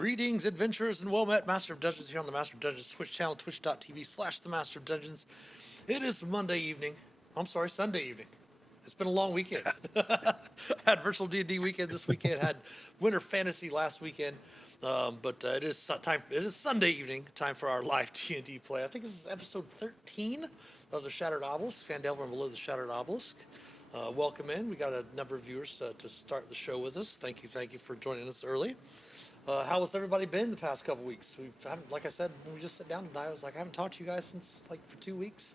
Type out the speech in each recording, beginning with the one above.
Greetings, adventurers, and well met, Master of Dungeons here on the Master of Dungeons Twitch channel, twitch.tv/the Master of Dungeons. It is Monday evening. I'm sorry, Sunday evening. It's been a long weekend. Had virtual D&D weekend this weekend. Had Winter Fantasy last weekend. But it is time. It is Sunday evening. Time for our live D&D play. I think this is episode 13 of the Shattered Obelisk. Fandelver and below the Shattered Obelisk. Welcome in. We got a number of viewers to start the show with us. Thank you for joining us early. How has everybody been the past couple weeks? We haven't, like I said, when we just sat down tonight, I was like, I haven't talked to you guys since like for 2 weeks.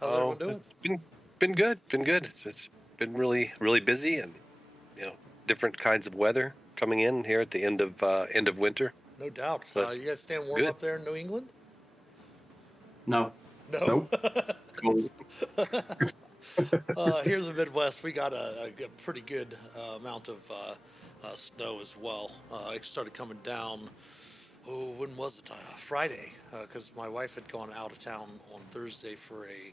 How's everyone doing? It's been good. It's been really busy, and different kinds of weather coming in here at the end of winter. No doubt. But You guys staying warm good. up there in New England? No. No. Cool. Here in the Midwest, we got a pretty good amount of snow as well. It started coming down. Oh, when was it? Friday, because my wife had gone out of town on Thursday for a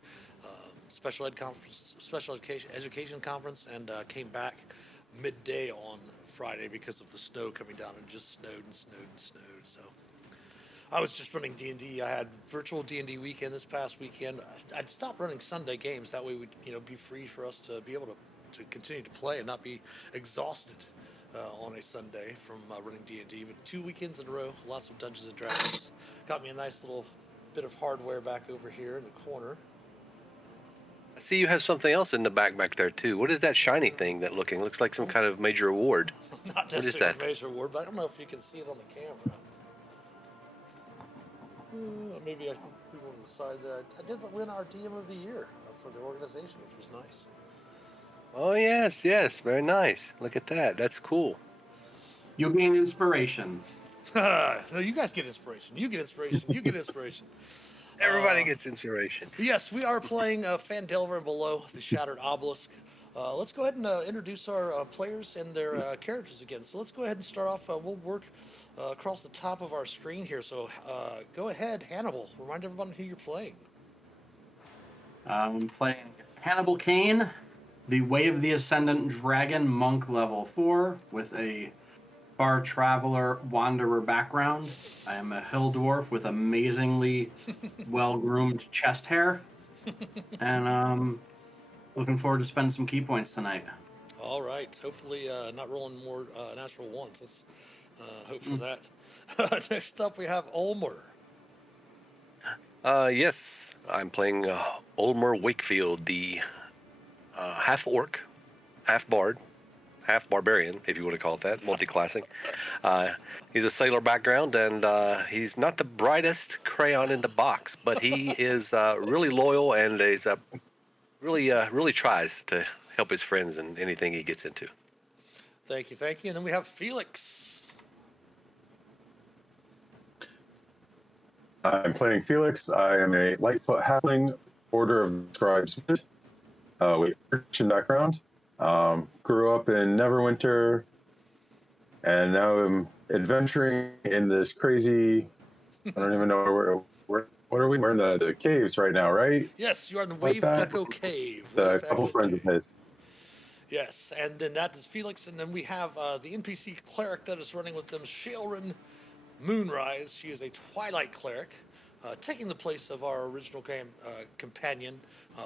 special education conference, and came back midday on Friday because of the snow coming down. And just snowed and snowed and snowed. So I was just running D&D. I had virtual D&D weekend this past weekend. I'd stopped running Sunday games. That way we'd be free for us to be able to continue to play and not be exhausted on a Sunday from running D&D. But 2 weekends in a row, lots of Dungeons and Dragons. Got me a nice little bit of hardware back over here in the corner. I see you have something else in the back there too. What is that shiny thing that looks like some kind of major award? Not What is necessarily that? a major award, but I don't know if you can see it on the camera. Maybe I can move over to the side there. I did win our DM of the year for the organization, which was nice. Oh yes, very nice. Look at that. That's cool. You gain inspiration. No, you guys get inspiration. You get inspiration. You get inspiration. Everybody gets inspiration. Yes, we are playing Fandelver and below the Shattered Obelisk. Let's go ahead and introduce our players and their characters again. So let's go ahead and start off. We'll work across the top of our screen here. So go ahead, Hannibal. Remind everyone who you're playing. I'm playing Hannibal Kane, the Way of the Ascendant Dragon Monk level 4 with a Far Traveler Wanderer background. I am a hill dwarf with amazingly well-groomed chest hair. And looking forward to spending some key points tonight. All right. Hopefully not rolling more natural ones. Let's hope for that. Next up, we have Ulmer. Yes, I'm playing Ulmer Wakefield, the half orc, half bard, half barbarian, if you want to call it that, multi-classing. He's a sailor background, and he's not the brightest crayon in the box, but he is really loyal, and he's really tries to help his friends in anything he gets into. Thank you. And then we have Felix. I'm playing Felix. I am a Lightfoot halfling, Order of Scribes with Christian background. Grew up in Neverwinter, and now I'm adventuring in this crazy. I don't even know where. What are we? We're in the caves right now, right? Yes, you are in the Wave Echo Cave. A couple friends of his. Yes, and then that is Felix, and then we have the NPC cleric that is running with them, Shailrin Moonrise. She is a Twilight cleric, taking the place of our original game companion,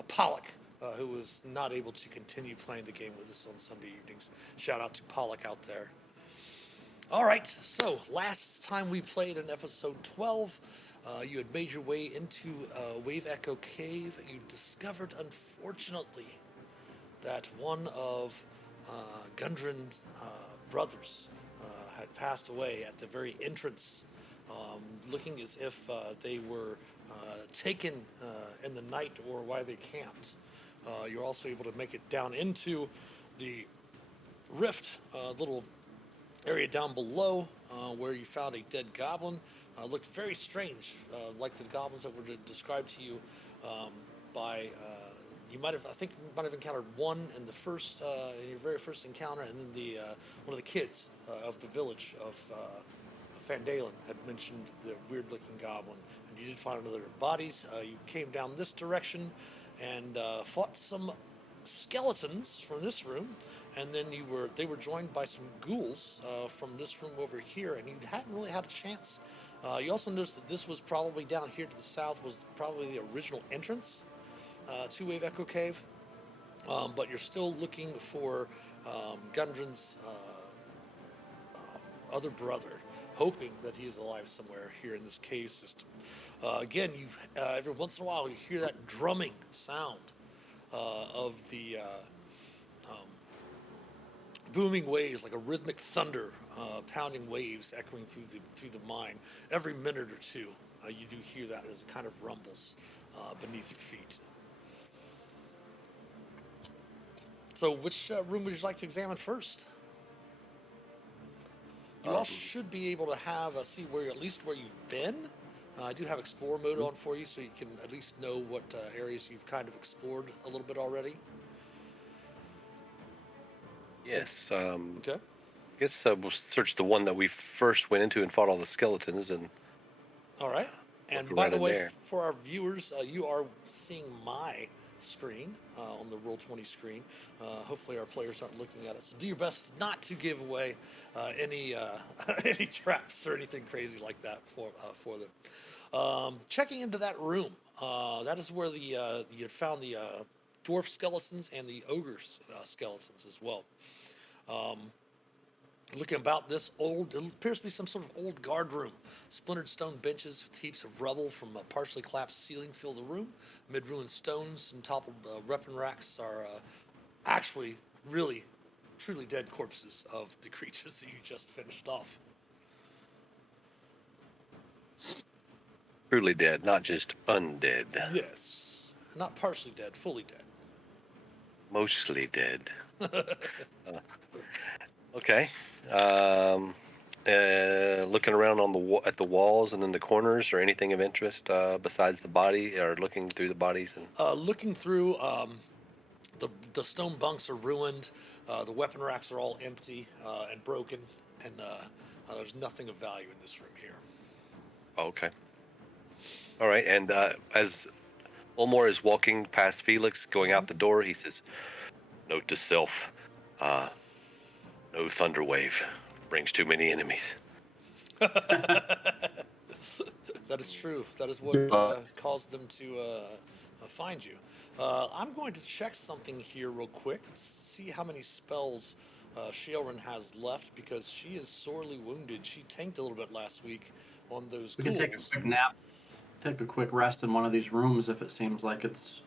Pollock, who was not able to continue playing the game with us on Sunday evenings. Shout out to Pollock out there. All right, so last time we played in episode 12, you had made your way into Wave Echo Cave. You discovered, unfortunately, that one of Gundren's brothers had passed away at the very entrance, looking as if they were taken in the night or while they camped. You're also able to make it down into the rift, little area down below, where you found a dead goblin. Looked very strange, like the goblins that were described to you by. You might have, I think, you might have encountered one in the first, in your very first encounter, and then the one of the kids of the village of Fandalen had mentioned the weird-looking goblin, and you did find another bodies. You came down this direction and fought some skeletons from this room, and then they were joined by some ghouls from this room over here, and you hadn't really had a chance. You also noticed that this was probably down here to the south was probably the original entrance to Wave Echo Cave, but you're still looking for Gundren's other brother, hoping that he's alive somewhere here in this cave system. Again, you every once in a while you hear that drumming sound of the um, booming waves, like a rhythmic thunder, pounding waves echoing through the mine. Every minute or two, you do hear that as it kind of rumbles beneath your feet. So, which room would you like to examine first? You also should be able to have see where at least where you've been. I do have Explore mode on for you, so you can at least know what areas you've kind of explored a little bit already. Yes. Okay. I guess we'll search the one that we first went into and fought all the skeletons, and All right. And look by around the in way, there. for our viewers, you are seeing my screen on the Roll20 screen. Hopefully, our players aren't looking at it. So do your best not to give away any any traps or anything crazy like that for them. Checking into that room, that is where you had found the dwarf skeletons and the ogre skeletons as well. Looking about this old, it appears to be some sort of old guard room. Splintered stone benches with heaps of rubble from a partially collapsed ceiling fill the room. Mid-ruined stones and toppled weapon racks are actually really, truly dead corpses of the creatures that you just finished off. Truly dead, not just undead. Yes. Not partially dead, fully dead. Mostly dead. Okay. Looking around on at the walls and in the corners, or anything of interest besides the body, or looking through the bodies and. Looking through, the stone bunks are ruined. The weapon racks are all empty and broken, and there's nothing of value in this room here. Okay. All right. And as Olmore is walking past Felix, going out the door, he says, "Note to self: no thunder wave brings too many enemies." That is true. That is what caused them to find you. I'm going to check something here real quick. See how many spells Shaelrin has left, because she is sorely wounded. She tanked a little bit last week on those We ghouls. can take a quick nap, take a quick rest in one of these rooms if it seems like it's.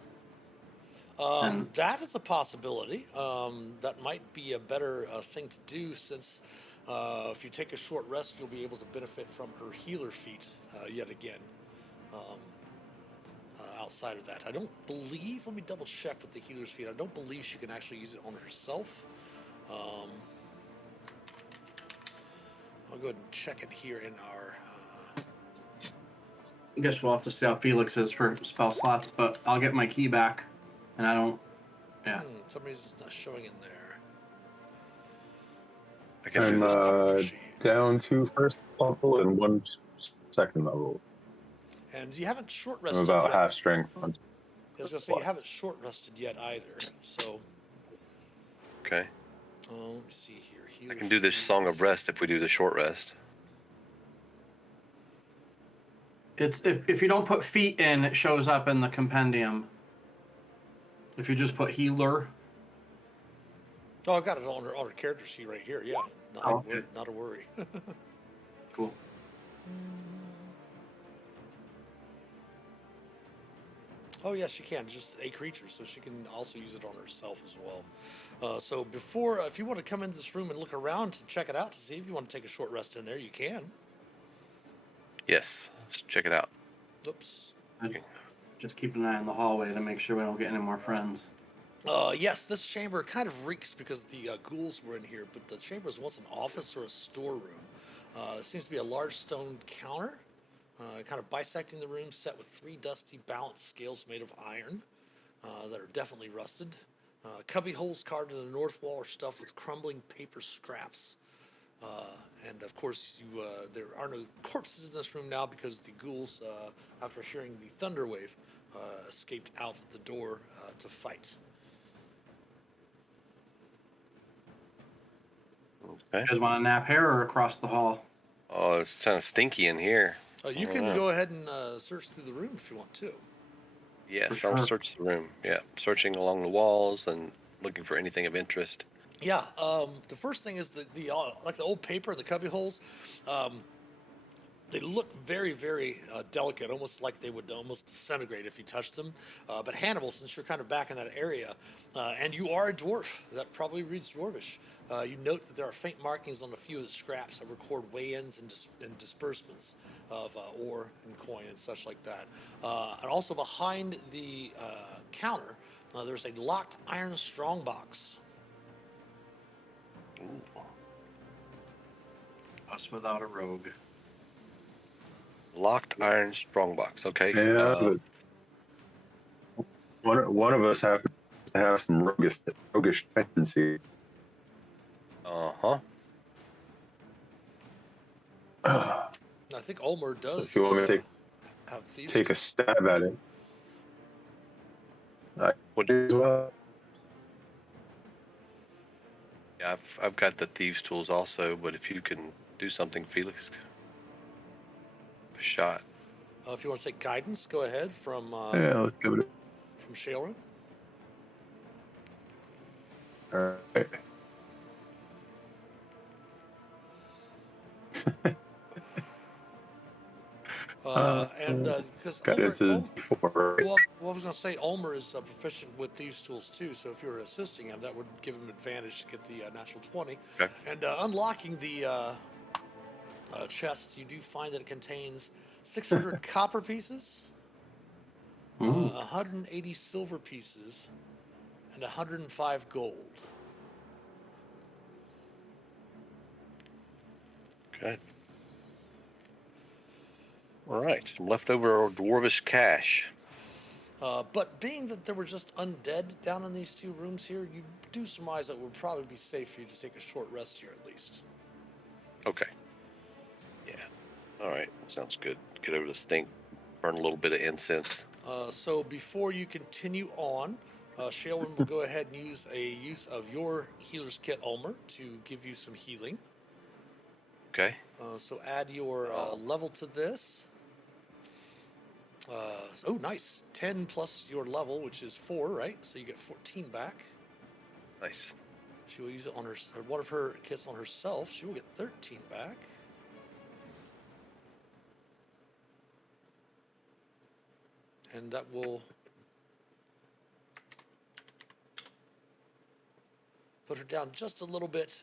That is a possibility. That might be a better thing to do, since if you take a short rest, you'll be able to benefit from her healer feat yet again. Outside of that, I don't believe, let me double check with the healer's feat. I don't believe she can actually use it on herself. I'll go ahead and check it here in our. I guess we'll have to see how Felix is for spell slots, but I'll get my key back, and I don't. Yeah. For some reason it's not showing in there. I guess I'm down 2 first level and 1 second level. And you haven't short I'm rested about yet. half strength. I was going to say, you haven't short rested yet either. So. Okay. Let me see here. I can do this Song of Rest if we do the short rest. It's if you don't put feet in, it shows up in the compendium. If you just put healer. Oh, I've got it on her character sheet right here. Yeah, not a worry. Cool. Oh yes, she can. Just a creature, so she can also use it on herself as well. So before, if you want to come into this room and look around to check it out to see if you want to take a short rest in there, you can. Yes, let's check it out. Oops. Just keep an eye on the hallway to make sure we don't get any more friends. Yes, this chamber kind of reeks because the ghouls were in here, but the chamber was once an office or a storeroom. There seems to be a large stone counter, kind of bisecting the room, set with 3 dusty balance scales made of iron that are definitely rusted. Cubby holes carved in the north wall are stuffed with crumbling paper scraps. And of course, there are no corpses in this room now, because the ghouls, after hearing the thunder wave, escaped out the door to fight. Okay. You guys want to nap here or across the hall? Oh, it's kind of stinky in here. You I can don't know. go ahead and search through the room if you want to. Yes, For I'll sure. search the room. Yeah, searching along the walls and looking for anything of interest. Yeah. The first thing is the like the old paper in the cubby holes. Um, they look very, very delicate, almost like they would almost disintegrate if you touched them. But Hannibal, since you're kind of back in that area, and you are a dwarf, that probably reads dwarvish. You note that there are faint markings on a few of the scraps that record weigh-ins and disbursements of ore and coin and such like that. And also behind the counter, there's a locked iron strongbox. Ooh. Us without a rogue. Locked iron strongbox. Okay. Yeah, but one of us happens to have some roguish tendencies. Uh-huh. I think Ulmer So does if you want me to have thieves. take a stab at it, I What? do as well. Yeah, I've got the thieves' tools also, but if you can do something, Felix, a shot. If you want to take guidance, go ahead Yeah, let's give it. from Shailran. All right. And because Guidance is D4. well, I was going to say Ulmer is proficient with thieves' tools too. So if you're assisting him, that would give him advantage to get the natural 20. Okay. And unlocking the chest, you do find that it contains 600 copper pieces, Ooh. 180 silver pieces, and 105 gold. Okay. All right. Some leftover dwarvish cash. But being that there were just undead down in these two rooms here, you do surmise that it would probably be safe for you to take a short rest here at least. Okay. Yeah. All right. Sounds good. Get over the stink. Burn a little bit of incense. So before you continue on, Shailwin will go ahead and use of your healer's kit, Ulmer, to give you some healing. Okay. So add your level to this. Oh, nice. 10 plus your level, which is 4, right? So you get 14 back. Nice. She will use it on one of her kits on herself. She will get 13 back. And that will put her down just a little bit,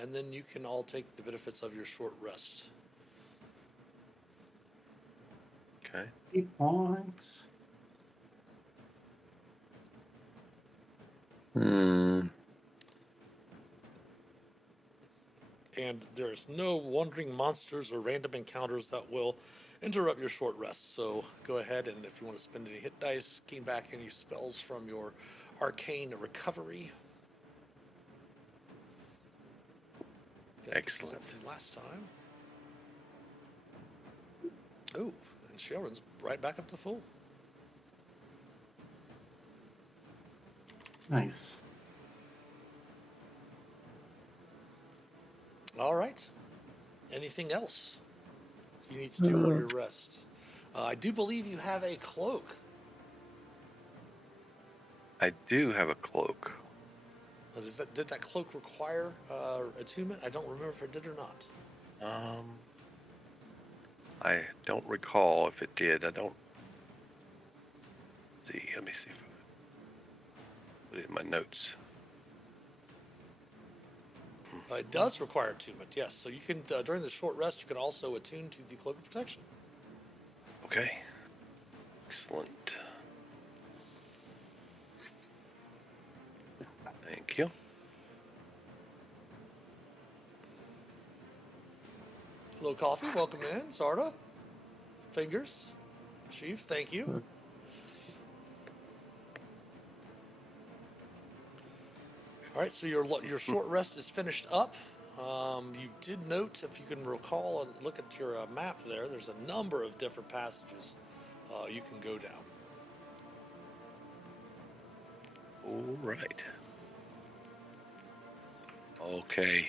and then you can all take the benefits of your short rest. Okay. 8 points. Hmm. And there's no wandering monsters or random encounters that will interrupt your short rest. So go ahead, and if you want to spend any hit dice, gain back any spells from your arcane recovery. Excellent. From last time. Oh, and Sharon's right back up to full. Nice. All right. Anything else you need to do on your rest? I do believe you have a cloak. I do have a cloak. Did that cloak require attunement? I don't remember if it did or not. I don't recall if it did. I don't see. Let me see. Put it in my notes. It does require attunement, yes. So you can, during the short rest, you can also attune to the Cloak of Protection. Okay. Excellent. Thank you. Hello, Coffee. Welcome in. Sarda. Fingers. Sheaves, thank you. All right, so your short rest is finished up. You did note, if you can recall and look at your map there, there's a number of different passages you can go down. All right. Okay.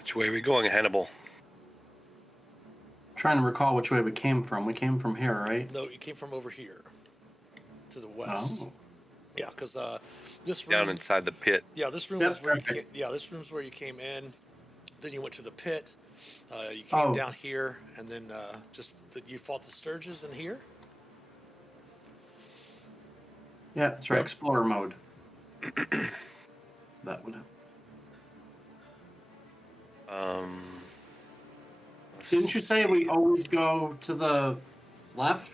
Which way are we going, Hannibal? Trying to recall which way we came from. We came from here, right? No, you came from over here to the west. Oh. Yeah, because this room. Down inside the pit. Yeah, this room Yep, is where you. okay. This room's where you came in. Then you went to the pit. You came down here, and then you fought the Sturges in here. Yeah, that's right. Yep. Explorer mode. That would. Didn't you say we always go to the left?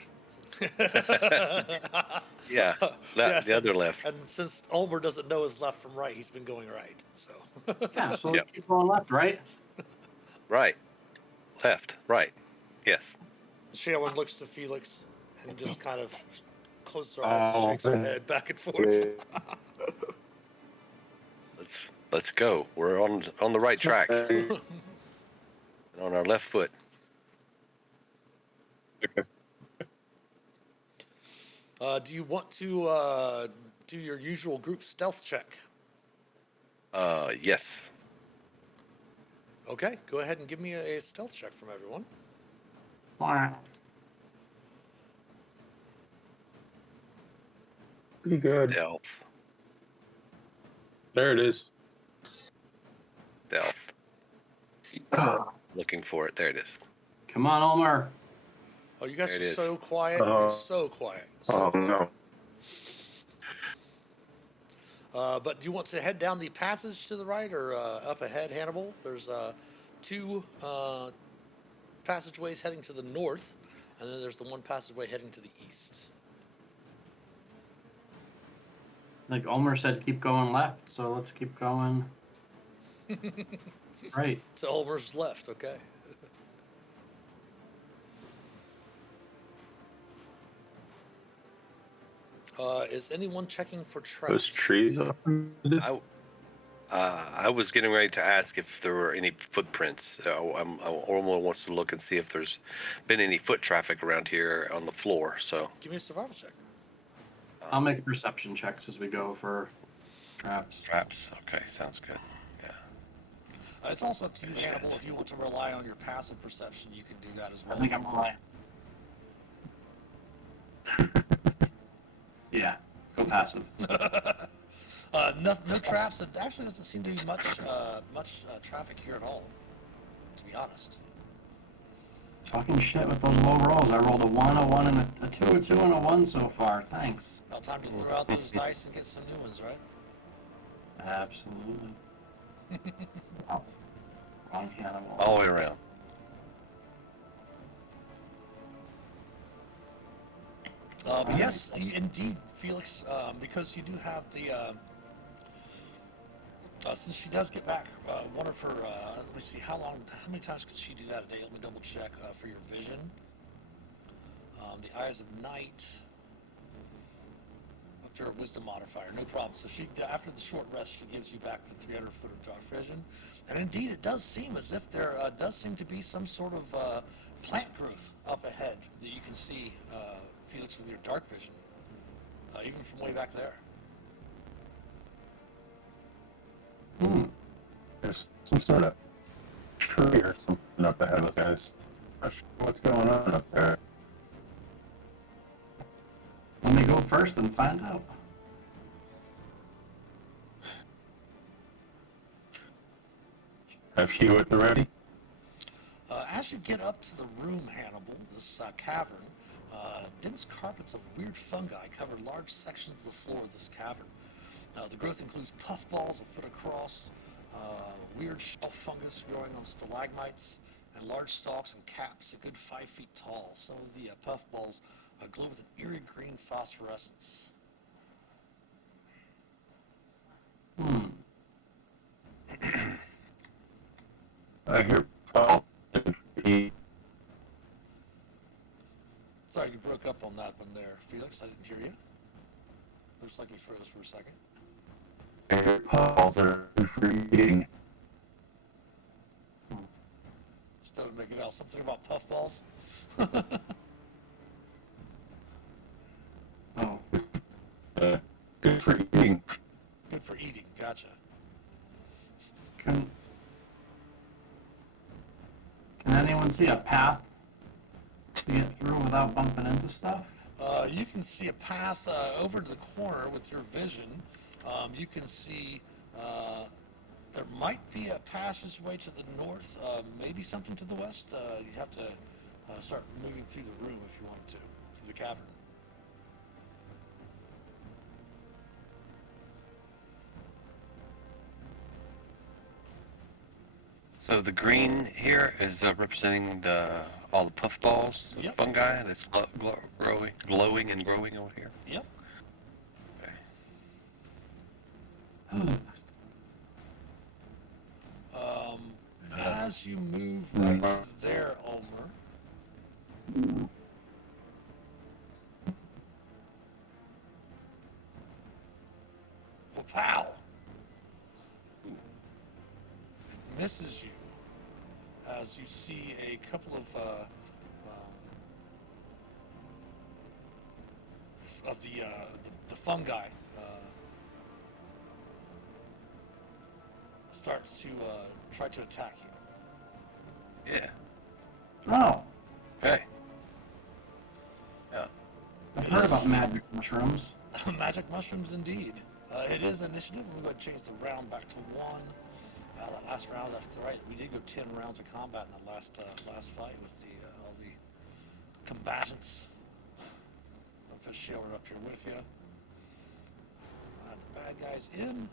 Yeah, Yes, the other left. And since Ulmer doesn't know his left from right, he's been going right. So. Yeah, so Yep. keep going left, right? Right. Left. Right. Yes. Shaylin looks to Felix and just kind of closes her eyes and shakes her head back and forth. Let's go. We're on the right track. And on our left foot. Okay. Do you want to do your usual group stealth check? Yes. Okay, go ahead and give me a stealth check from everyone. Pretty good. Stealth. There it is. Stealth. Looking for it. There it is. Come on, Ulmer. Oh, you guys There are it is. so quiet. You're so quiet. So quiet. No. But do you want to head down the passage to the right or up ahead, Hannibal? There's two passageways heading to the north, and then there's the one passageway heading to the east. Like Ulmer said, keep going left, so let's keep going right. To Ulmer's left, okay. Is anyone checking for traps? Those trees up. I was getting ready to ask if there were any footprints. Ormo wants to look and see if there's been any foot traffic around here on the floor. So Give me a survival check. I'll make perception checks as we go for traps. traps. Okay, sounds good. Yeah. It's also up to you, Hannibal. If you want to rely on your passive perception, you can do that as well. I think I'm lying. Yeah, let's go passive. No traps. It actually doesn't seem to be much traffic here at all, to be honest. Talking shit with those low rolls. I rolled a 1, a 1, and a 2, a 2, and a 1 so far. Thanks. Now time to throw out those dice and get some new ones, right? Absolutely. Oh, wrong Hannibal. All the way around. But yes, indeed, Felix, because you do have the. Since she does get back, one of her. Let me see, how many times could she do that a day? Let me double check for your vision. The Eyes of Night. Up to her Wisdom modifier, no problem. So she, after the short rest, she gives you back the 300 foot of dark vision. And indeed, it does seem as if there does seem to be some sort of plant growth up ahead that you can see, Felix, with your dark vision, even from way back there. There's some sort of tree or something up ahead of us, guys. Not sure what's going on up there. Let me go first and find out. Have you at the ready? As you get up to the room, Hannibal, this cavern, dense carpets of weird fungi cover large sections of the floor of this cavern. The growth includes puffballs a foot across, weird shelf fungus growing on stalagmites, and large stalks and caps a good 5 feet tall. Some of the puffballs glow with an eerie green phosphorescence. I hear Paul. Sorry, you broke up on that one there, Felix. I didn't hear you. Looks like you froze for a second. I hear Paul's are for eating. Still didn't make it out. Something about puffballs. Oh, Good for eating. Good for eating. Gotcha. anyone see a path to get through without bumping into stuff? You can see a path over to the corner with your vision. You can see there might be a passageway to the north, maybe something to the west. You'd have to start moving through the room if you wanted to, through the cavern. So the green here is representing all the puffballs, the Yep. fungi that's glowing and growing over here. Yep. Okay. As you move right there, Ulmer, well, pow! It misses you as you see a couple of the fungi start to try to attack you. Yeah. Oh, Okay. Yeah. I've heard about magic mushrooms. Magic mushrooms, indeed. It is initiative. We're going to change the round back to 1. That last round, that's right. We did go 10 rounds of combat in the last fight with all the combatants. I'll put Shailran up here with you. The bad guys in.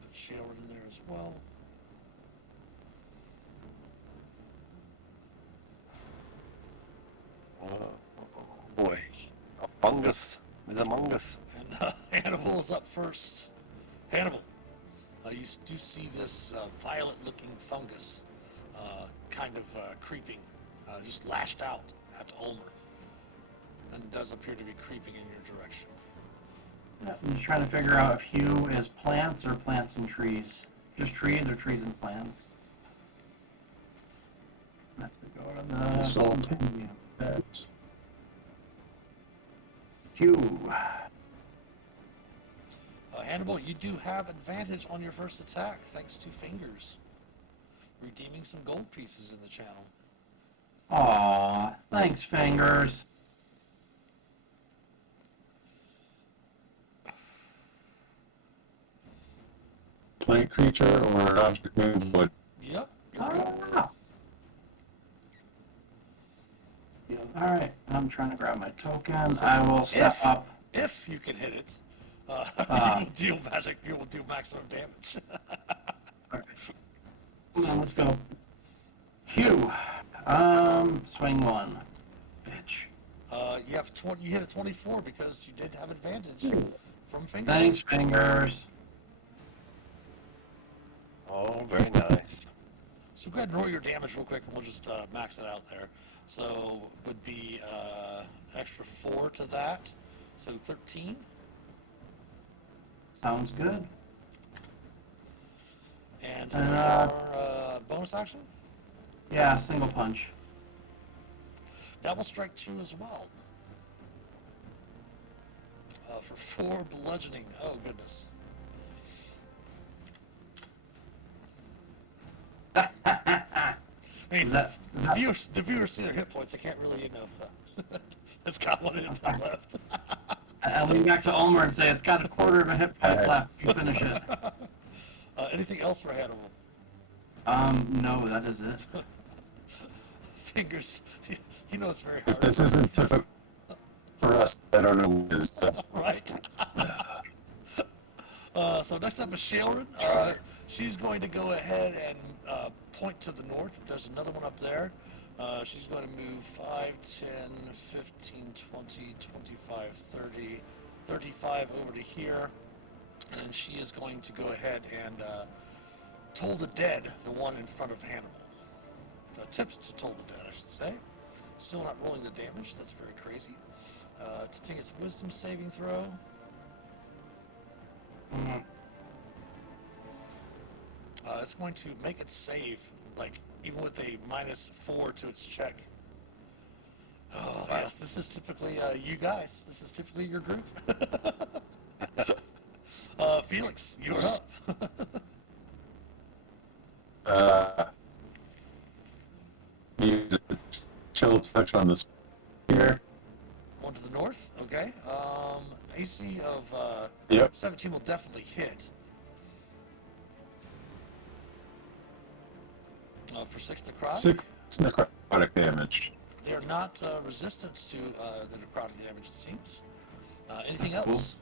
Put Shailran in there as well. Oh boy, a fungus is among us. And Hannibal's up first. Hannibal, you do see this violet-looking fungus kind of creeping, just lashed out at Ulmer, and does appear to be creeping in your direction. Yeah, I'm just trying to figure out if hue is plants or plants and trees. Just trees or trees and plants. Let's go to the So- continue. That's Hue. Hannibal, you do have advantage on your first attack thanks to fingers. Redeeming some gold pieces in the channel. Aw, thanks, fingers. plant creature or an object made wood. Yep, you're good. Ah. Alright, I'm trying to grab my token. I will step up. If you can hit it, you will do maximum damage. Come on, let's go. Hugh. Swing 1. Bitch. You hit a 24 because you did have advantage from fingers. Thanks, fingers. Oh, very nice. So go ahead and roll your damage real quick, and we'll just max it out there. So would be extra 4 to that, so 13. Sounds good. And your bonus action, Yeah, single punch. that will strike 2 as well. For 4 bludgeoning. Oh goodness. I mean, the viewers see their hit points. I can't really, it's got 1 hit point left. I'll lean back to Ulmer and say it's got a quarter of a hit point left. You finish it. Anything else for Hannibal? No, that is it. Fingers. It's very hard. This isn't typical for us. I don't know what it is. Right. So next up is Shailran. She's going to go ahead and point to the north. If there's another one up there, she's going to move 5, 10, 15, 20, 25, 30, 35 over to here. And she is going to go ahead and toll the dead, the one in front of Hannibal. Attempts to toll the dead, I should say. Still not rolling the damage. That's very crazy. Attempting its wisdom saving throw. It's going to make it save, even with a -4 to its check. Oh, yes, this is typically you guys. This is typically your group. Felix, you're up. touch on this here. One to the north. Okay. AC of Yep. 17 will definitely hit. For 6 necrotic. 6 necrotic damage. They are not resistant to the necrotic damage, it seems. Anything Cool. else?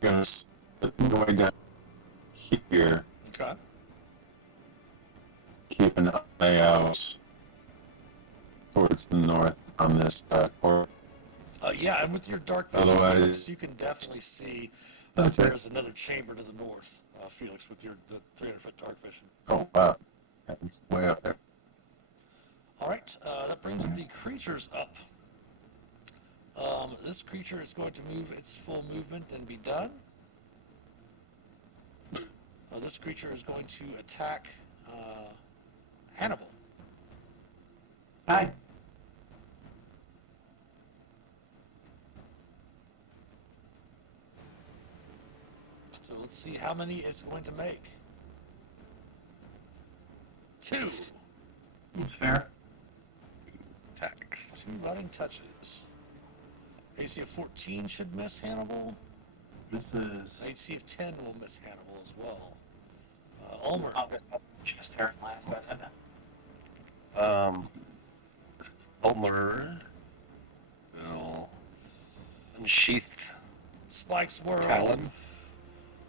Gonna going down here. Okay. Keep an eye out towards the north on this corner. Yeah, and with your dark vision, Otherwise- Felix, you can definitely see That's it. there's another chamber to the north, Felix, with the 300-foot dark vision. Oh wow, yeah, it's way up there. All right, that brings the creatures up. This creature is going to move its full movement and be done. This creature is going to attack Hannibal. Hi. So let's see how many it's going to make. 2. That's fair. Attacks. 2 running touches. AC of 14 should miss Hannibal. Misses. AC of 10 will miss Hannibal as well. Ulmer. Just terrifying. Ulmer will unsheath Spike's whirl. Talon.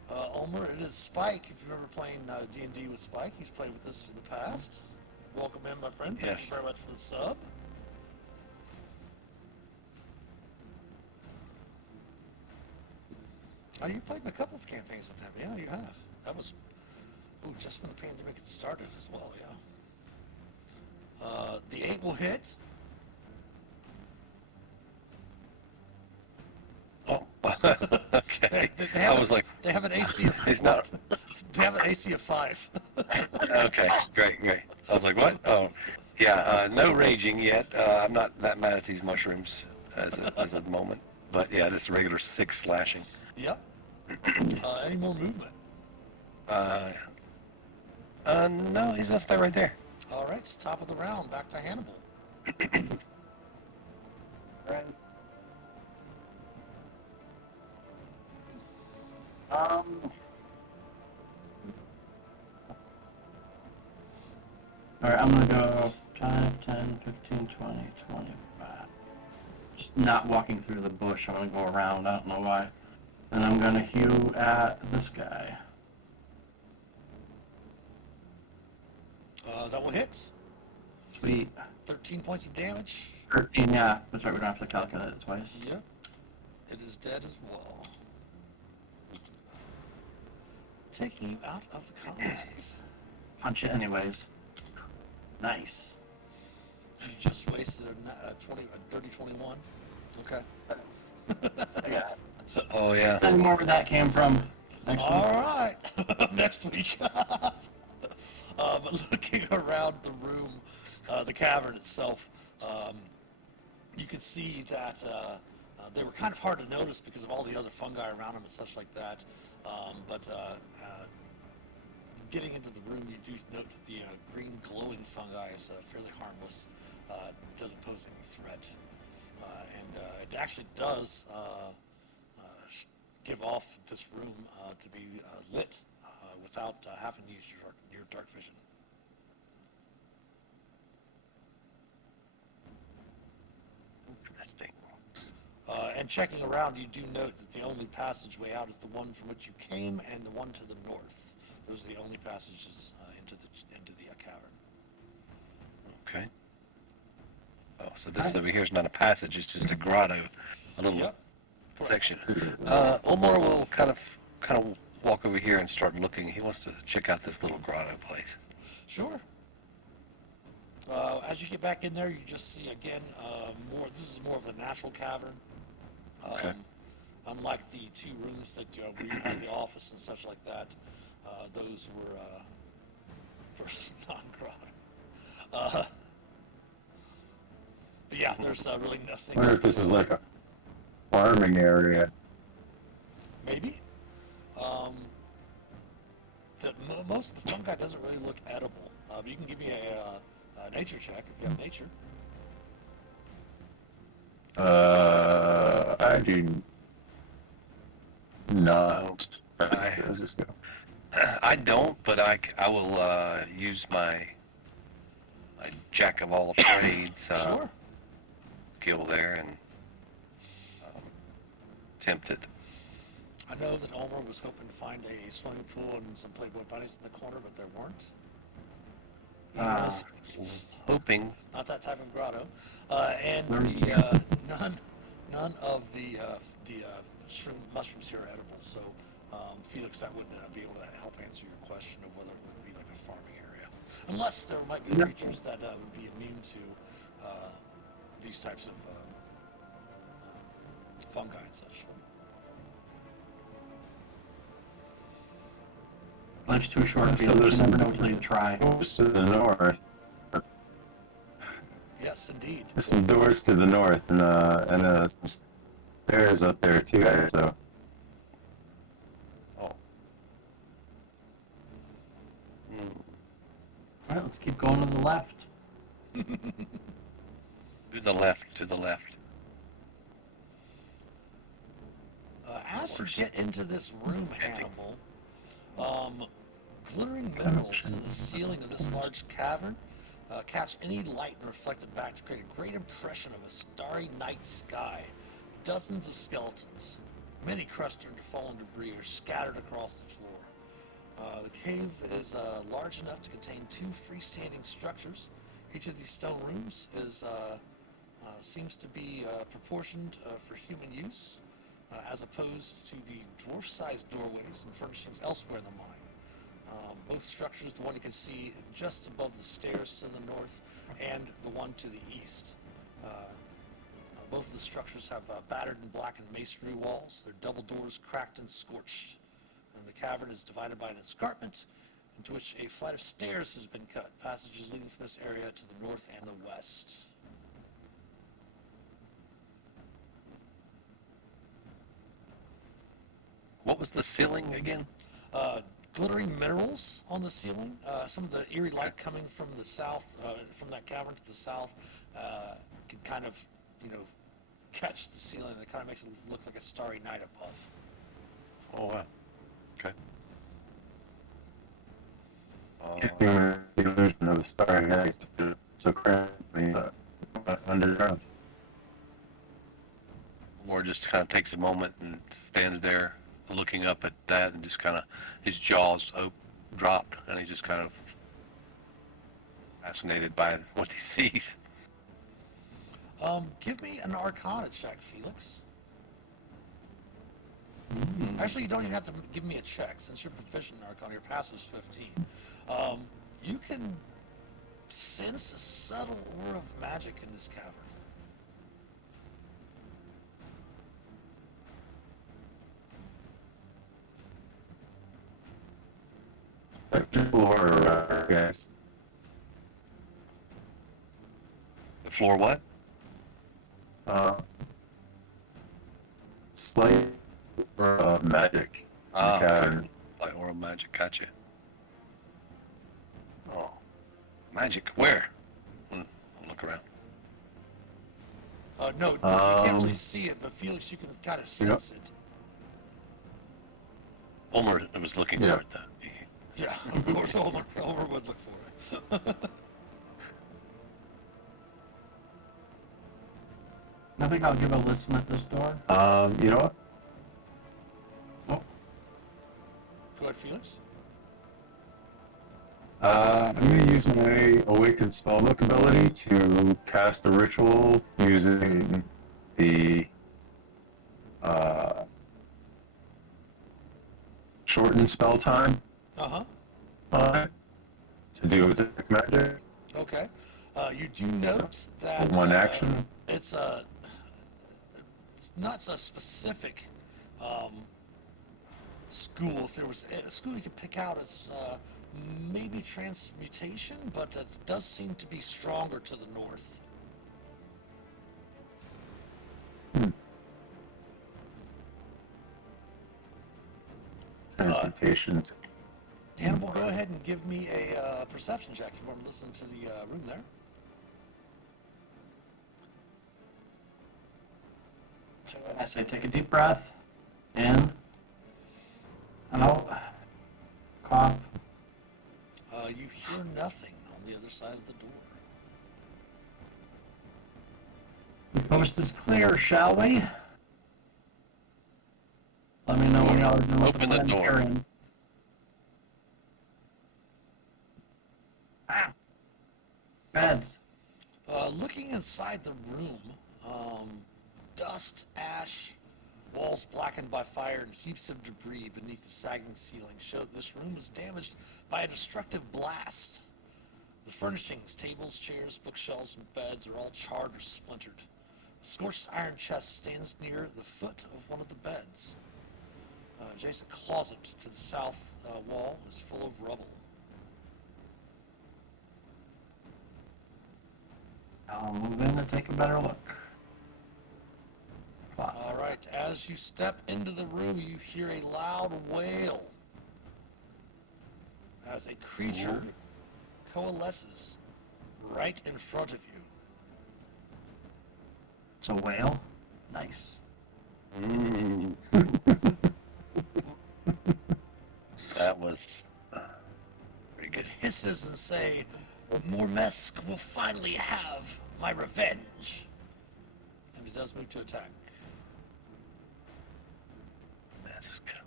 Ulmer, it is Spike. If you're ever playing D&D with Spike, he's played with us in the past. Welcome in, my friend. Thank Yes. you very much for the sub. Oh, you played in a couple of campaigns with him. Yeah, you have. That was, just when the pandemic had started as well, yeah. The 8 will hit. Oh, okay. They I have, was like, they have an AC of he's not. They have an AC of 5. Okay, great. I was like, what? Oh, yeah. No raging yet. I'm not that mad at these mushrooms as of the moment. But yeah, this regular 6 slashing. Yep. Any more movement? No, he's gonna stay right there. All right, top of the round, back to Hannibal. Right. Alright, I'm gonna go 5, 10, 15, 20, 25. Just not walking through the bush, I'm gonna go around, I don't know why. And I'm gonna hew at this guy. That will hit. Sweet. 13 points of damage. 13, yeah. That's right, we don't have to calculate it twice. Yep. It is dead as well. Taking you out of the combat. Punch it anyways. Nice. You just wasted a dirty 21. Okay. Yeah. Oh yeah. And more where that came from. Next All week. right. Next week. But looking around the room, the cavern itself, you can see that they were kind of hard to notice because of all the other fungi around them and such like that. But getting into the room, you do note that the green glowing fungi is fairly harmless. Doesn't pose any threat. And it actually does give off this room to be lit without having to use your dark vision. Interesting. And checking around, you do note that the only passageway out is the one from which you came and the one to the north. Those are the only passages into the cavern. Okay. Oh, so this over here is not a passage; it's just a grotto, a little Yep. Correct. section. Omar will kind of walk over here and start looking. He wants to check out this little grotto place. Sure. As you get back in there, you just see again more. This is more of a natural cavern. Okay. Unlike the 2 rooms that where you had the office and such like that, those were non-grotto. But yeah, there's really nothing. I wonder if this is like a farming area. Maybe. Most of the fungi doesn't really look edible. You can give me a nature check if you have nature. I do not. Let's just go. I don't, but I will use my jack of all trades Sure. skill there and attempt it. I know that Ulmer was hoping to find a swimming pool and some Playboy bunnies in the corner, but there weren't. He was hoping. Not that type of grotto. And the none of the mushrooms here are edible. So, Felix, that would be able to help answer your question of whether it would be like a farming area, unless there might be creatures that would be immune to these types of fungi and such. Life's too short, So Felix. there's You never some- know until you try. Doors to the north. Yes, indeed. There's some doors to the north, and some stairs up there too. So Oh. Mm. All right, let's keep going to the left. To the left. To the left. As you get into this room, Hannibal, glittering minerals in the ceiling of this large cavern catch any light and reflect it back to create a great impression of a starry night sky. Dozens of skeletons, many crushed into fallen debris, are scattered across the floor. The cave is large enough to contain 2 freestanding structures. Each of these stone rooms seems to be proportioned for human use, as opposed to the dwarf-sized doorways and furnishings elsewhere in the mine. Both structures, the one you can see just above the stairs to the north and the one to the east. Both of the structures have battered and blackened masonry walls, their double doors cracked and scorched. And the cavern is divided by an escarpment into which a flight of stairs has been cut, passages leading from this area to the north and the west. What was the ceiling again? Glittering minerals on the ceiling. Some of the eerie light coming from the south, from that cavern to the south, can kind of, catch the ceiling. And it kind of makes it look like a starry night above. Oh wow. Okay. the illusion of a starry night so currently underground. Or just kind of takes a moment and stands there looking up at that and just kind of his jaws dropped and he's just kind of fascinated by what he sees. Give me an Arcana check, Felix. Actually, you don't even have to give me a check since you're proficient in Arcana. Your passive's 15. You can sense a subtle aura of magic in this cavern. Floor, guys. The floor what? Slight aura of magic. Ah, Cavern. like oral magic, gotcha. Oh, magic, where? I'll look around. No, you can't really see it, but Felix, you can kind of sense it. Ulmer was looking Yeah. for it though. Yeah, of course, Ulmer would look for it. I think I'll give a listen at this door. You know what? Go ahead, Felix. I'm going to use my Awakened Spellbook ability to cast a ritual using the shortened spell time Uh-huh. on it to deal with detect magic. Okay. You do note that One action. it's not a specific school. If there was a school you could pick out as maybe transmutation, but it does seem to be stronger to the north. Transmutations. Hannibal, go ahead and give me a perception check. You weren't listening to the room there. So when I say take a deep breath, in, out, cough. You hear nothing on the other side of the door. The coast is clear, shall we? Let me know when y'all are done with Open the door. planetarium. Ah. Beds. Looking inside the room, dust, ash, walls blackened by fire, and heaps of debris beneath the sagging ceiling show that this room was damaged by a destructive blast. The furnishings, tables, chairs, bookshelves, and beds are all charred or splintered. A scorched iron chest stands near the foot of one of the beds. Adjacent closet to the south wall is full of rubble. I'll move in and take a better look. All right, as you step into the room, you hear a loud wail as a creature coalesces right in front of you. It's a whale. Nice. That was very It good. hisses and say, Mormesk will finally have my revenge. And it does move to attack. That's good.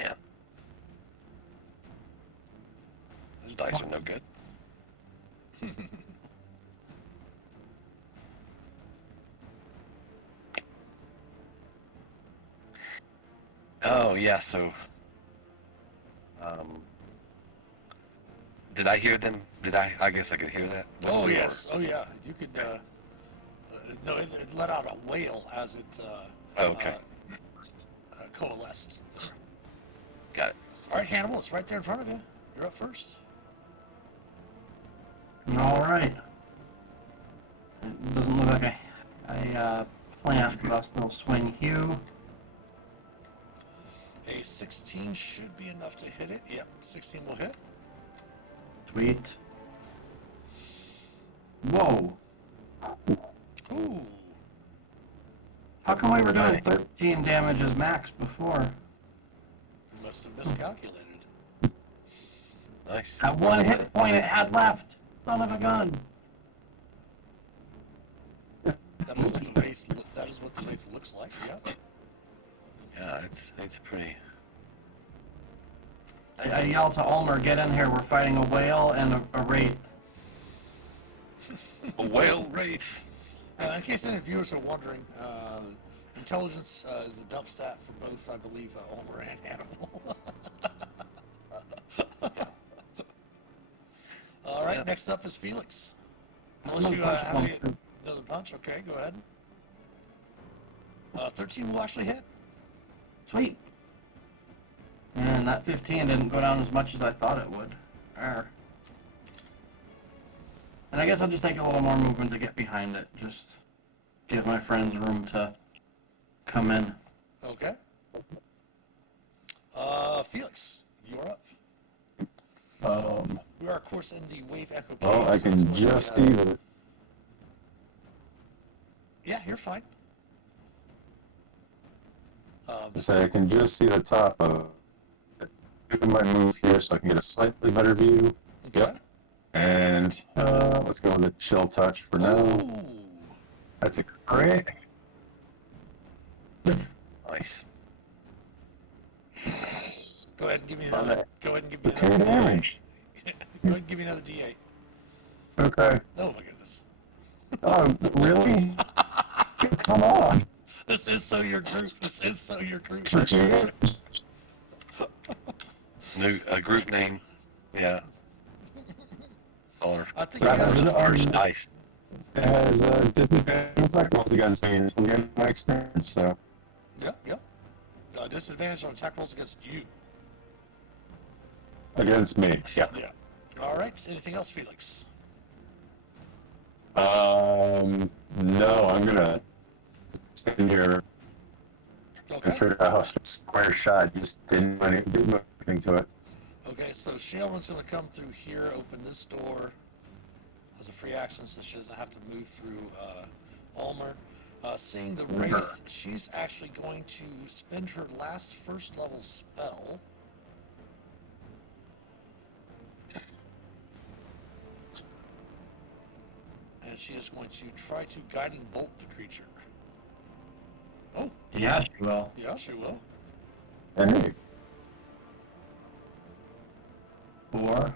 Man. Those dice are no good. Oh, yeah, so... did I hear them? I guess I could hear that. Oh, yes. Oh, yeah. You could, no, it let out a wail as it, Oh, okay. Coalesced. Got it. All right, Hannibal, it's right there in front of you. You're up first. All right. It doesn't look like a plant, but I'll still swing Hugh. A 16 should be enough to hit it. Yep, 16 will hit. Sweet. Whoa. Ooh. How come we were doing Nice. 13 damage as max before? You must have miscalculated. Nice. That one hit point it had left. Son of a gun. That is what the wraith. That is what the wraith looks like. Yeah. Yeah, it's pretty... I yell to Ulmer, get in here. We're fighting a whale and a wraith. A whale wraith. In case any viewers are wondering, intelligence is the dump stat for both, I believe, Ulmer and Hannibal. All right. Yep. Next up is Felix. Unless you have another punch, okay, go ahead. 13 will actually hit. Sweet. And that 15 didn't go down as much as I thought it would. Arr. And I guess I'll just take a little more movement to get behind it. Just give my friends room to come in. Okay. Felix, you're up. We are, of course, in the Wave Echo Well, I Caves, can is what just we, see the Yeah, you're fine. so I can just see the top of it. I might move here so I can get a slightly better view. Okay. Yep. And let's go with the chill touch for now. Ooh. That's a crit. Nice. Go ahead and give me another. Go ahead and give me For 2 another D8. damage. Go ahead and give me another D8. Okay. Oh my goodness. Oh, really? Come on. This is so your group. This is so your group. For 2 damage. A group name. Yeah. Or I think That you has have an first arm. dice. It has a disadvantage effect once against me until the end of my experience, so. Yep. Disadvantage on attack rolls against you. Against me. Yeah. Yeah. All right. Anything else, Felix? No, I'm gonna stand here Okay. figured out how square shot just didn't do anything to it. Okay, so Shailrun's going to come through here, open this door as a free action, so she doesn't have to move through Ulmer. Seeing the Wraith, she's actually going to spend her last first level spell. And she is going to try to guiding bolt the creature. Oh, Yeah, she will. yeah, she will. Hey, 4.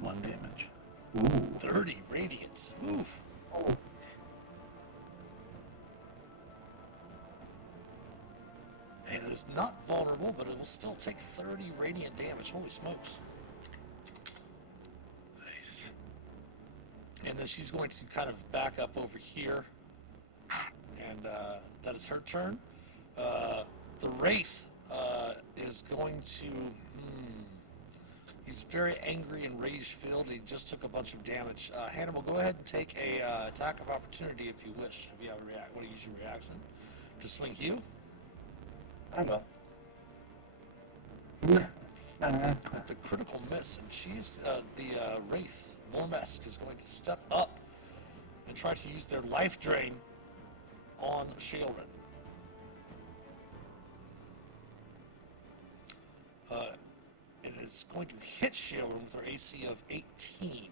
1 damage. Ooh. 30 radiant. Oof. And it is not vulnerable, but it will still take 30 radiant damage. Holy smokes. Nice. And then she's going to kind of back up over here. And that is her turn. The Wraith is going to... He's very angry and rage-filled. He just took a bunch of damage. Hannibal, go ahead and take a attack of opportunity if you wish. If you have a want to use your reaction to swing Hugh. I will. With the critical miss, and she's the Wraith Mormesk is going to step up and try to use their life drain on Shailrin. And it's going to hit Shailrin with her AC of 18.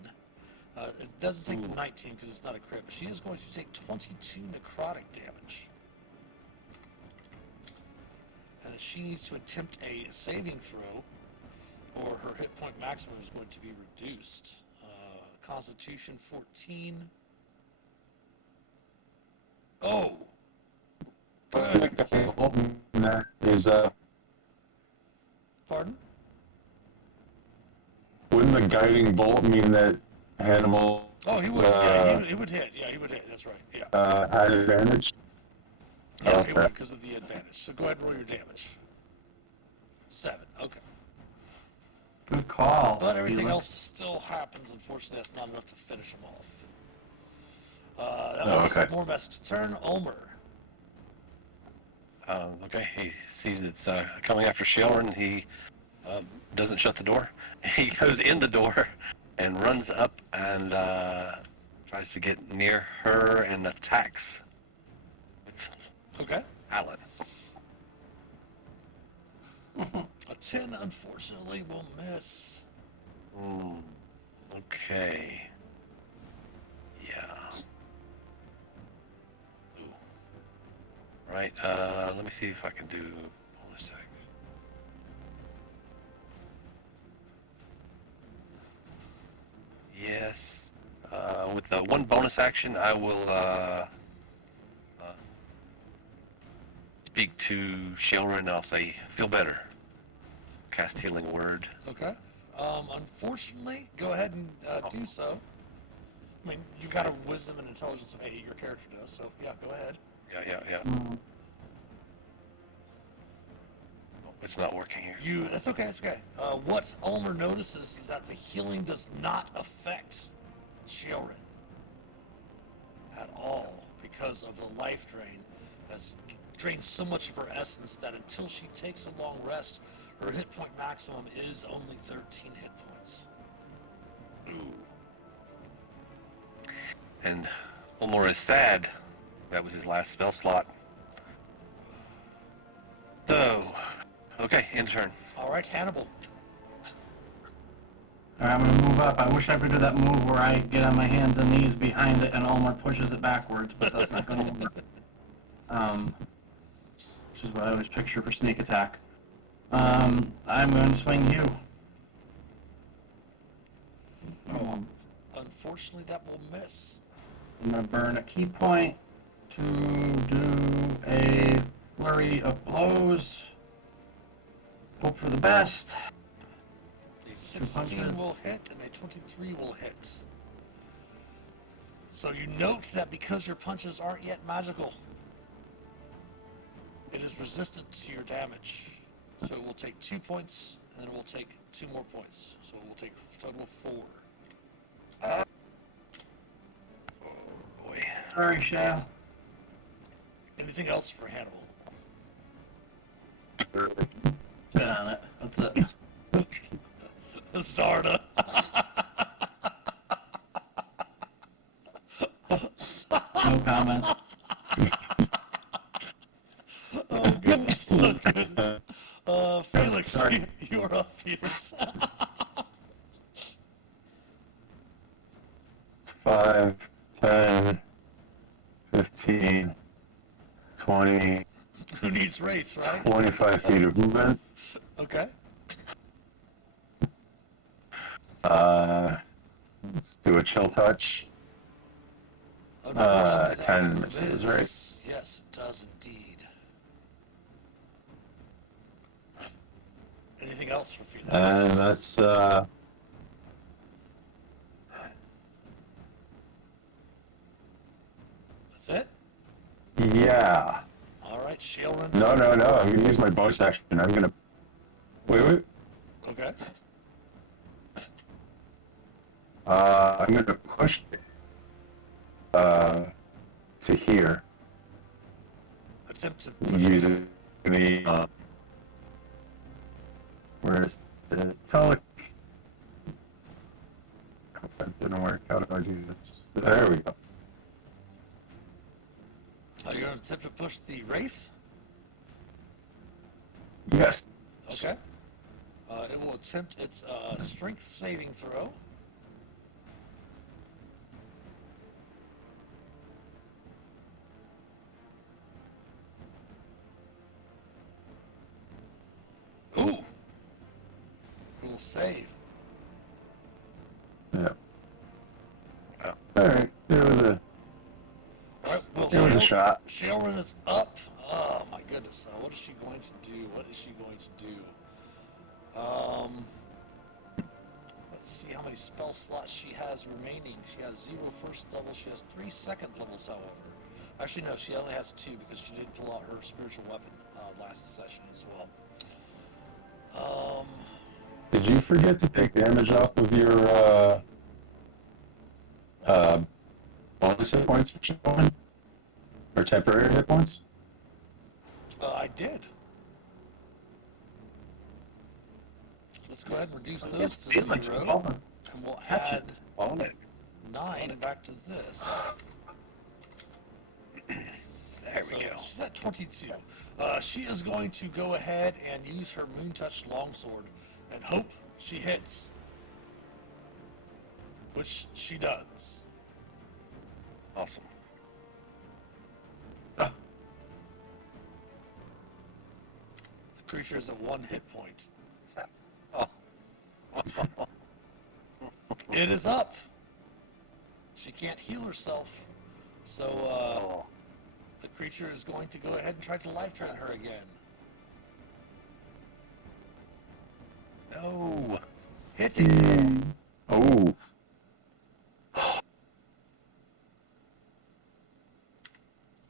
It doesn't take the 19 because it's not a crit, but she is going to take 22 necrotic damage. And she needs to attempt a saving throw, or her hit point maximum is going to be reduced. Constitution 14. Oh! Good. is Pardon? wouldn't the guiding bolt mean that Hannibal Oh, he would. Yeah, he would hit. Yeah, he would hit. That's right. Yeah. had advantage? Yeah, he Okay. would because of the advantage. So go ahead and roll your damage. 7. Okay. Good call. But everything Felix. else still happens. Unfortunately, that's not enough to finish him off. That Oh, was okay. Mormesk's turn. Ulmer. Okay, he sees it's coming after Shailrin. He doesn't shut the door. He goes in the door and runs up and tries to get near her and attacks with Okay. Alan. A 10, unfortunately, will miss. Okay. Yeah. Ooh. Right, let me see if I can do bonus action. Yes. With the one bonus action, I will speak to Shailrin and I'll say, feel better. Cast Healing Word. Okay. Unfortunately, go ahead and do so. I mean, you've got a wisdom and intelligence of 8, your character does, so yeah, go ahead. Yeah. Oh, it's not working here. That's okay, that's okay. What Ulmer notices is that the healing does not affect Shailrin at all because of the life drain. Has drained so much of her essence that until she takes a long rest, her hit point maximum is only 13 hit points. Ooh. And Ulmor is sad. That was his last spell slot. So, okay, in turn. All right, Hannibal. Alright, I'm gonna move up. I wish I could do that move where I get on my hands and knees behind it and Ulmer pushes it backwards, but that's not gonna work. Which is what I always picture for sneak attack. I'm going to swing you. Unfortunately, that will miss. I'm going to burn a key point to do a flurry of blows. Hope for the best. A 16 will hit and a 23 will hit. So you note that because your punches aren't yet magical, it is resistant to your damage. So it will take 2 points, and then it will take 2 more points. So it will take a total of 4. Oh boy. Sorry, Shale. Anything else for Hannibal? Spit on it. That's it. Zarda. No comment. Oh goodness. Oh goodness. Felix, Sorry. you're up, Felix. 5, 10, 15, 20, Who needs wraiths, right? 25 feet of movement. Okay. Let's do a chill touch. Unfortunately, that 10 will misses, miss. right? Yes, it does indeed. Anything else for Felix? And that's That's it? yeah. All right, Sheilran. No. I'm gonna use my bonus action. I'm gonna wait. Okay. I'm gonna push to here Attempt to push. using the where's the tele. That didn't work. How do I do this? There we go. You're going to attempt to push the wraith? Yes. Okay. It will attempt its strength saving throw. Ooh! It will save. Yeah. All right. It was a All right, well, it was a shot. Sheilran is up. Oh my goodness. What is she going to do? Let's see how many spell slots she has remaining. She has 0 first level. She has 3 second levels, however. Actually, no, she only has 2 because she did pull out her spiritual weapon last session as well. Did you forget to take damage off of your bonus hit points for showing? Or temporary hit points? I did. Let's go ahead and reduce those to 0, and we'll add On it. 9 back to this. There we go. She's at 22. She is going to go ahead and use her Moon Touch Longsword and hope she hits. Which she does. Awesome. The creature is at 1 hit point. Oh. It is up. She can't heal herself. So, the creature is going to go ahead and try to life drain her again. No. Hitting. Oh.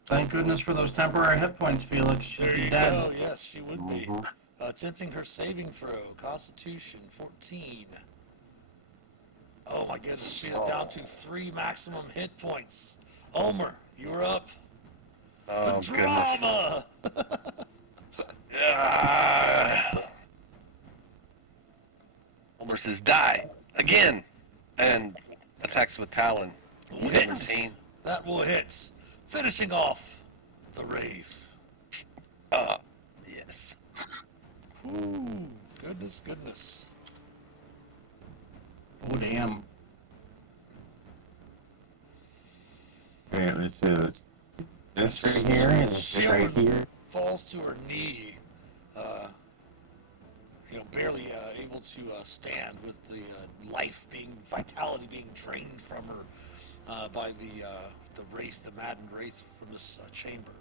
Thank goodness for those temporary hit points, Felix. She'd There be you dead. go. Yes, she would be. Mhm. Attempting her saving throw. Constitution 14. Oh my goodness, she is down to 3 maximum hit points. Omer, you're up. Oh, The drama! Homer says die again, and attacks with Talon. Hits. 17. That will hit. Finishing off the Wraith. Yes. Ooh, goodness. Oh, damn. Okay, let's do this. This right here and this right here. Falls to her knee. Barely able to stand with the vitality being drained from her by the Wraith, the maddened Wraith from this chamber.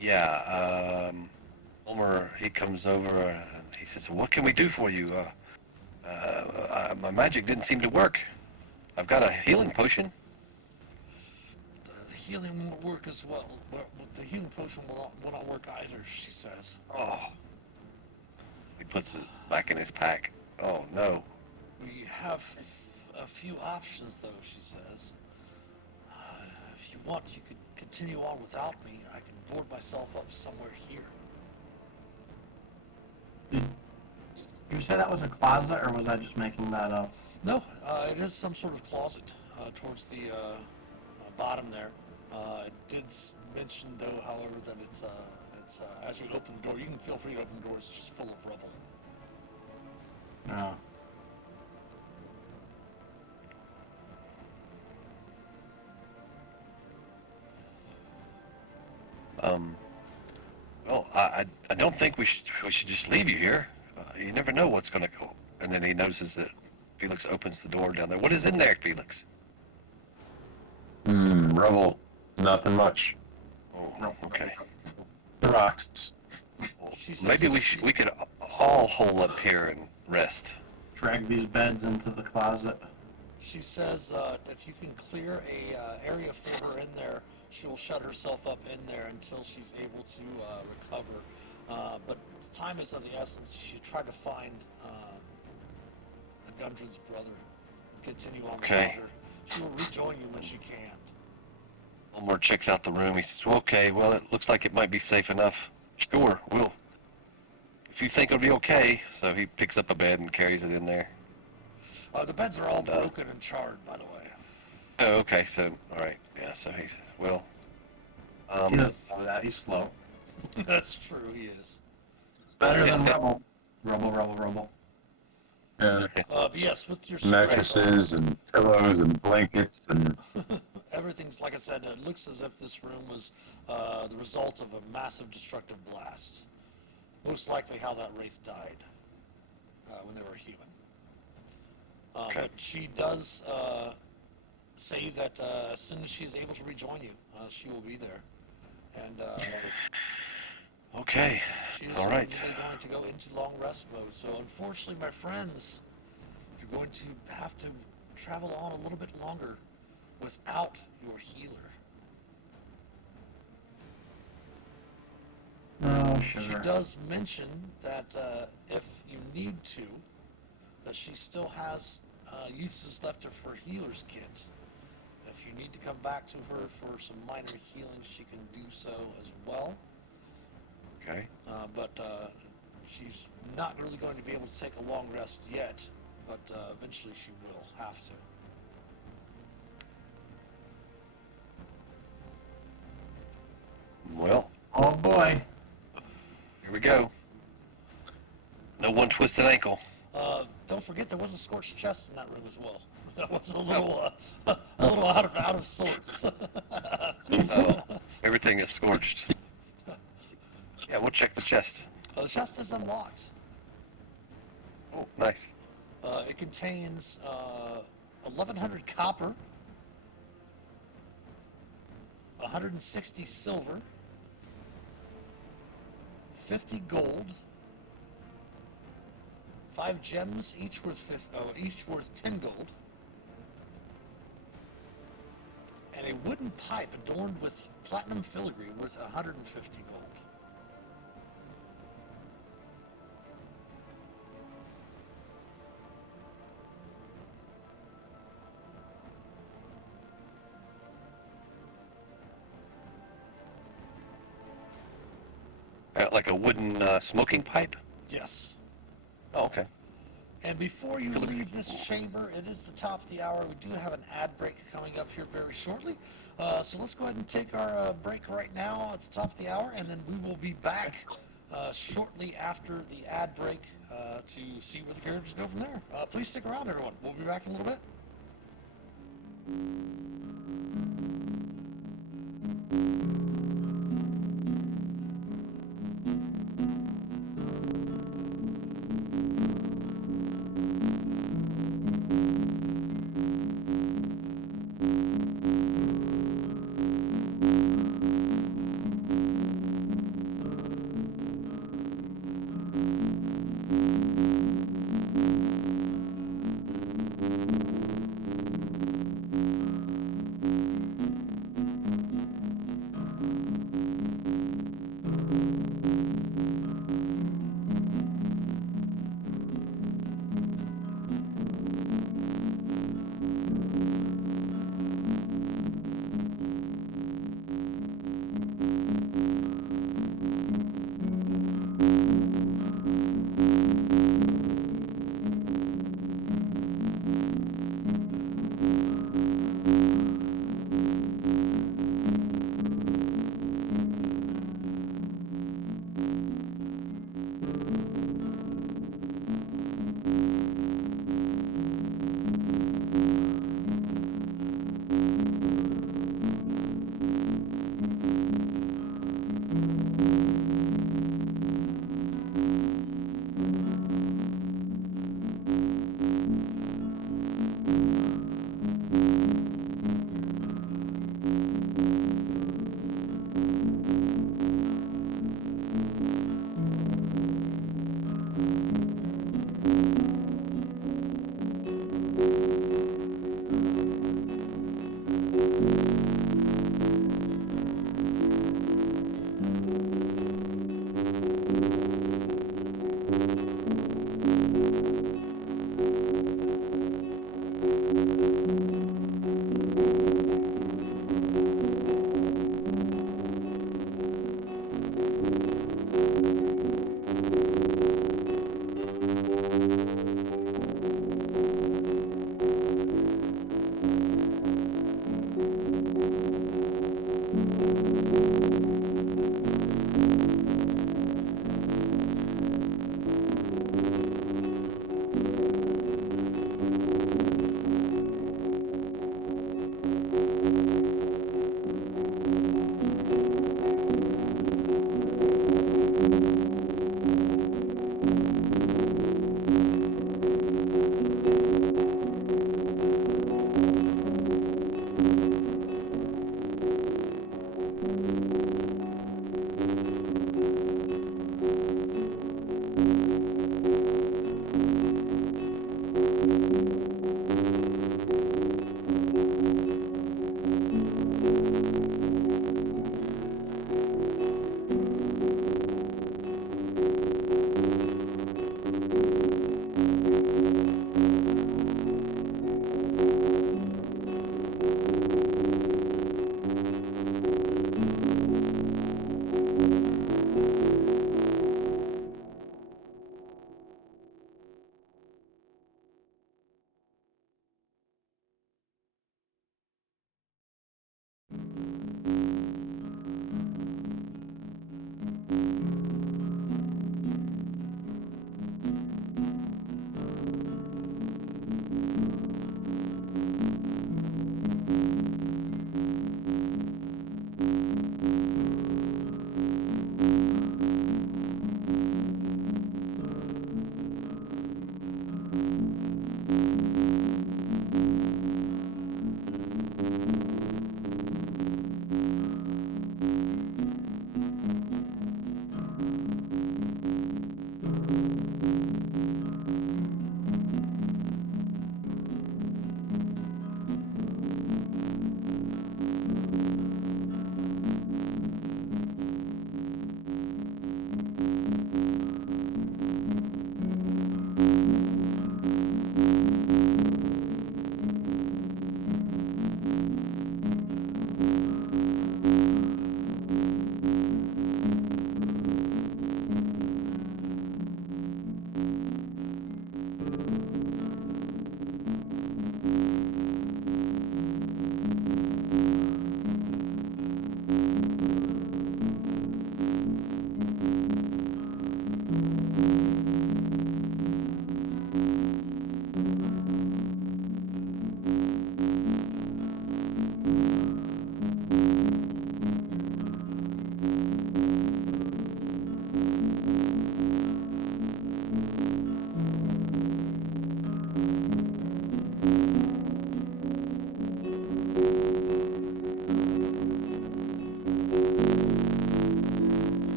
Yeah. Homer, he comes over and he says, "What can we do for you? My magic didn't seem to work. I've got a healing potion." The healing won't work as well. The healing potion will not work either, she says. Oh. He puts it back in his pack. Oh no. We have a few options, though, she says. If you want, you could continue on without me. I could board myself up somewhere here. Did you say that was a closet, or was I just making that up? No, it is some sort of closet towards the bottom there. It did mention, though, however, that it's as you open the door, you can feel free to open the door. It's just full of rubble. No. Well, I don't think we should just leave you here. You never know what's gonna go. And then he notices that Felix opens the door down there. What is in there, Felix? Rubble. Nothing much. Oh, okay. Rocks. Well, She says- maybe we could all hole up here and rest. Drag these beds into the closet. She says if you can clear a area for her in there, she will shut herself up in there until she's able to recover. But time is of the essence. She should try to find the Gundren's brother and continue on Okay. without her. She will rejoin you when she can. Elmore checks out the room. He says, well, okay, well, it looks like it might be safe enough. Sure, we'll. If you think it'll be okay. So he picks up a bed and carries it in there. The beds are all broken and charred, by the way. Oh, okay, so, all right. Yeah, so he says, well, He doesn't know that. He's slow. That's true, he is. Better Yeah, than yeah. rubble. Rubble. Yeah. But yes, with your Mattresses and pillows and blankets and everything's, like I said, it looks as if this room was the result of a massive destructive blast. Most likely how that wraith died when they were human. Okay. But she does say that as soon as she is able to rejoin you, she will be there. And okay, she is all right. immediately going to go into long rest mode. So unfortunately, my friends, you're going to have to travel on a little bit longer without your healer. Oh, She sugar. does mention that if you need to, that she still has uses left of her healer's kit. If you need to come back to her for some minor healing, she can do so as well. Okay. But she's not really going to be able to take a long rest yet, but eventually she will have to. Well, Oh boy. here we go. No one twisted ankle. Don't forget there was a scorched chest in that room as well. That was a little out of sorts. Oh, everything is scorched. Yeah, we'll check the chest. The chest is unlocked. Oh, nice. It contains 1,100 copper, 160 silver, 50 gold, 5 gems, each worth 10 gold, and a wooden pipe adorned with platinum filigree worth 150 gold. Like a wooden smoking pipe? Yes. Oh, okay. And before you leave this chamber, it is the top of the hour. We do have an ad break coming up here very shortly. So let's go ahead and take our break right now at the top of the hour, and then we will be back shortly after the ad break to see where the characters go from there. Please stick around, everyone. We'll be back in a little bit.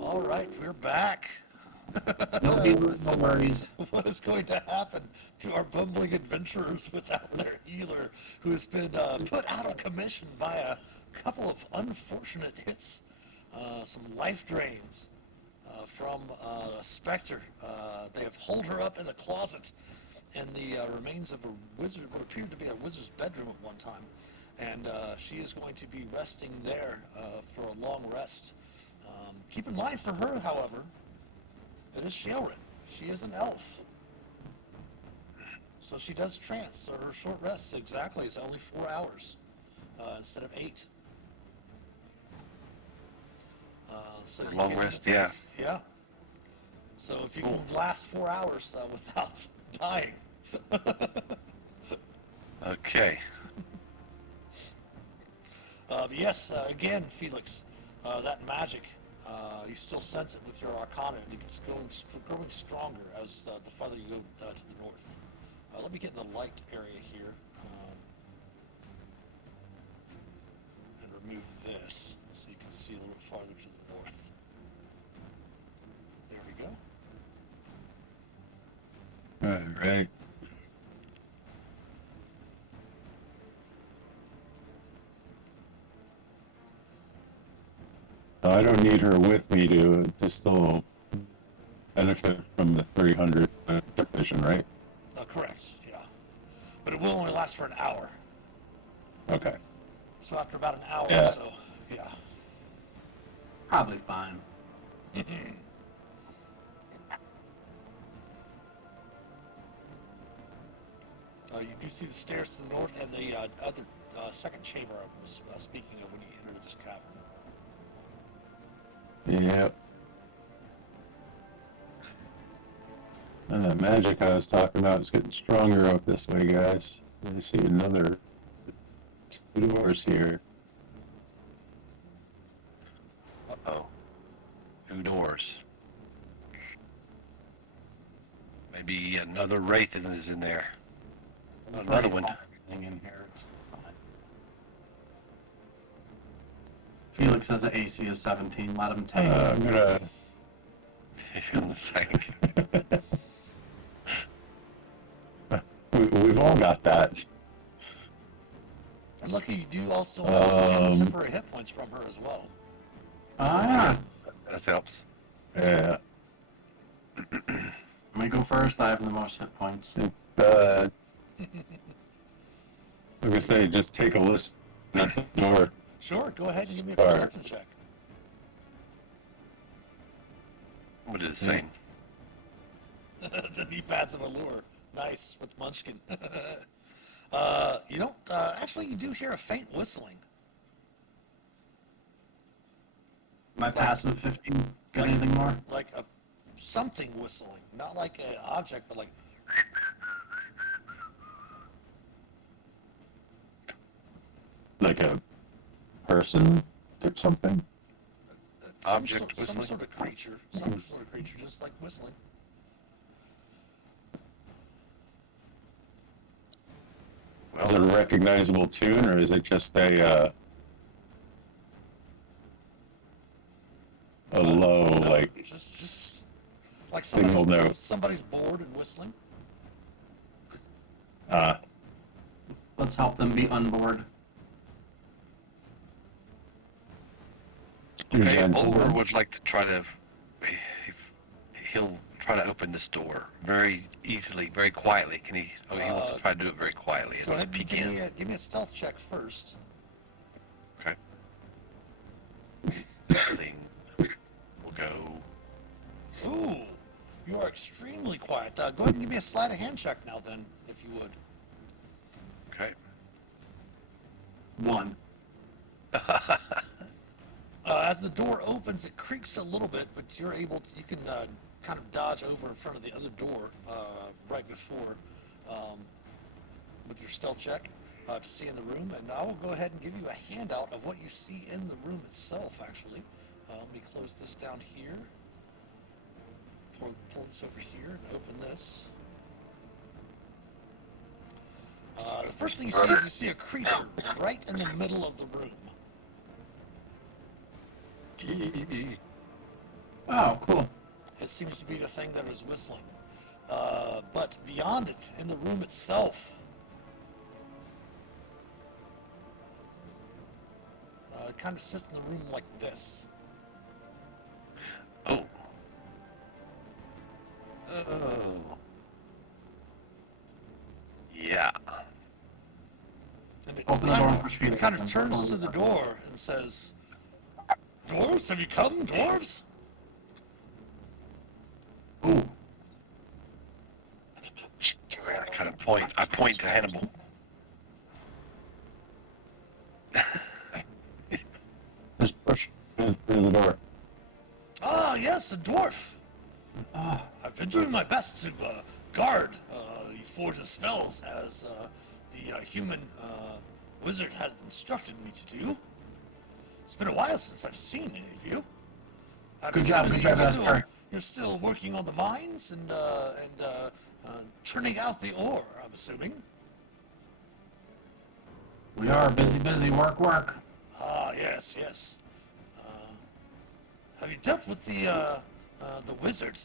All right, we're back. No healer, no worries. What is going to happen to our bumbling adventurers without their healer, who has been put out of commission by a couple of unfortunate hits, some life drains from a specter. They have holed her up in a closet in the remains of a wizard, what appeared to be a wizard's bedroom at one time, and she is going to be resting there for a long rest. Keep in mind for her, however, It is Shailrin. She is an elf. So she does trance, so her short rest exactly is only 4 hours instead of 8. So you Long get- rest, yeah. Yeah. So if you can last 4 hours without dying. Okay. But yes, again, Felix, that magic, you still sense it with your arcana, and it's growing stronger as the farther you go to the north. Let me get in the light area here and remove this so you can see a little bit farther to the north. There we go. All right. I don't need her with me to still benefit from the 300-foot vision, right? Correct, yeah. But it will only last for an hour. Okay. So after about an hour Yeah. or so, yeah. Probably fine. You do see the stairs to the north and the other second chamber I was speaking of when you entered this cavern. Yep. And that magic I was talking about is getting stronger up this way, guys. I see another 2 doors here. Uh-oh. 2 doors. Maybe another wraith is in there. Another one. Thing in here. It's fine. Felix has an AC of 17. Let him take it. I'm gonna. He's gonna tank. We've all got that. And lucky you do also have temporary hit points from her as well. Ah, That helps. Yeah. let me go first. I have the most hit points. I was gonna say, just take a listen at the door. Sure, go ahead and give me a Sorry. perception check. What is it saying? The knee pads of Allure. Nice, with Munchkin. You don't, actually you do hear a faint whistling. My passive 15. Got anything more? Like a something whistling. Not like an object, but like... Like a person or something. Object some whistling? sort of creature. Some sort of creature, just like whistling. Is it a recognizable tune, or is it just a low, No, like just like single note? somebody's bored and whistling. Let's help them be unboard. Okay, Gentle. Oliver would like to try to... He'll try to open this door very easily, very quietly. Can he... Oh, he wants to try to do it very quietly and Go just ahead and peek in. give me a stealth check first. Okay. Nothing. We'll go... Ooh, you are extremely quiet. Go ahead and give me a sleight of hand check now, then, if you would. Okay. 1. As the door opens, it creaks a little bit, but you're able to, you can kind of dodge over in front of the other door right before with your stealth check to see in the room. And I will go ahead and give you a handout of what you see in the room itself, actually. Let me close this down here. Pull this over here and open this. The first thing you see is you see a creature right in the middle of the room. Oh, cool. It seems to be the thing that is whistling. But beyond it, in the room itself, it kind of sits in the room like this. Oh. Oh. Yeah. And it Open the door and push it Felix kind of in. turns to the door and says, "Dwarves, have you come, dwarves?" I point to Hannibal. Just push through the door. Ah, yes, a dwarf. Ah, I've been doing my best to guard the Forge of Spells as the human wizard has instructed me to do. It's been a while since I've seen any of you. I'm Good job, assuming good job, you're Esther. you're still working on the mines and churning out the ore, I'm assuming. we are busy, work. Ah, yes, yes. Have you dealt with the wizard?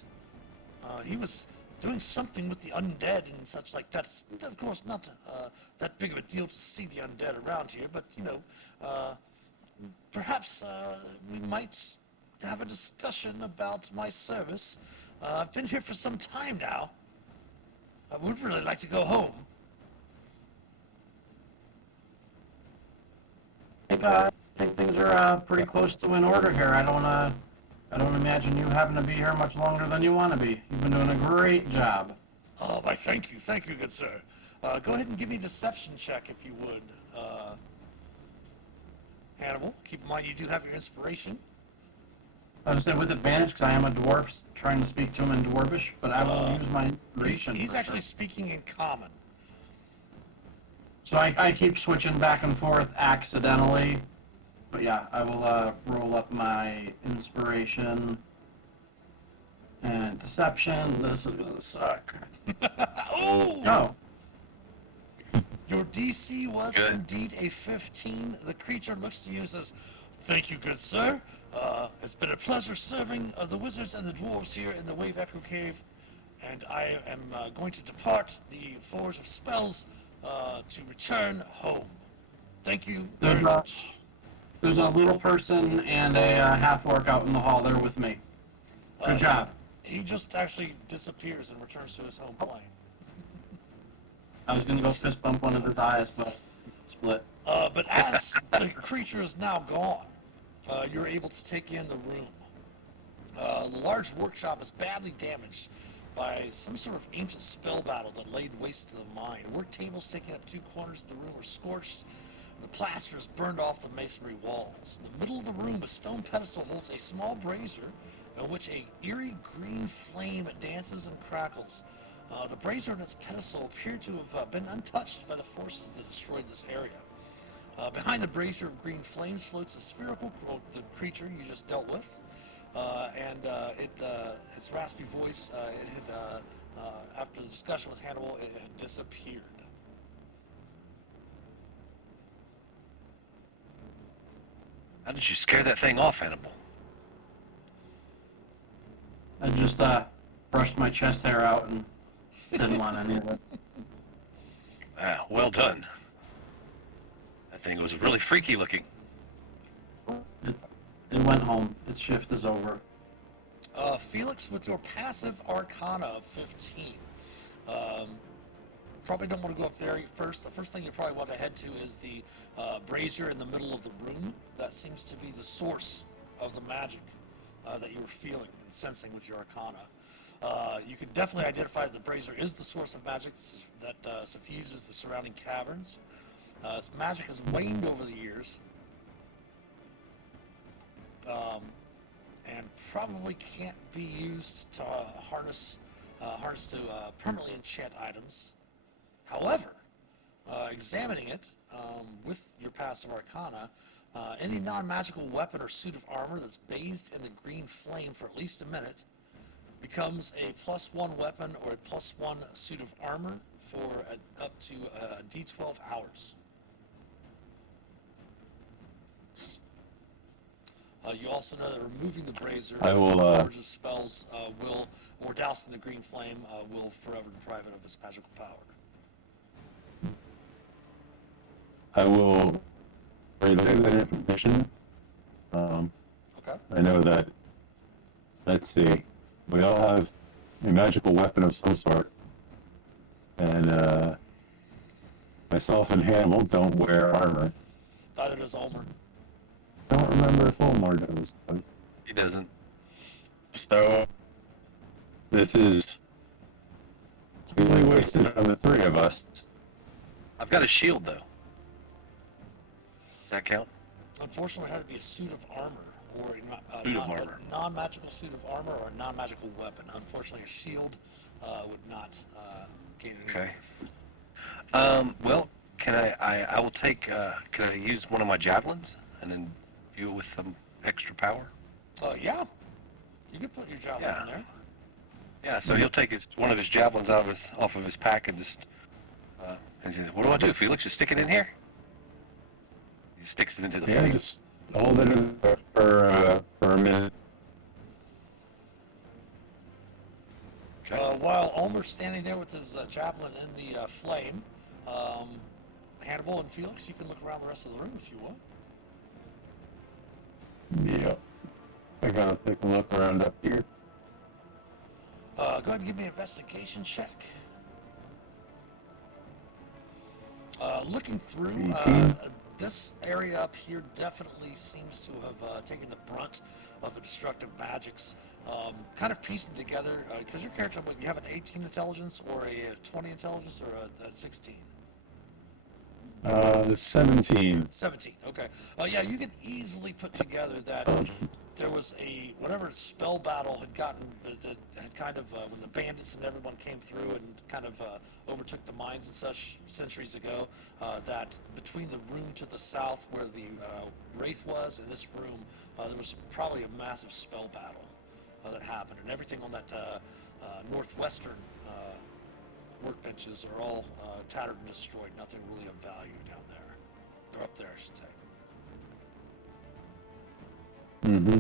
He was doing something with the undead and such like that. It's, of course, not that big of a deal to see the undead around here, but you know, perhaps we might have a discussion about my service. I've been here for some time now. I would really like to go home. I think things are pretty close to in order here. I don't imagine you having to be here much longer than you want to be. You've been doing a great job. Oh, why, thank you, good sir. Go ahead and give me a deception check if you would, Hannibal. Keep in mind you do have your inspiration. I was saying with advantage because I am a dwarf trying to speak to him in dwarvish, but I will use my inspiration. He's for actually sure. speaking in common. So I keep switching back and forth accidentally. But yeah, I will roll up my inspiration and deception. This is gonna suck. Oh! No. Your DC was Good. indeed a 15. The creature looks to you and says, "Thank you, good sir. It's been a pleasure serving the wizards and the dwarves here in the Wave Echo Cave, and I am going to depart the Forge of Spells to return home. Thank you very much." There's a little person and a half orc out in the hall there with me. Good job. He just actually disappears and returns to his home plane. I was gonna go fist bump one of his eyes, but split. But as the creature is now gone, you're able to take in the room. The large workshop is badly damaged by some sort of ancient spell battle that laid waste to the mine. Work tables taking up 2 corners of the room are scorched, and the plaster is burned off the masonry walls. In the middle of the room, a stone pedestal holds a small brazier in which a eerie green flame dances and crackles. The brazier and its pedestal appear to have been untouched by the forces that destroyed this area. Behind the brazier of green flames floats a spherical the creature you just dealt with, and its raspy voice, it had, after the discussion with Hannibal, it had disappeared. How did you scare that thing off, Hannibal? I just brushed my chest hair out and didn't want any of it. Ah, well done. That thing was really freaky looking. It went home. Its shift is over. Felix, with your passive Arcana of 15, probably don't want to go up there first. The first thing you probably want to head to is the brazier in the middle of the room. That seems to be the source of the magic that you were feeling and sensing with your Arcana. You can definitely identify that the brazier is the source of magic that suffuses the surrounding caverns. Its magic has waned over the years, and probably can't be used to harness to permanently enchant items. However, examining it with your passive Arcana, any non-magical weapon or suit of armor that's bathed in the green flame for at least a minute becomes a +1 weapon or a +1 suit of armor for up to D12 hours. You also know that removing the brazier I will, from the Forge of Spells or dousing the green flame will forever deprive it of its magical power. I will relay that information. Okay. I know that, let's see, we all have a magical weapon of some sort. And myself and Hannibal don't wear armor. Neither does Ulmer. I don't remember if Omar does. But... He doesn't. So, this is We only wasted on the three of us. I've got a shield though. Does that count? Unfortunately, it had to be a suit of armor, or Suit of armor. a non-magical suit of armor, or a non-magical weapon. Unfortunately, a shield would not gain any Okay. benefit. Well, can I will take, can I use one of my javelins and then deal with some extra power? Yeah, you could put your javelin Yeah. in there. Yeah, so he'll take one of his javelins off of his pack and just, and he says, what do I do, Felix? Just stick it in here? He sticks it into the Yeah, flame. just hold it in there for a minute. Okay. While Ulmer's standing there with his javelin in the flame, Hannibal and Felix, you can look around the rest of the room if you want. Yeah. I gotta take a look around up here. Go ahead and give me an investigation check. Looking through, 18. this area up here definitely seems to have taken the brunt of the destructive magics. Kind of piecing together, because your character, what, you have an 18 intelligence or a 20 intelligence or a 16? 17. 17, okay. Yeah, you can easily put together that there was whatever spell battle had gotten, that had kind of, when the bandits and everyone came through and kind of overtook the mines and such centuries ago, that between the room to the south where the Wraith was and this room, there was probably a massive spell battle that happened, and everything on that northwestern workbenches are all tattered and destroyed. Nothing really of value down there. Or up there, I should say. Mm-hmm.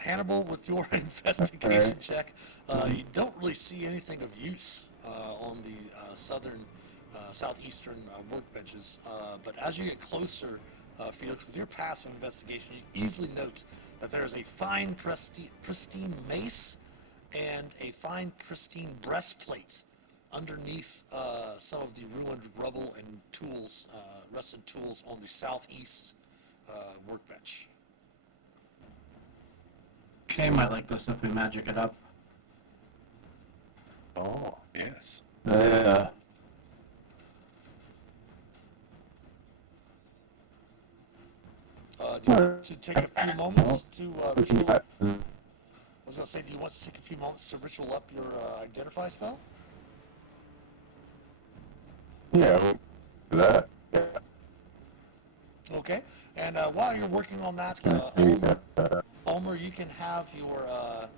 Hannibal, with your investigation check, you don't really see anything of use on the southeastern workbenches. But as you get closer, Felix, with your passive investigation, you easily note that there is a fine, pristine mace and a fine, pristine breastplate underneath some of the ruined rubble and tools, rusted tools on the southeast workbench. Shay might like this if we magic it up. Oh, yes. Yeah. Do you want to take a few moments to ritual up? I was going to say, do you want to take a few moments to ritual up your identify spell? Yeah, we'll do that. Yeah. Okay. And while you're working on that, Ulmer, you can have your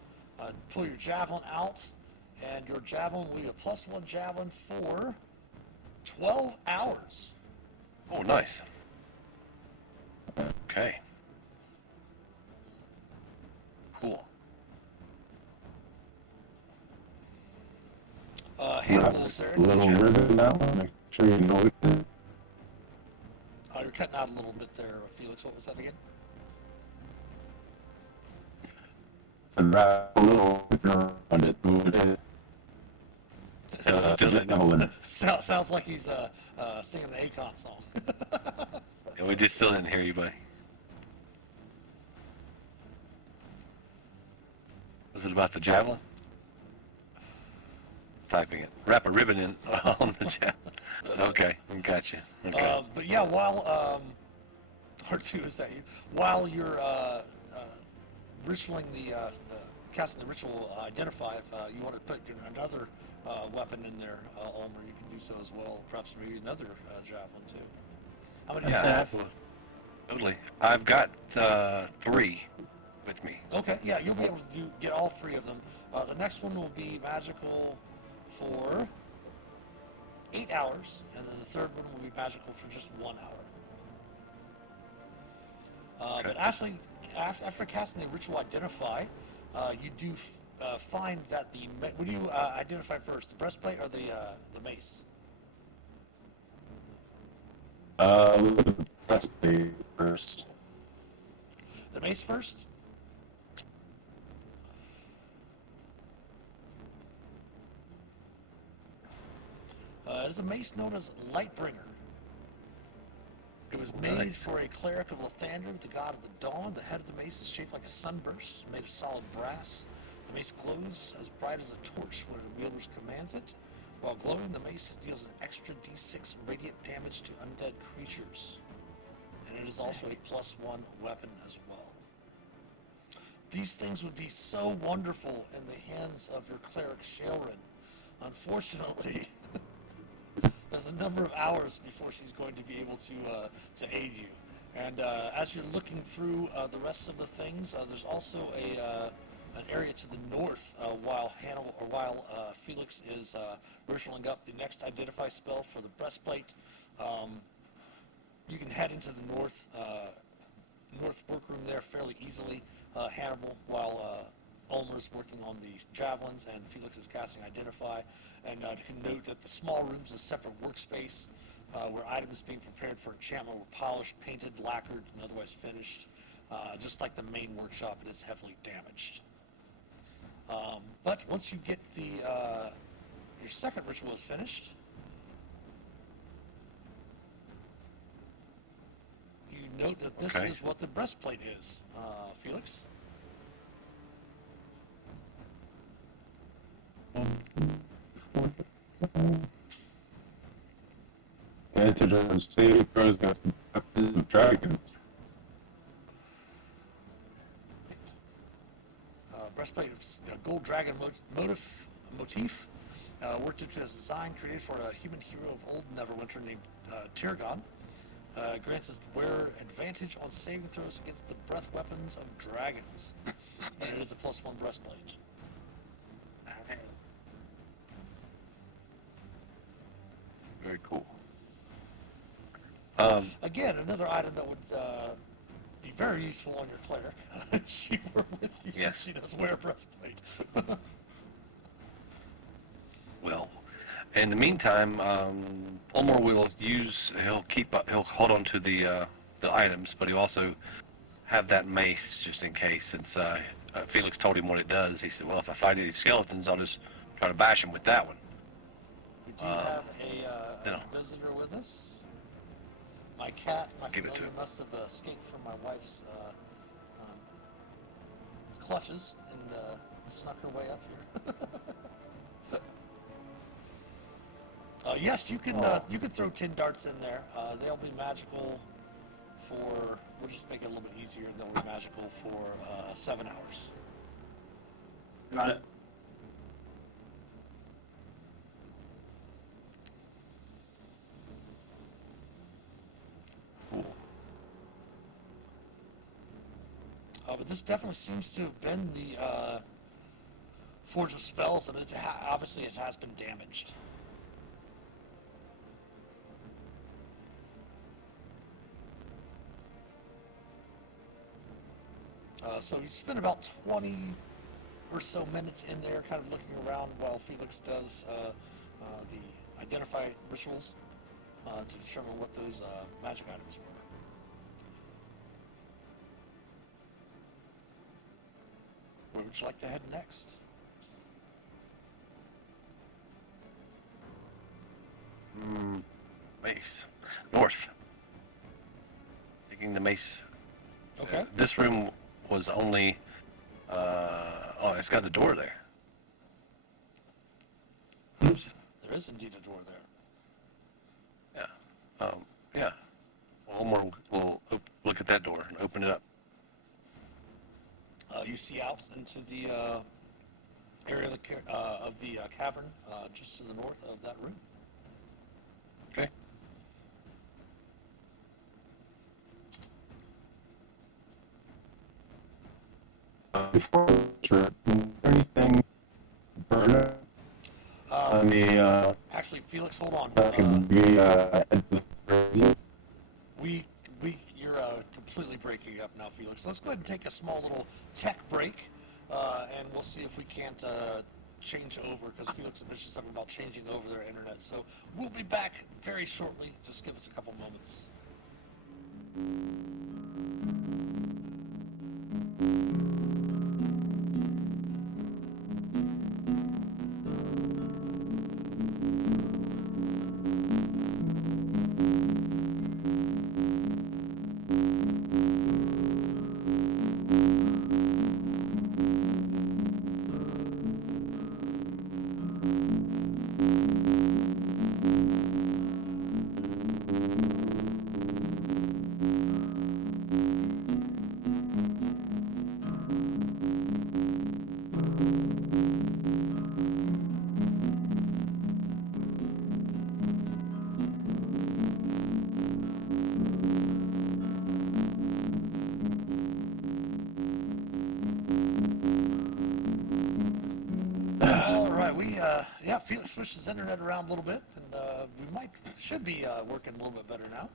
pull your javelin out, and your javelin will be a +1 javelin for 12 hours. Oh, nice. Okay. Cool. Hannibal, is there A little anything? ribbon now. Make sure you know it. You're cutting out a little bit there, Felix. What was that again? And wrap a little ribbon around it. Move it in. Still in. Javelin. Sounds like he's singing an Akon song. Yeah, we just still didn't hear you, buddy. Was it about the javelin? Typing it. Wrap a ribbon in on the javelin. Okay, gotcha. Okay. But yeah, while R2 is that you? While you're ritualing casting the ritual identify, if you want to put another weapon in there, Ulmer, you can do so as well. Perhaps maybe another javelin too. How many do you Yeah, have? totally. I've got 3 with me. Okay, yeah, you'll be able to get all 3 of them. The next one will be magical for 8 hours, and then the third one will be magical for just 1 hour. Okay. But actually, after casting the ritual identify, you do find that what do you identify first, the breastplate or the mace? That's the first. The mace first? It is a mace known as Lightbringer. It was made for a cleric of Lathander, the god of the dawn. The head of the mace is shaped like a sunburst, made of solid brass. The mace glows as bright as a torch when the wielder commands it. While glowing, the mace deals an extra d6 radiant damage to undead creatures. And it is also a +1 weapon as well. These things would be so wonderful in the hands of your cleric Shailrin. Unfortunately, there's a number of hours before she's going to be able to aid you. And as you're looking through the rest of the things, there's also an area to the north while Felix is ritualing up the next identify spell for the breastplate. You can head into the north workroom there fairly easily. Hannibal, while Ulmer's working on the javelins and Felix is casting Identify. And you can note that the small room's a separate workspace where items being prepared for enchantment were polished, painted, lacquered, and otherwise finished. Just like the main workshop, it is heavily damaged. But once you get your second ritual is finished, you note that this is what the breastplate is, Felix. Antidote save throws against the weapons of dragons. Breastplate of gold dragon motif, worked into a design created for a human hero of old Neverwinter named Tyrgon. Grants its wearer advantage on saving throws against the breath weapons of dragons. And it is a +1 breastplate. Very cool. Again, another item that would be very useful on your cleric. She were with you since she does wear a breastplate. Well, in the meantime, Ulmer will he'll hold on to the items, but he'll also have that mace just in case. Since Felix told him what it does, he said, "Well, if I find any skeletons, I'll just try to bash them with that one." We do have a visitor with us. My cat, my familiar, must have escaped from my wife's clutches and snuck her way up here. Yes, you can throw 10 darts in there. They'll be magical for. We'll just make it a little bit easier. They'll be magical for 7 hours. Got it. Cool. But this definitely seems to have been the Forge of Spells, and obviously it has been damaged. So you spend about 20 or so minutes in there kind of looking around while Felix does the Identify rituals to determine what those magic items were. Where would you like to head next? Mace. North. Taking the mace. Okay. This room was only. It's got the door there. Oops. There is indeed a door there. Yeah. Yeah. Ulmer will look at that door and open it up. You see out into the area of the cavern just to the north of that room. Okay. Before anything burn on the Actually, Felix, hold on. that can be You're completely breaking up now, Felix. Let's go ahead and take a small little tech break, and we'll see if we can't change over, because Felix mentioned something about changing over their internet. So we'll be back very shortly. Just give us a couple moments. All right, yeah, Felix switched his internet around a little bit, and we should be working a little bit better now.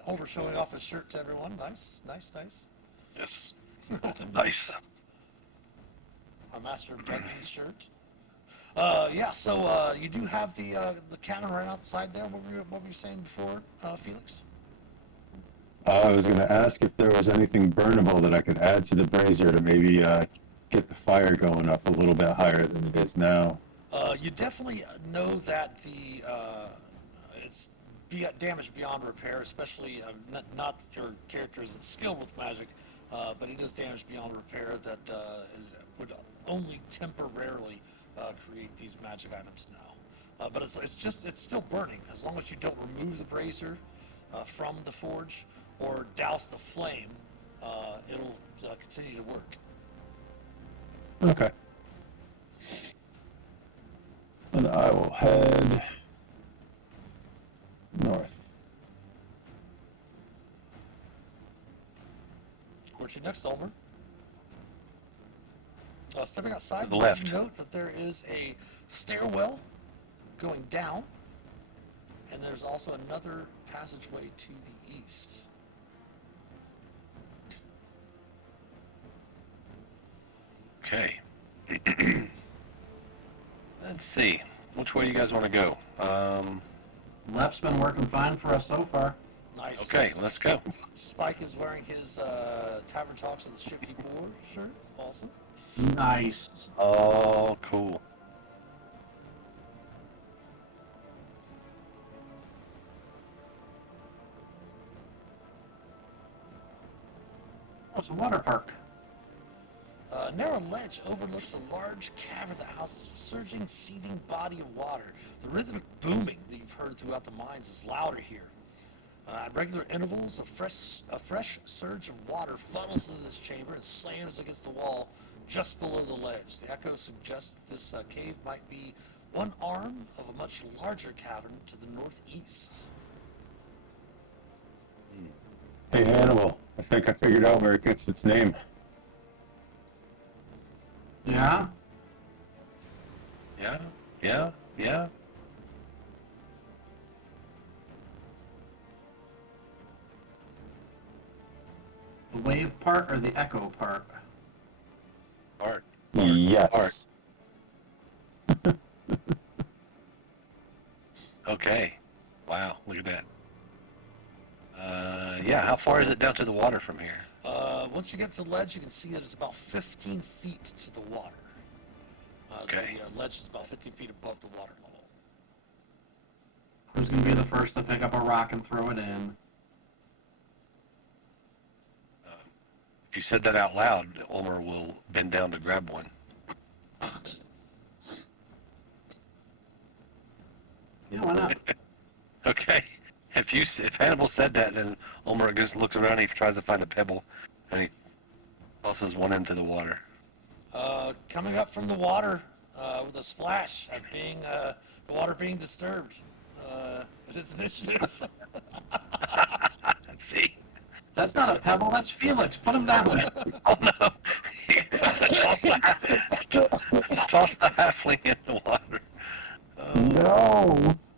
Holder showing off his shirt to everyone. Nice, nice, nice. Yes. Nice. Our Master of Dungeons shirt. Yeah, so you do have the cannon right outside there. What were you saying before, Felix? I was going to ask if there was anything burnable that I could add to the brazier to maybe get the fire going up a little bit higher than it is now. You definitely know that it's damaged beyond repair, especially not that your character isn't skilled with magic, but it is damaged beyond repair that it would only temporarily create these magic items now. But it's still burning as long as you don't remove the brazier from the forge or douse the flame. It'll continue to work. Okay. And I will head north. Where's your next, Ulmer? Stepping outside, To the you left. note that there is a stairwell going down, and there's also another passageway to the east. Okay. Let's see. Which way do you guys want to go? Left's been working fine for us so far. Nice. Okay, let's go. Spike is wearing his Tavern Talks with the Shifty Boar shirt. Awesome. Nice. Oh, cool. Oh, it's a water park. A narrow ledge overlooks a large cavern that houses a surging, seething body of water. The rhythmic booming that you've heard throughout the mines is louder here. At regular intervals, a fresh surge of water funnels into this chamber and slams against the wall just below the ledge. The echo suggests that this cave might be one arm of a much larger cavern to the northeast. Hey Hannibal, I think I figured out where it gets its name. Yeah? Yeah, yeah, yeah. The wave part or the echo part? Art. Yes. Okay. Wow, look at that. Yeah, how far is it down to the water from here? Once you get to the ledge, you can see that it's about 15 feet to the water. Okay. The ledge is about 15 feet above the water level. Who's gonna be the first to pick up a rock and throw it in? If you said that out loud, Ulmer will bend down to grab one. Yeah, why not? Okay. If Hannibal said that, then Ulmer just looks around and he tries to find a pebble, and he tosses one into the water. Coming up from the water with a splash at the water being disturbed. It is initiative. Let's see. That's not a pebble, that's Felix. Put him down. Oh no! Toss the halfling in the water.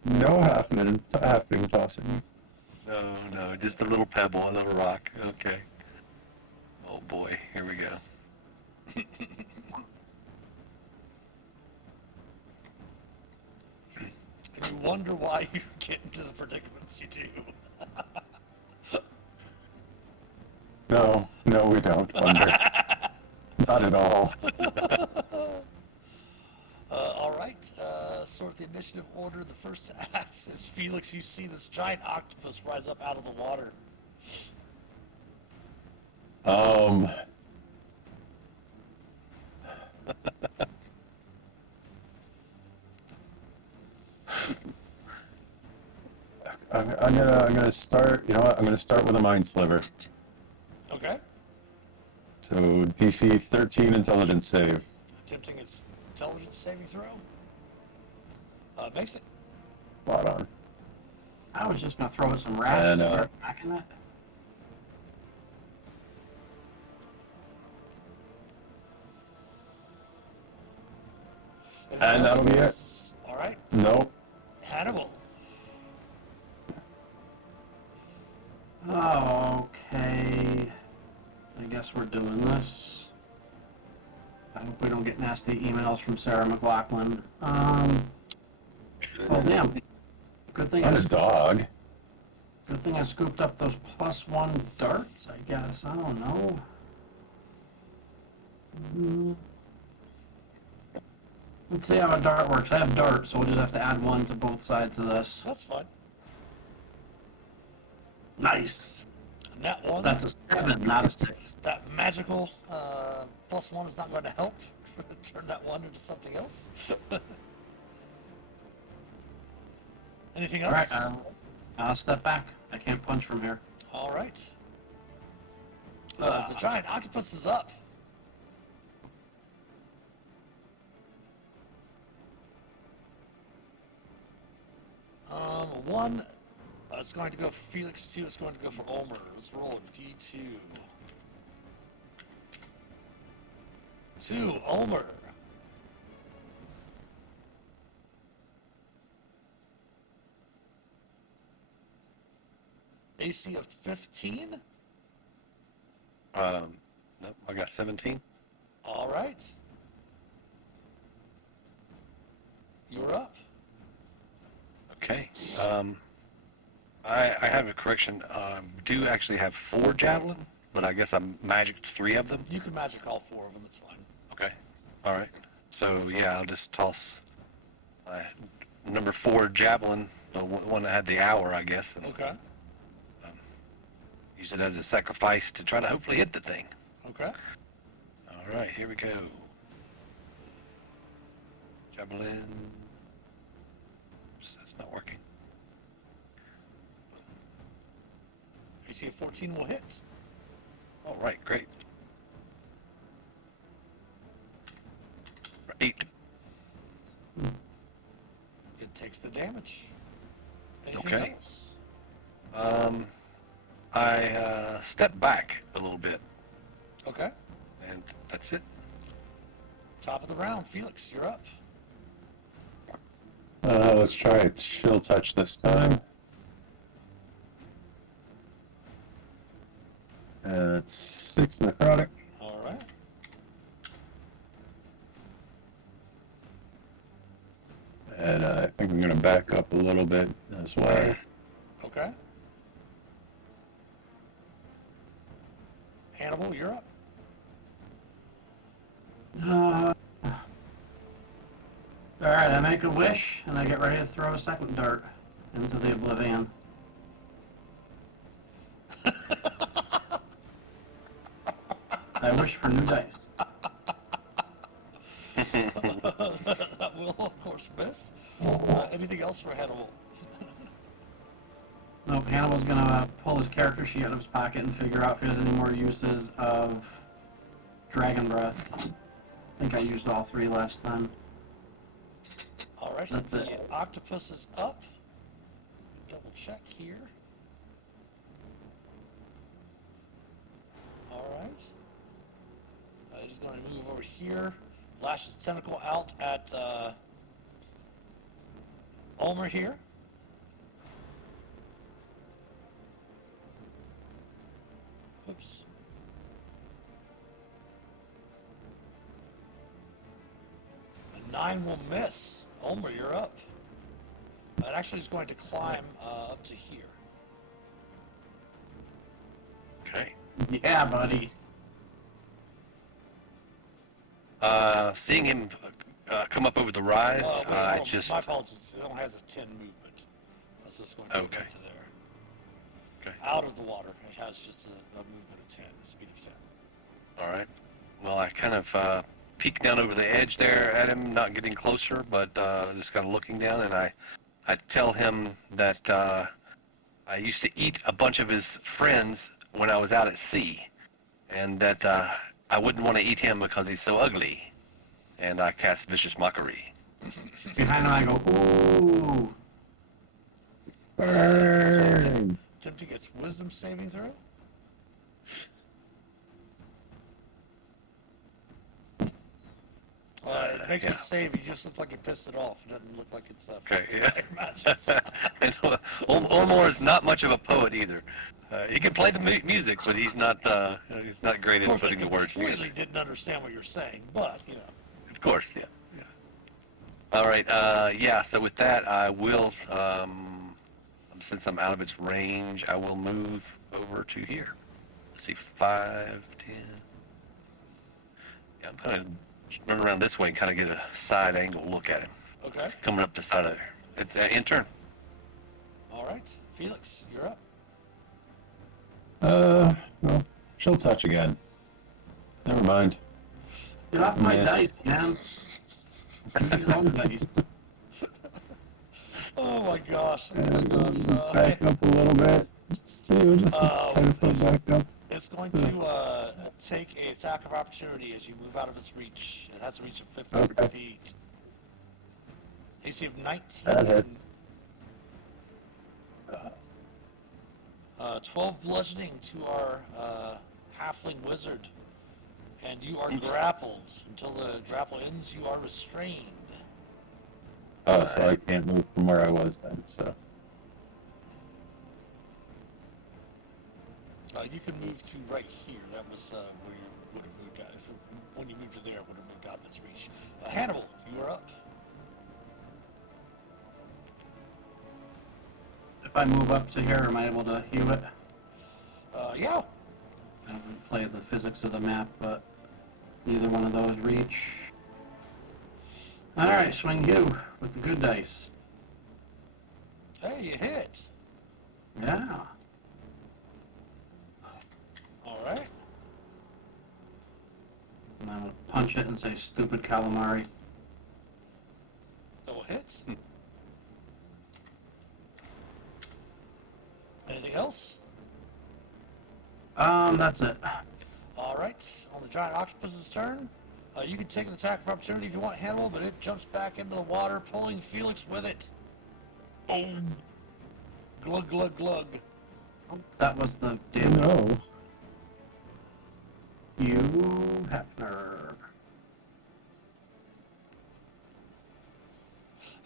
No halfling tossing. No, just a little pebble, a little rock. Okay. Oh boy, here we go. And you wonder why you get into the predicaments you do. No, we don't wonder. Not at all. All right. Sort of the initiative order. The first to ask is Felix. You see this giant octopus rise up out of the water. I'm gonna start. You know what? I'm gonna start with a mind sliver. Okay. So DC 13 intelligence save. Attempting its intelligence saving throw. Makes it. Spot on. I was just gonna throw it some rash And, and start attacking it. And that'll be it. All right. Nope. Hannibal. Okay. I guess we're doing this. I hope we don't get nasty emails from Sarah McLaughlin. Oh damn. Good thing I'm a dog. Good thing I scooped up those +1 darts, I guess. I don't know. Let's see how a dart works. I have dart, so we'll just have to add 1 to both sides of this. That's fine. Nice. And that one. That's a 7, not a 6. That magical +1 is not going to help turn that one into something else. Anything else? Alright, I'll step back. I can't punch from here. All right. The giant octopus is up. One is going to go for Felix. 2 is going to go for Ulmer. Let's roll a D2. 2, Ulmer. AC of 15. Nope, I got 17. All right. You're up. Okay. I have a correction. Do actually have 4 javelin, but I guess I magicked 3 of them. You can magic all 4 of them. It's fine. Okay. All right. So yeah, I'll just toss number 4 javelin, the one that had the hour, I guess, and Okay. use it as a sacrifice to try to hopefully hit the thing. Okay. All right, here we go. Javelin. Oops, that's not working. AC of 14 will hit. All right, great. 8. It takes the damage. Anything Okay. else? I step back a little bit, Okay. and that's it. Top of the round. Felix, you're up. Let's try a chill touch this time. It's 6 necrotic. All right. And I think I'm going to back up a little bit as well. Okay. Hannibal, you're up. Alright, I make a wish, and I get ready to throw a second dart into the oblivion. I wish for new dice. That will, of course, miss. Anything else for Hannibal? Nope, Hannibal's gonna pull his character sheet out of his pocket and figure out if he has any more uses of Dragon Breath. I think I used all 3 last time. All right. That's The it. octopus is up. Double check here. All right. He's going to move over here. Lash his tentacle out at Ulmer here. Oops. A 9 will miss. Ulmer, you're up. It actually is going to climb up to here. Okay. Yeah, buddy. Seeing him come up over the rise, Wait, I no, just... my apologies. It only has a 10 movement. So it's going to go Okay. up to there. Okay. Out of the water. It has just a movement of 10, a speed of 10. All right. Well, I kind of peek down over the edge there at him, not getting closer, but just kind of looking down, and I tell him that I used to eat a bunch of his friends when I was out at sea, and that I wouldn't want to eat him because he's so ugly. And I cast Vicious Mockery. Behind him, I go, ooh. Burn! Tempty gets wisdom saving throw. It makes it save. You just look like you pissed it off. It doesn't look like it's Okay, yeah. matches. And Olmor is not much of a poet either. He can play the music, but he's not great Of at course, I putting the words completely together. didn't understand what you're saying, but you know. Of course, yeah. All right, yeah. So with that, I will, since I'm out of its range, I will move over to here. Let's see, 5, 10. Yeah, I'm gonna run around this way and kind of get a side angle look at him Okay. coming up the side of there. It's in turn. All right, Felix, you're up. Well, she'll touch again. Never mind. Get off my Missed. dice, man. Use your own dice. Oh my gosh. Back up a little bit. See, we're just 10 foot back up. It's going to take an attack of opportunity as you move out of its reach. It has a reach of 15 Okay. feet. AC of 19. That hits. 12 bludgeoning to our halfling wizard. And you are grappled. Until the grapple ends, you are restrained. Oh, so I can't move from where I was then, so. You can move to right here. That was where you would have moved out. When you moved to there, it would have moved out of its reach. Hannibal, you are up. If I move up to here, am I able to heal it? Yeah. I haven't played the physics of the map, but neither one of those reach. Alright, swing you with the good dice. Hey, you hit. Yeah. All right. And I'm gonna punch it and say, stupid calamari. That will hit. Anything else? That's it. All right. On the giant octopus's turn, you can take an attack of opportunity if you want, Hannibal, but it jumps back into the water, pulling Felix with it. Glug, glug, glug. Oh, that was the damage. No. You Hefner.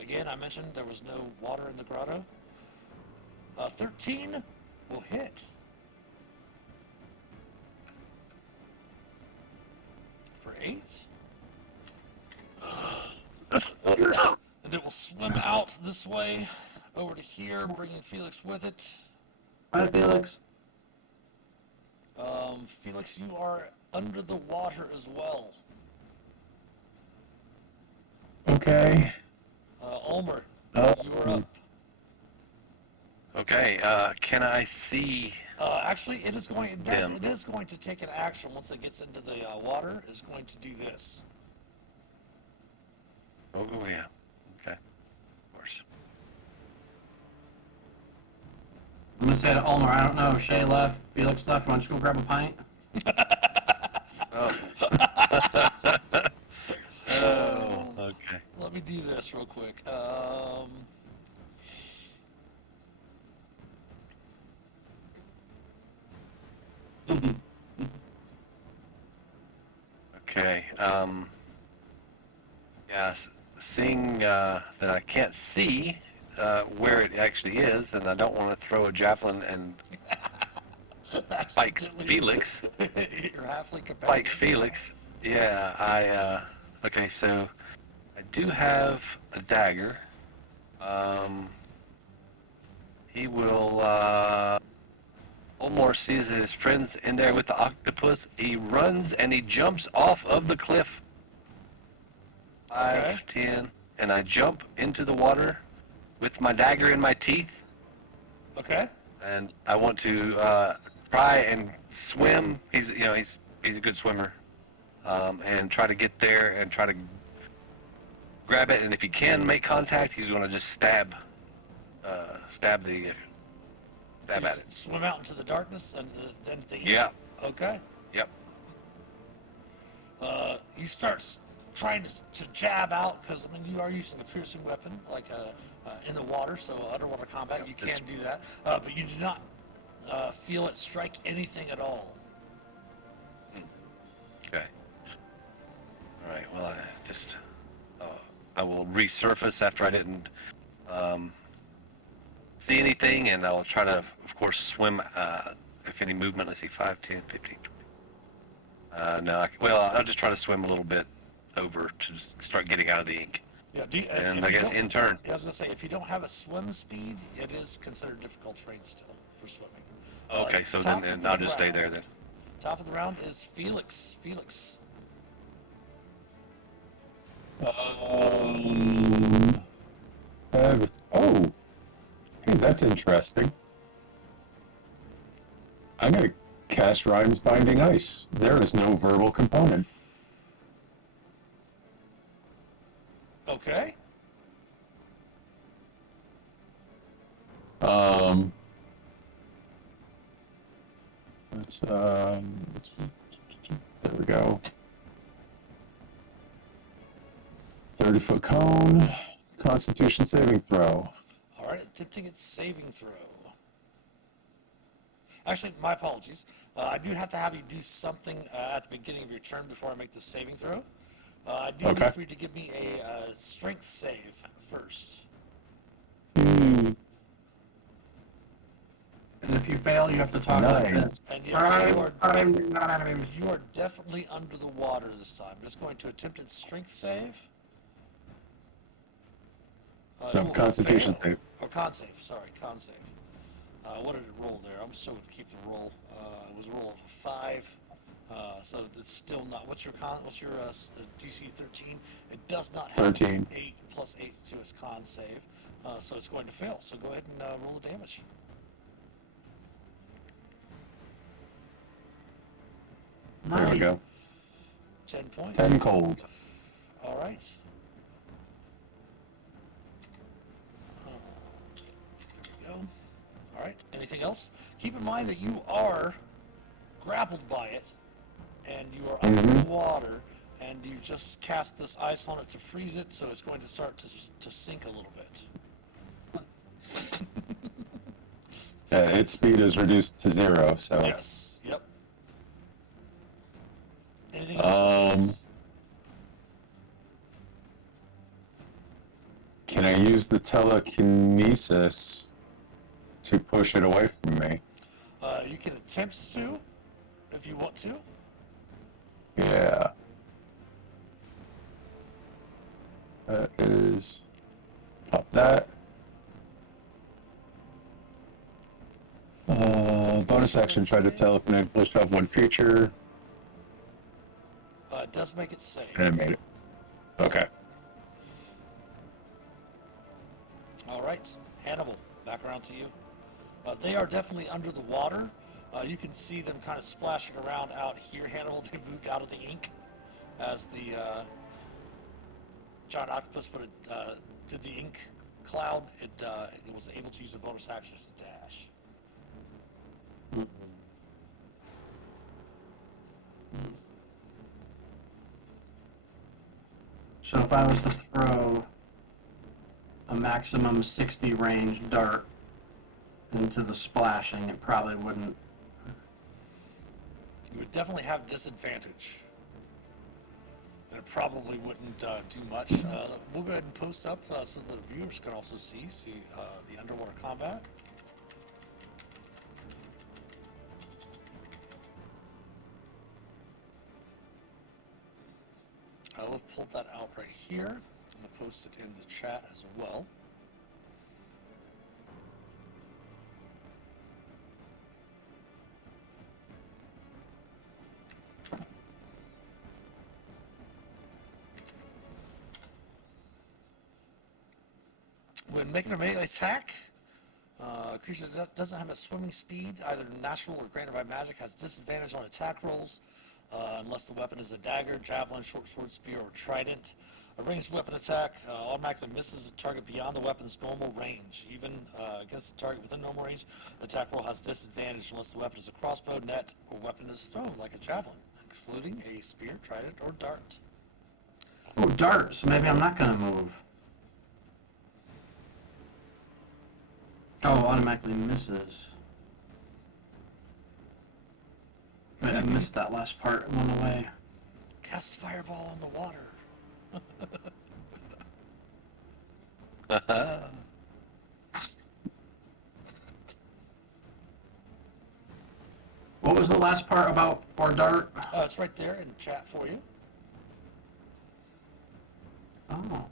Again, I mentioned there was no water in the grotto. 13 will hit. For 8. And it will swim out this way, over to here, bringing Felix with it. Hi, Felix. Felix, you are under the water as well. Okay. Ulmer, Oh. you are up. Okay, can I see? Actually, it is going to take an action once it gets into the water. It's going to do this. Oh yeah. Okay. Of course. I'm gonna say to Ulmer, I don't know, Shay left, Felix left, why don't you go grab a pint? Oh. Oh. Okay. Let me do this real quick. Okay. Yeah. Seeing that I can't see where it actually is, and I don't want to throw a javelin and spike Felix. Your halfling companion. Spike Felix. Yeah. Okay. So I do have a dagger. He will. Olmor sees his friends in there with the octopus. He runs and he jumps off of the cliff. 5, Okay. 10, and I jump into the water with my dagger in my teeth. Okay. And I want to try and swim. He's a good swimmer, and try to get there and try to grab it. And if he can make contact, he's going to just stab at it. Swim out into the darkness and then the Yeah. Okay. Yep. starts trying to jab out because I mean you are using a piercing weapon like in the water, so underwater combat you can do that, but you do not feel it strike anything at all. Okay. All right. Well, I will resurface after I didn't see anything, and I'll try to, of course, swim. If any movement, let's see, 5, 10, 15, 20. No, I'll just try to swim a little bit over to start getting out of the ink. Yeah, And I guess in turn. Yeah, I was gonna say if you don't have a swim speed, it is considered difficult terrain still for swimming. Okay, so then and I'll just stay there then. Top of the round is Felix. Felix. Oh, hey, that's interesting. I'm gonna cast Rhymes Binding Ice. There is no verbal component. Okay. There we go. 30-foot cone. Constitution saving throw. All right, attempting its saving throw. Actually, my apologies. I do have to have you do something at the beginning of your turn before I make the saving throw. I do need for you to give me a strength save first. And if you fail, you have to talk like this. And yes, you are definitely under the water this time. Just going to attempt its strength save. No, Constitution save. Or con save, sorry, con save. What did it roll there? I'm still going to keep the roll. It was a roll of 5. So it's still not. What's your DC 13? It does not have 13. 8 plus 8 to its con save. So it's going to fail. So go ahead and roll the damage. There we go. 10 points. 10 cold. All right. There we go. All right. Anything else? Keep in mind that you are grappled by it, and you are under the water, and you just cast this ice on it to freeze it, so it's going to start to sink a little bit. Its speed is reduced to 0, so. Yes. Yep. Anything else? Can I use the telekinesis to push it away from me? You can attempt to, if you want to. Yeah. That is. Pop that. Bonus action, try to teleport push off one creature. It does make it safe. And I made it. Okay. All right, Hannibal, back around to you. They are definitely under the water. You can see them kind of splashing around out here. Hannibal, they moved out of the ink as the giant octopus did the ink cloud. It was able to use a bonus action to dash. So if I was to throw a maximum 60 range dart into the splashing, it probably wouldn't. You would definitely have disadvantage. And it probably wouldn't do much. We'll go ahead and post up so the viewers can also see the underwater combat. I will pull that out right here. I'm going to post it in the chat as well. When making a melee attack, a creature that doesn't have a swimming speed, either natural or granted by magic, has disadvantage on attack rolls unless the weapon is a dagger, javelin, short sword, spear, or trident. A ranged weapon attack automatically misses a target beyond the weapon's normal range. Even against a target within normal range, the attack roll has disadvantage unless the weapon is a crossbow, net, or weapon is thrown, like a javelin, including a spear, trident, or dart. Oh, dart, so maybe I'm not gonna move. Oh, automatically misses. Wait, I missed that last part. It went away. Cast fireball on the water. What was the last part about or dart? It's right there in chat for you. Oh.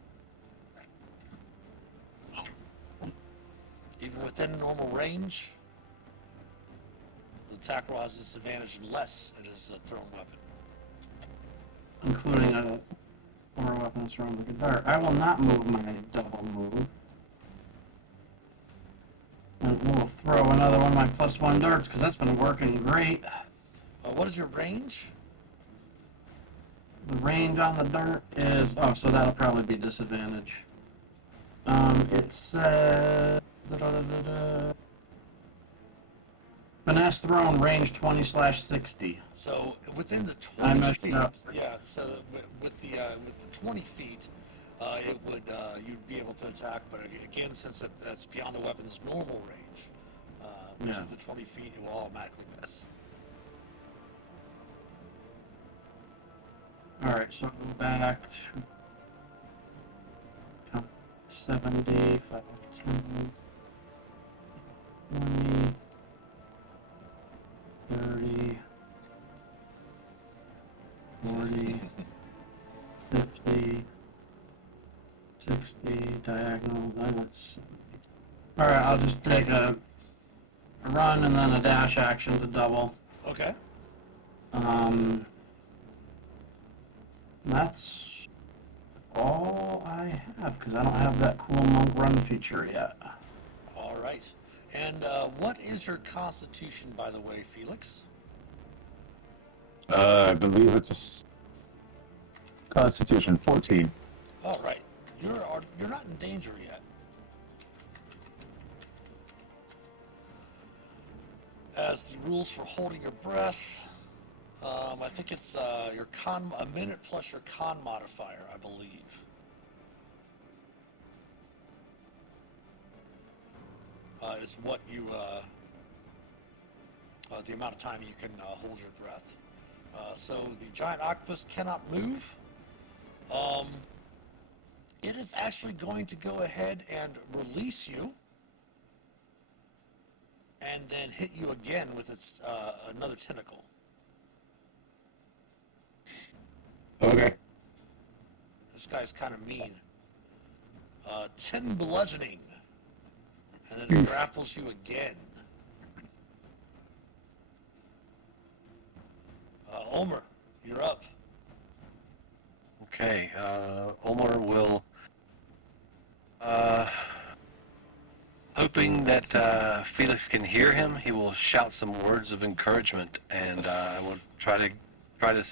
Even within normal range, the attack roll has disadvantage unless it is a thrown weapon. Including a or a weapon thrown like a dart. I will not move my double move. And we'll throw another one of my +1 darts because that's been working great. What is your range? The range on the dart is so that'll probably be disadvantage. It says finesse thrown range 20/60. So within the I 20 messed feet, up. yeah. So with the 20 feet, it would you'd be able to attack. But again, since that's beyond the weapon's normal range, which Yeah. is the 20 feet, it will automatically miss. All right, so go back to 70, 5, 10, 20, 30, 40, 50, 60, diagonal, then it's 70. All right, I'll just take a run and then a dash action to double. Okay. That's all I have because I don't have that cool monk run feature yet. All right. And what is your constitution, by the way, Felix? I believe it's a Constitution 14. All right. You're not in danger yet. As the rules for holding your breath, I think it's your a minute plus your con modifier, I believe. Is what you the amount of time you can hold your breath. So the giant octopus cannot move. It is actually going to go ahead and release you, and then hit you again with its another tentacle. Okay. This guy's kind of mean. 10 bludgeoning, and then it grapples you again. Omer, you're up. Okay, Omar will, hoping that Felix can hear him, he will shout some words of encouragement, and I will try to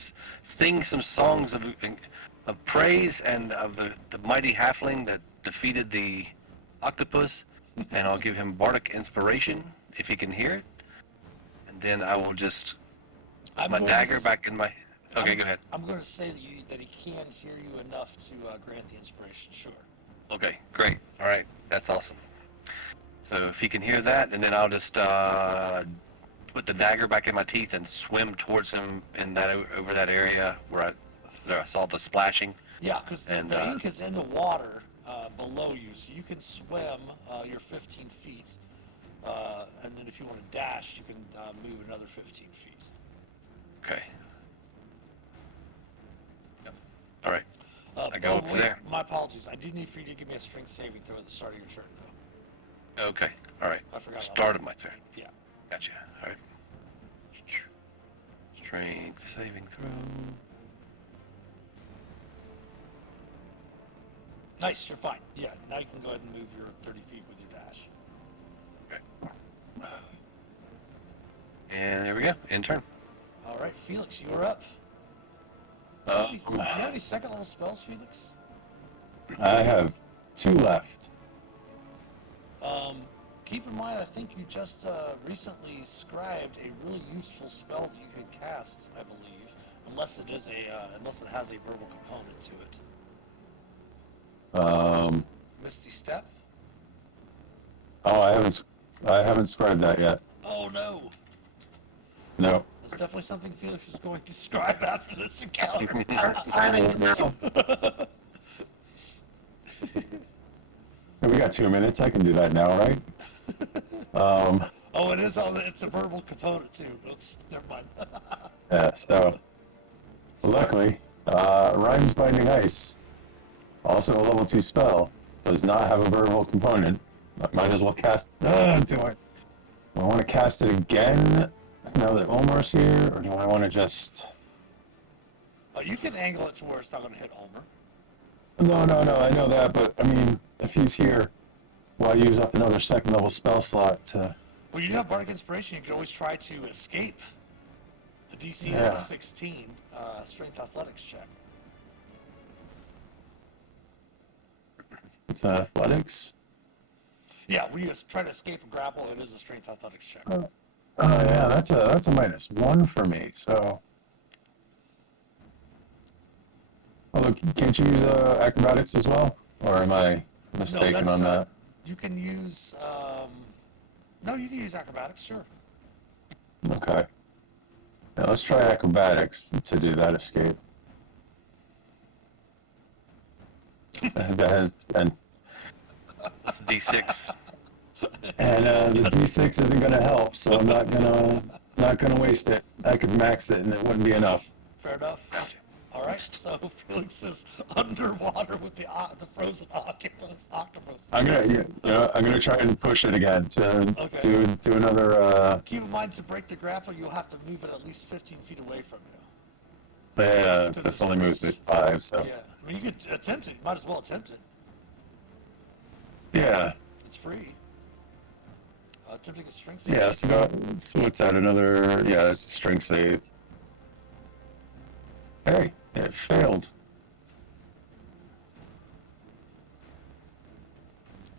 sing some songs of praise and of the mighty halfling that defeated the octopus, and I'll give him bardic inspiration if he can hear it, and then I will just put my dagger back in my. Okay, go ahead. I'm going to say that he can hear you enough to grant the inspiration. Sure. Okay, great. All right, that's awesome. So if he can hear that, and then I'll just put the dagger back in my teeth and swim towards him in that over that area where I saw the splashing. Yeah, because the And, ink is in the water below you, so you can swim your 15 feet, and then if you want to dash, you can move another 15 feet. Okay. Yep. All right. I go oh, up wait, there. My apologies. I do need for you to give me a strength saving throw at the start of your turn, though. Okay. All right. I forgot. Start of my turn. Yeah. Gotcha. All right. Strength saving throw. Nice, you're fine. Yeah, now you can go ahead and move your 30 feet with your dash. Okay. And there we go. End turn. All right, Felix, you are up. Do you have any second level spells, Felix? I have 2 left. Keep in mind, I think you just recently scribed a really useful spell that you could cast, I believe, unless it has a verbal component to it. Misty Step. Oh, I haven't scribed that yet. Oh no. No. That's definitely something Felix is going to scribe after this encounter. We got 2 minutes. I can do that now, right? Oh, it is on. It's a verbal component too. Oops, never mind. Yeah. So, luckily, Rhymes Binding Ice, also a level 2 spell, does not have a verbal component. I might as well cast. Do I want to cast it again now that Olmar's here, or do I want to just? You can angle it to where it's not going to hit Ulmer. No. I know that, but I mean, if he's here, well, I use up another second level spell slot to. Well, you do have Bardic Inspiration. You can always try to escape. The DC is Yeah. a 16 strength athletics check. It's athletics. Yeah, we just try to escape a grapple. It is a strength athletics check. Oh yeah, that's a -1 for me. So. Oh, look, can't you use acrobatics as well, or am I mistaken on that? You can use. No, you can use acrobatics. Sure. Okay. Now let's try acrobatics to do that escape. and It's D6. the D6 isn't gonna help, so I'm not gonna waste it. I could max it, and it wouldn't be enough. Fair enough. Gotcha. All right. So Felix is underwater with the frozen octopus. I'm gonna try and push it again to Okay. do another. Keep in mind, to break the grapple, you'll have to move it at least 15 feet away from you. Yeah, Because this it's only moves me 5, so Yeah. I mean, you could attempt it. You might as well attempt it. yeah. It's free. Attempting a strength Yeah, so what's that? Another, yeah, it's a strength save. Hey, it failed.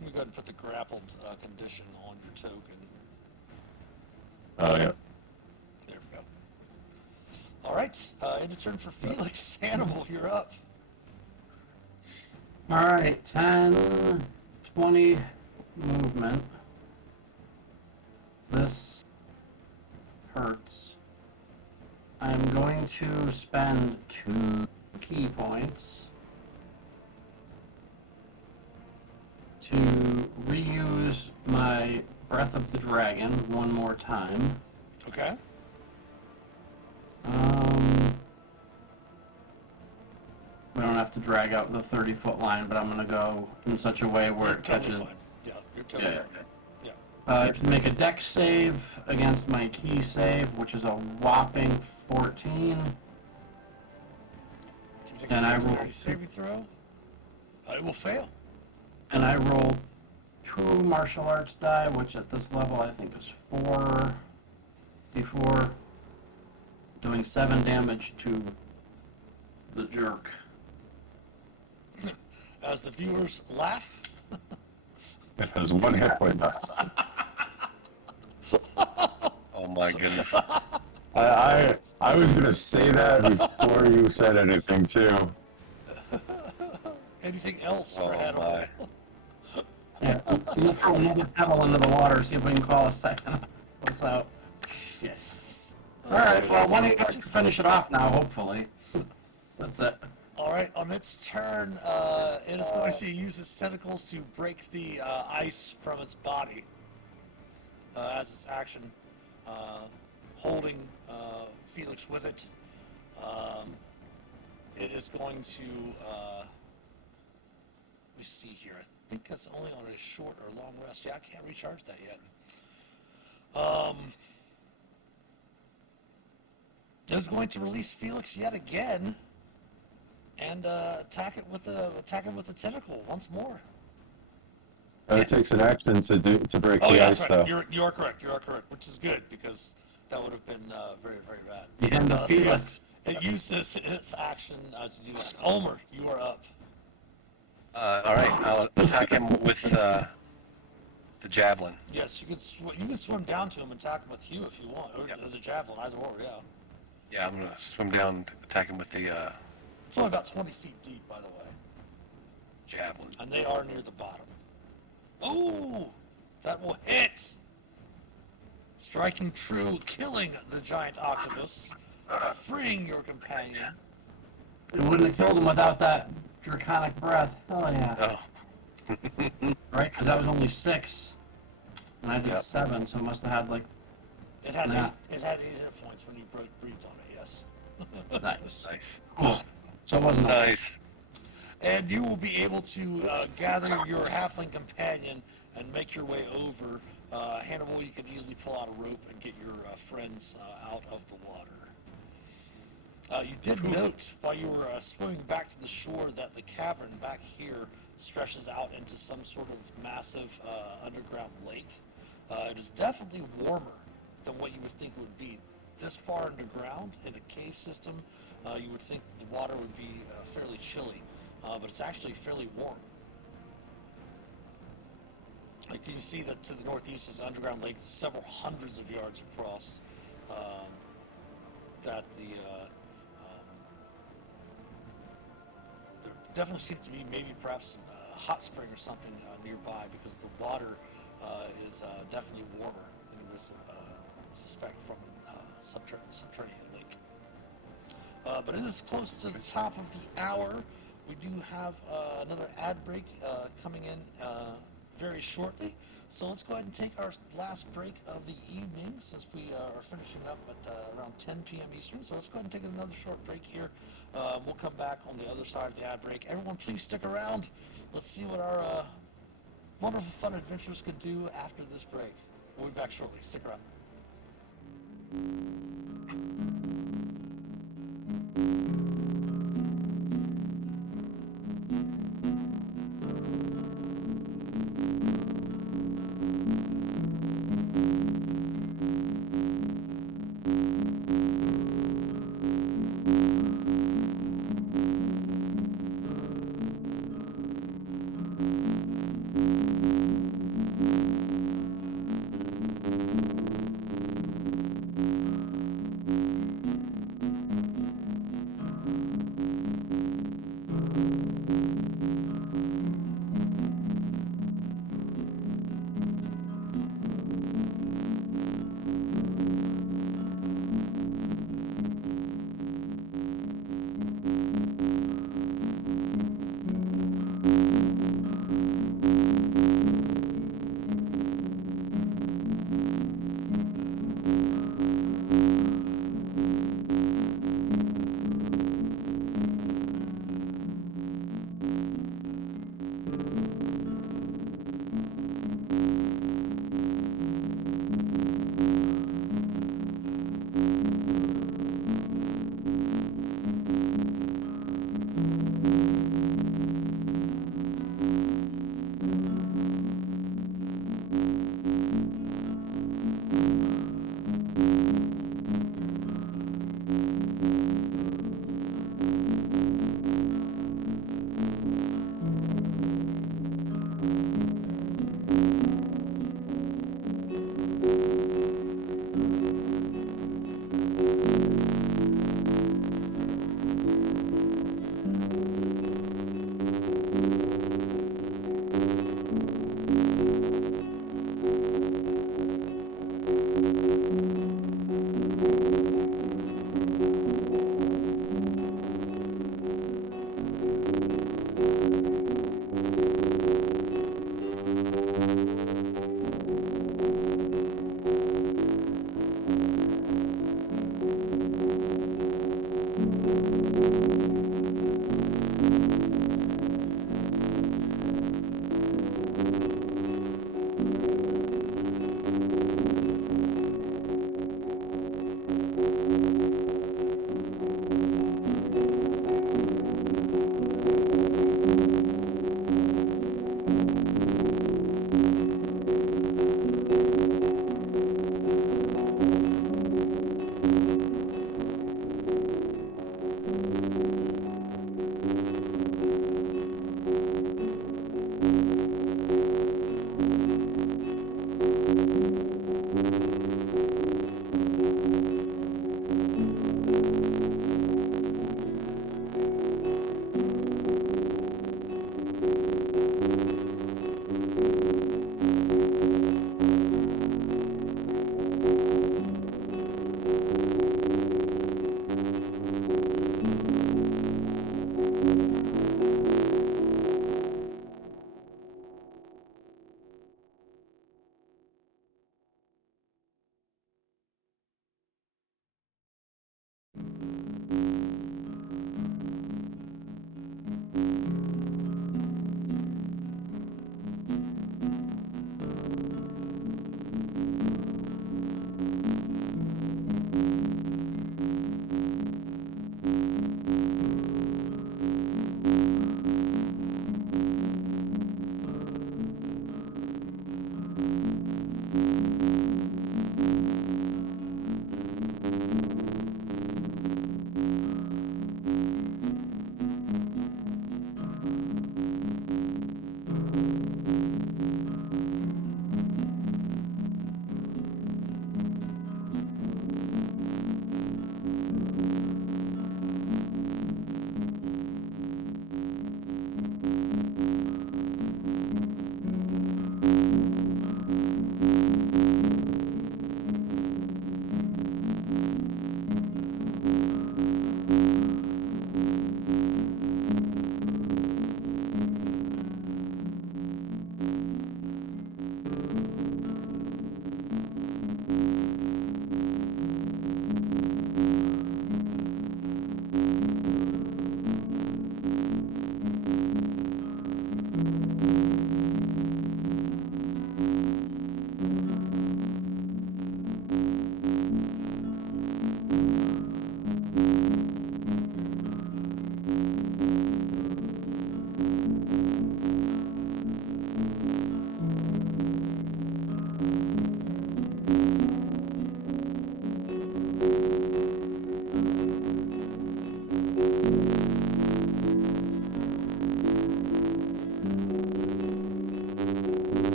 Let me go ahead and put the grappled condition on your token. Oh, yeah. There we go. All right. End of turn for Felix. Hannibal, you're up. All right, 10, 20 movement. This hurts. I'm going to spend 2 key points to reuse my Breath of the Dragon one more time. Okay. We don't have to drag out the 30-foot line, but I'm going to go in such a way where You're it totally catches. fine. Yeah, you're totally Yeah. fine. Yeah. I have to make a dex save against my key save, which is a whopping 14. So you take And a I 630 roll- saving throw. It will fail. And I roll 2 martial arts die, which at this level I think is 4d4, doing 7 damage to the jerk. As the viewers laugh. It has 1 hit point left. Oh my goodness. I was gonna say that before you said anything too. Anything else Oh for Hannibal? my. Yeah, I'm gonna throw another pebble into the water, see if we can call a second. What's out? Shit. Alright, well, one of you guys can finish it off now, hopefully. That's it. All right, on its turn, it is going to use its tentacles to break the ice from its body as its action, holding Felix with it. It is going to, let me see here, I think that's only on a short or long rest. Yeah, I can't recharge that yet. It is going to release Felix yet again. And attack it with the tentacle once more. It takes an action to break Oh the yeah, ice, that's right. though. You are correct. You are correct, which is good because that would have been very bad. The end of So Felix. yes, it used its action to do that. Ulmer, you are up. All right, I'll attack him with the javelin. Yes, you can swim down to him and attack him with Hugh if you want, or Yep. the javelin, either or. Yeah, Yeah, I'm gonna swim down, attack him with the. it's only about 20 feet deep, by the way. Javelin. And they are near the bottom. Oh! That will hit! Striking true, killing the giant octopus, freeing your companion. It wouldn't have killed him without that draconic breath. Hell yeah. Oh. Right? Because that was only 6. And I did Yep. 7, so it must have had like. It had Yeah. eight hit points when you breathed on it, yes. Nice. Nice. Cool. So it wasn't a Nice. And you will be able to gather your halfling companion and make your way over. Hannibal, you can easily pull out a rope and get your friends out of the water. You did note while you were swimming back to the shore that the cavern back here stretches out into some sort of massive underground lake. It is definitely warmer than what you would think it would be. This far underground in a cave system, you would think the water would be fairly chilly, but it's actually fairly warm. Like you can see that to the northeast is an underground lake several hundreds of yards across. That there definitely seems to be maybe perhaps a hot spring or something nearby because the water is definitely warmer than you would suspect from subterranean lake. But it is close to the top of the hour. We do have another ad break coming in very shortly. So let's go ahead and take our last break of the evening since we are finishing up at around 10 p.m. Eastern. So let's go ahead and take another short break here. We'll come back on the other side of the ad break. Everyone, please stick around. Let's see what our wonderful fun adventures can do after this break. We'll be back shortly. Stick around.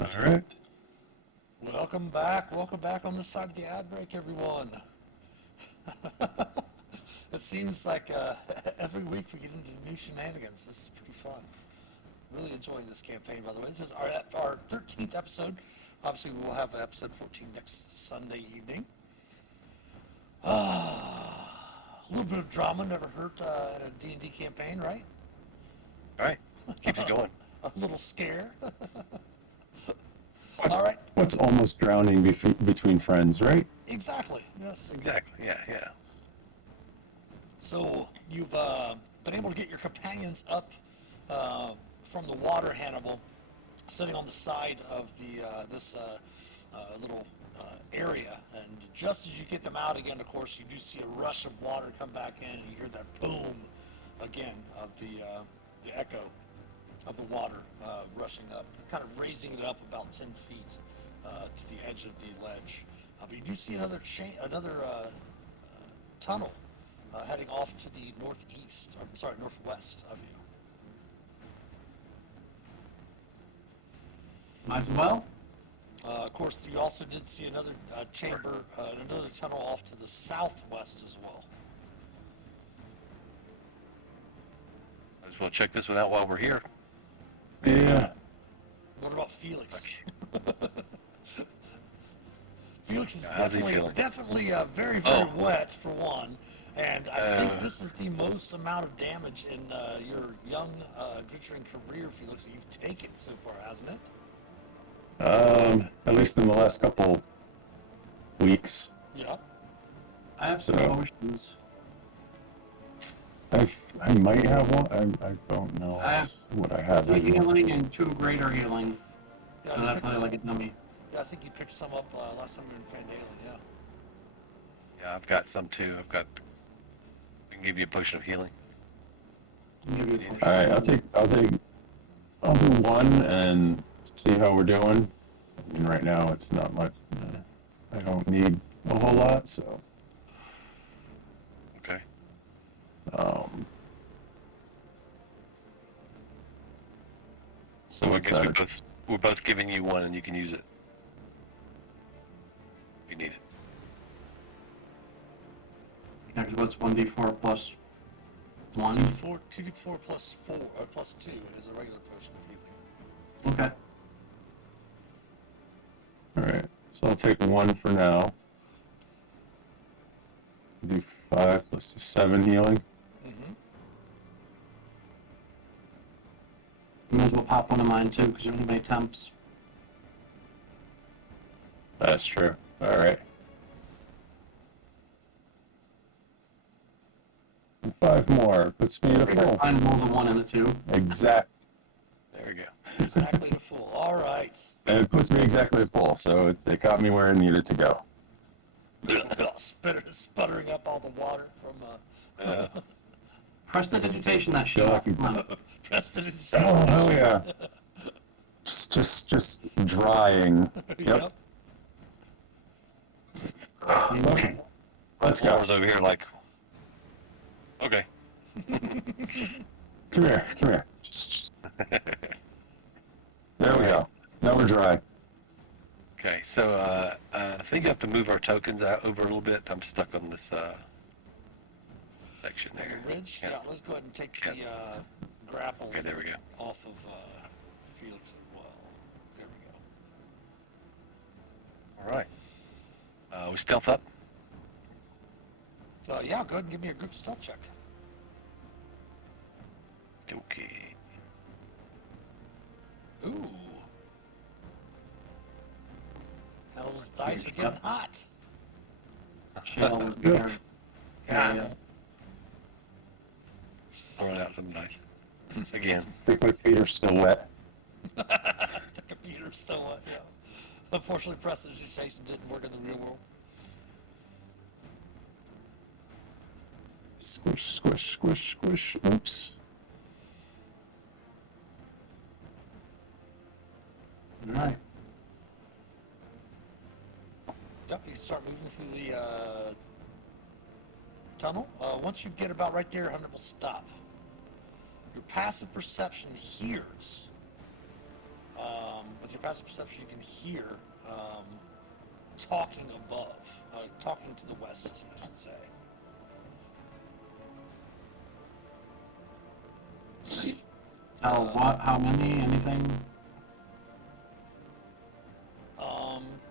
All right. Welcome back. Welcome back on this side of the ad break, everyone. It seems like every week we get into new shenanigans. This is pretty fun. Really enjoying this campaign, by the way. This is our 13th episode. Obviously, we will have episode 14 next Sunday evening. A little bit of drama never hurt in a D&D campaign, right? All right, keep it going. A little scare. What's, All right. what's almost drowning between friends, right? Exactly. Yes. Exactly. Yeah. So you've been able to get your companions up from the water, Hannibal, sitting on the side of this little area. And just as you get them out again, of course, you do see a rush of water come back in, and you hear that boom again of the echo of the water rushing up, kind of raising it up about 10 feet to the edge of the ledge. But you do see another tunnel heading off to the northwest of you. Might as well. Of course, you also did see another chamber, another tunnel off to the southwest as well. I just want to check this one out while we're here. Yeah. What about Felix? Felix is How's he feeling? definitely very wet for one, and I think this is the most amount of damage in your young adventuring career, Felix, that you've taken so far, hasn't it? At least in the last couple weeks. Yeah. I have some So- potions. I might have one. I don't know I have what I have. 2 anymore. healing and 2 greater healing. Yeah, So you that's picked probably s- like a dummy. yeah, I think you picked some up last time we were in Vandalen, yeah. Yeah, I've got some too. I can give you a potion of healing. Give you a potion. All right, I'll do one and see how we're doing. I mean, right now it's not much. I don't need a whole lot, so. Okay. So I what's guess that? we're both giving you one, and you can use it if you need it. Yeah, 'cause what's 1d4 plus 1? 2d4 plus 4, or plus 2 is a regular potion of healing. Okay. All right, so I'll take one for now. Do 5 plus 7 healing. Mm-hmm. Might as well pop one of mine too, because there are only many temps. That's true. All right. 5 more puts me at a full. Try and roll the 1 and a 2. Exact. There we go. Exactly to full. All right. And it puts me exactly at full, so it got me where I needed to go. Sputtering up all the water from Prestidigitation that shit Feel off. like Come on. Preston. Oh, hell yeah. Just drying. Yep. Okay. Let's go. Laura's over here like, okay. Come here. There we go. Now we're dry. Okay, so I think you have to move our tokens out over a little bit. I'm stuck on this section there. Ridge? Yeah, let's go ahead and take the grapple Okay, there we go. off of Felix as well. There we All right. We stealth up. go. Yeah, go ahead and give me a group stealth check. Okay. Ooh. Hell's dice are getting hot. Shell was there. Yeah. Throwing out some dice. again. I think my feet are still wet. The computer's still, yeah. Unfortunately, prestidigitation didn't work in the real world. Squish, squish, squish, squish. Oops. All right. Yep, you start moving through the tunnel. Once you get about right there, Hunter will stop. Your passive perception hears. With your passive perception, you can hear talking above, talking to the west, I should say. Tell what? How many? Anything?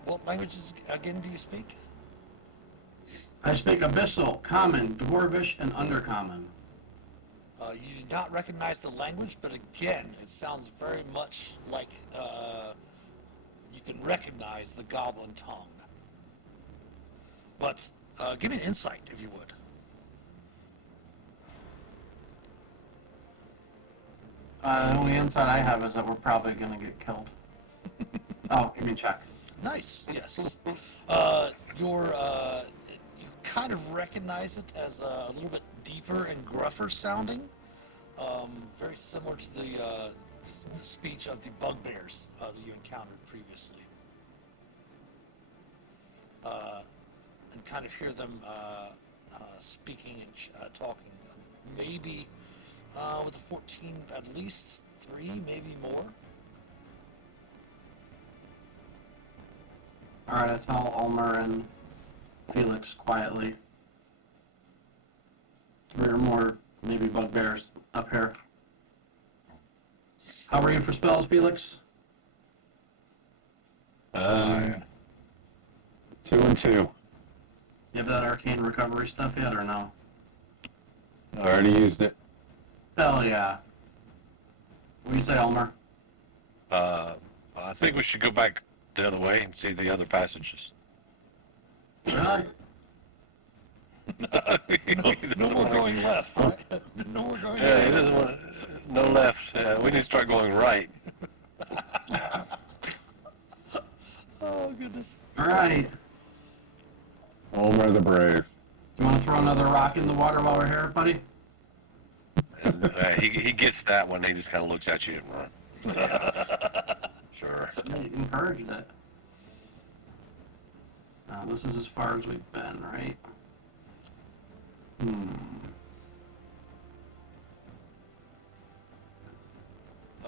What languages again do you speak? I speak Abyssal, Common, Dwarvish, and Undercommon. You do not recognize the language, but again, it sounds very much like you can recognize the goblin tongue. But give me an insight, if you would. The only insight I have is that we're probably gonna get killed. Oh, give me a check. Nice, yes. You kind of recognize it as a little bit deeper and gruffer sounding, very similar to the speech of the bugbears that you encountered previously. And kind of hear them speaking and talking. Maybe with a 14, at least 3, maybe more. Alright, I tell Ulmer and Felix quietly. 3 or more, maybe bugbears up here. How are you for spells, Felix? 2 and 2. You have that arcane recovery stuff yet, or no? I already used it. Hell yeah. What do you say, Ulmer? I think we should go back the other way and see the other passages. Really? No more going left, right? No more going Yeah, he left. doesn't want no left. We need to start going right. Oh, goodness. Alright. Ulmer the Brave. You want to throw another rock in the water while we're here, buddy? And, he gets that one. He just kind of looks at you and runs. Sure. Yeah, you encouraged it. This is as far as we've been, right?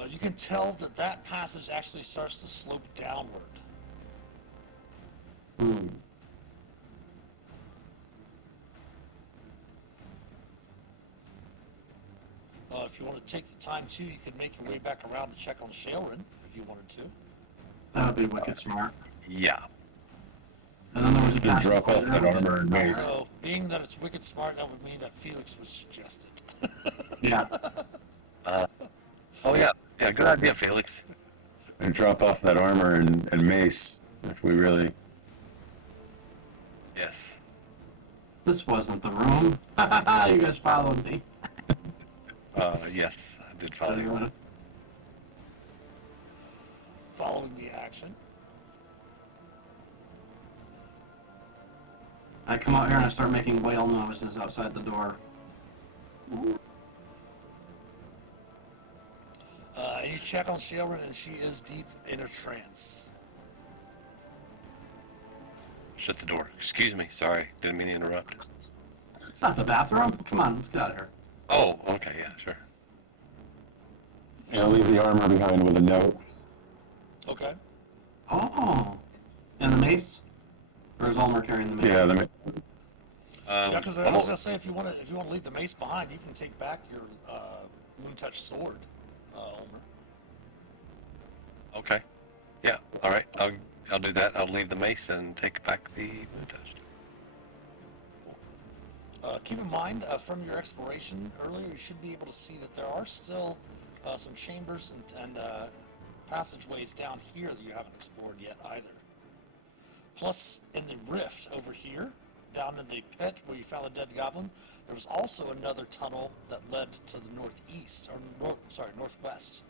You can tell that that passage actually starts to slope downward. If you want to take the time too, you could make your way back around to check on Shailrin if you wanted to. That would be wicked smart. Yeah. And then there was a Then drop off that armor and mace. So, being that it's wicked smart, that would mean that Felix would suggest it. Yeah. Oh yeah. Yeah. Good idea, Felix. And drop off that armor and mace if we really. Yes. This wasn't the room. You guys followed me. Yes. I did follow you. Anyway. Following the action. I come out here and I start making whale noises outside the door. And you check on Shailrin, and she is deep in a trance. Shut the door. Excuse me. Sorry. Didn't mean to interrupt. It's not the bathroom. Come on, let's get out of here. Oh. Okay. Yeah. Sure. Yeah, I'll leave the armor behind with a note. Okay. Oh. And the mace? Or is Ulmer carrying the mace? Yeah, Yeah, because I was gonna say if you want to leave the mace behind, you can take back your Moon Touch sword, Ulmer. Okay. Yeah. All right. I'll do that. I'll leave the mace and take back the moon touch. Keep in mind, from your exploration earlier, you should be able to see that there are still some chambers and passageways down here that you haven't explored yet either. Plus, in the rift over here, down in the pit where you found the dead goblin, there was also another tunnel that led to the northeast, or northwest,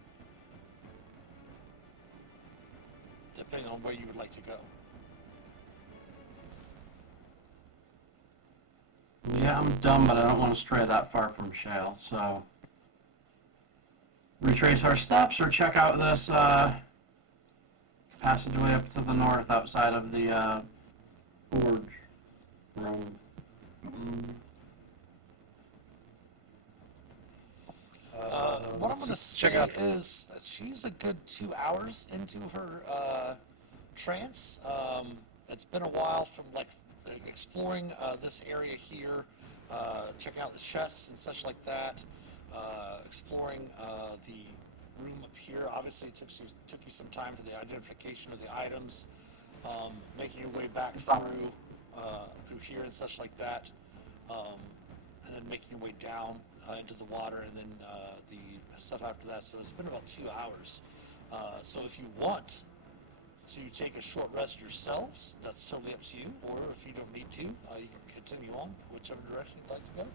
depending on where you would like to go. Yeah, I'm dumb, but I don't want to stray that far from Shale, so retrace our steps or check out this passageway up to the north outside of the forge room. What I'm going to let's say check out. is that she's a good 2 hours into her trance. It's been a while from like exploring this area here, checking out the chests and such like that, exploring the room up here. Obviously, it took you some time for the identification of the items, making your way back through here and such like that, and then making your way down into the water, and then the stuff after that. So it's been about 2 hours. So if you want to take a short rest yourselves, that's totally up to you. Or if you don't need to, you can continue on whichever direction you'd like to go.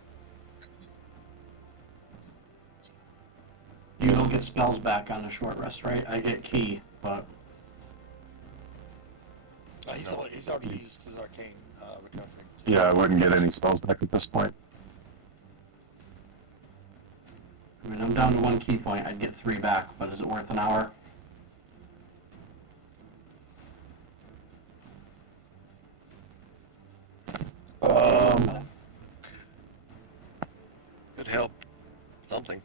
You don't get spells back on a short rest, right? I get key, but He's already used his arcane recovery. Yeah, I wouldn't get any spells back at this point. I mean, I'm down to 1 key point. I'd get 3 back, but is it worth an hour? Could help. Something.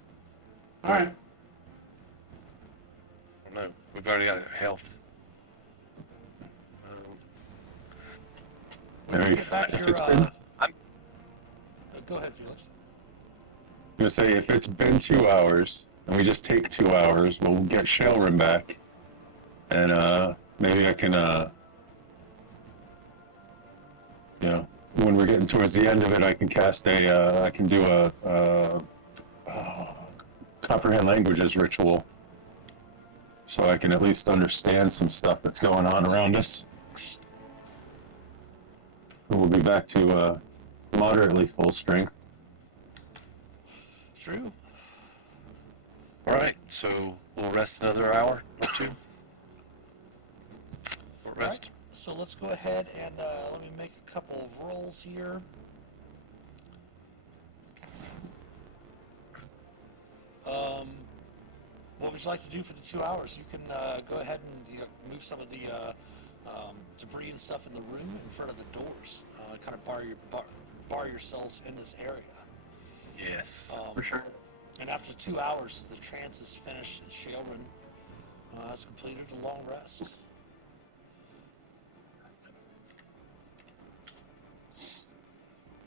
All right. I don't know. We've already got health. When you Very- get back if your, it's been- go ahead, Felix. I'm gonna say if it's been 2 hours and we just take 2 hours, we'll get Shalrin back, and maybe I can when we're getting towards the end of it, I can cast I can do a comprehend languages ritual, so I can at least understand some stuff that's going on around us. And we'll be back to moderately full strength. True. All right, so we'll rest another hour or 2. Short Right. rest. So let's go ahead and let me make a couple of rolls here. What would you like to do for the 2 hours? You can go ahead and move some of the debris and stuff in the room in front of the doors. Kind of bar yourselves in this area. Yes. For sure. And after 2 hours, the trance is finished, and Shalrin has completed a long rest.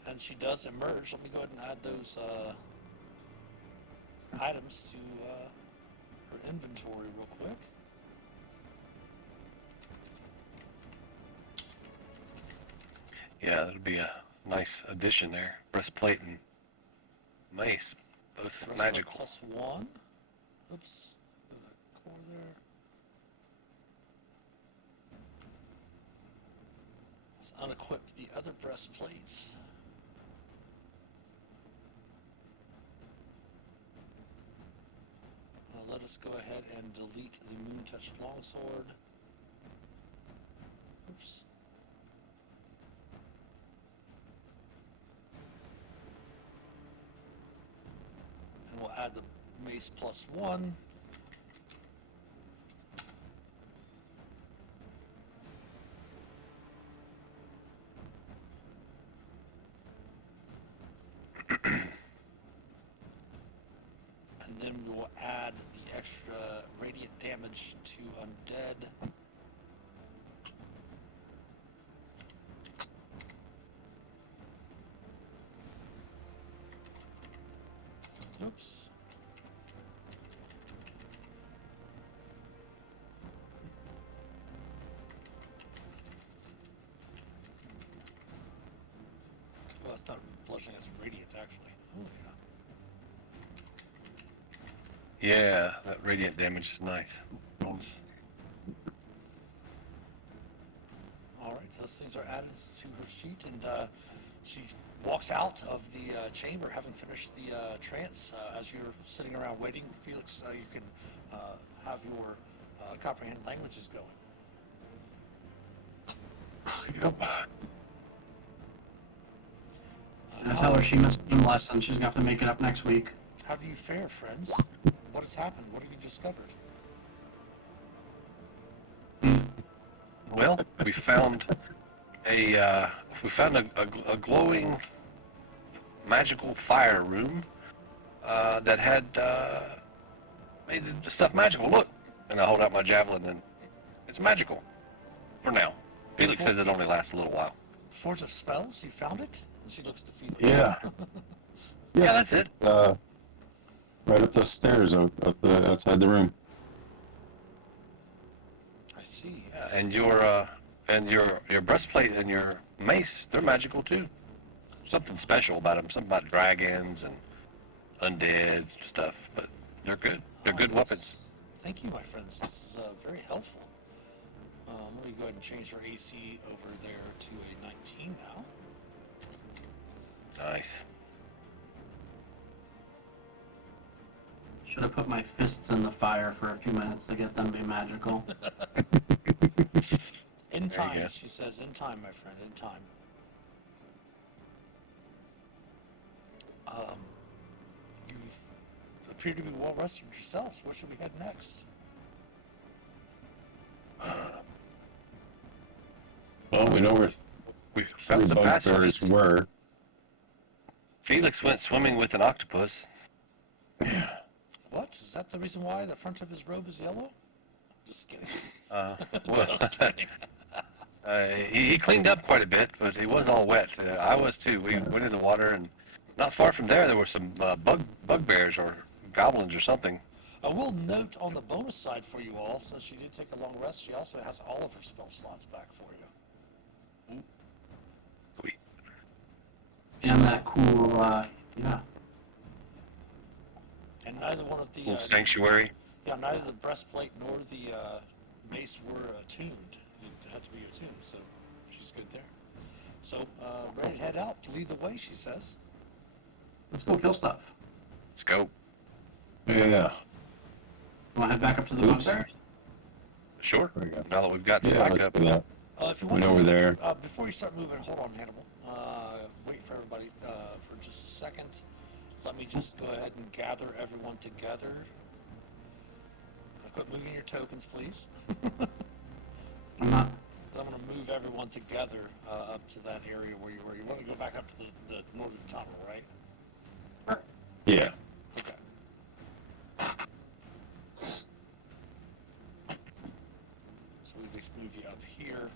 And she does emerge. Let me go ahead and add those items to her inventory real quick. Yeah, that'll be a nice addition there. Breastplate and mace, both Breastplate magical. +1. Oops. Core there. Let's unequip the other breastplates. Let us go ahead and delete the Moon Touch Longsword. Oops. And we'll add the Mace +1. And then we will add the extra radiant damage to undead. Oops. Well, that's not bludgeoning, that's radiant actually. Oh yeah. Yeah, that radiant damage is nice. Bonus. Alright, so those things are added to her sheet, and she walks out of the chamber, having finished the trance. As you're sitting around waiting, Felix, you can have your comprehend languages going. Yep. I tell her she missed one lesson. She's gonna have to make it up next week. How do you fare, friends? What has happened? What have you discovered? Well, we found a glowing magical fire room that had made the stuff magical. Look, and I hold out my javelin, and it's magical for now. Felix says it only lasts a little while. Forge of Spells? You found it? And she looks to Felix. Yeah. Yeah, that's it. Right up the stairs outside the room. I see. And your breastplate and your mace, they're magical too. Something special about them. Something about dragons and undead stuff, but they're good. They're good Yes. weapons. Thank you, my friends. This is very helpful. Let me go ahead and change your AC over there to a 19 now. Nice. Should have put my fists in the fire for a few minutes to get them to be magical. In There you time, go. she says. In time, my friend. In time. You appear to be well rested yourselves. Where should we head next? Well, we know where We three found some bugbears passages. were. Felix went swimming with an octopus. Yeah. What? Is that the reason why the front of his robe is yellow? Just kidding. Well, Just kidding. he cleaned up quite a bit, but he was all wet. I was too. We went in the water, and not far from there were some bugbears or goblins or something. I will note on the bonus side for you all, since she did take a long rest, she also has all of her spell slots back for you. Sweet. And that cool, yeah. And neither one of the Little sanctuary. neither the breastplate nor the mace were attuned. It had to be attuned, so she's good there. So ready to head out to lead the way, she says. Let's go kill stuff. Let's go. Yeah. Want to head back up to the Oops. bugbears? Sure. There we go. Now that we've got some Yeah, let's backup. do that. If you We want know to, we're there. before you start moving, hold on, Hannibal. Wait for everybody for just a second. Let me just go ahead and gather everyone together. Quit moving your tokens, please. I'm not. I'm going to move everyone together up to that area where you were. You want to go back up to the northern tunnel, right? Yeah. Okay. So we just move you up here.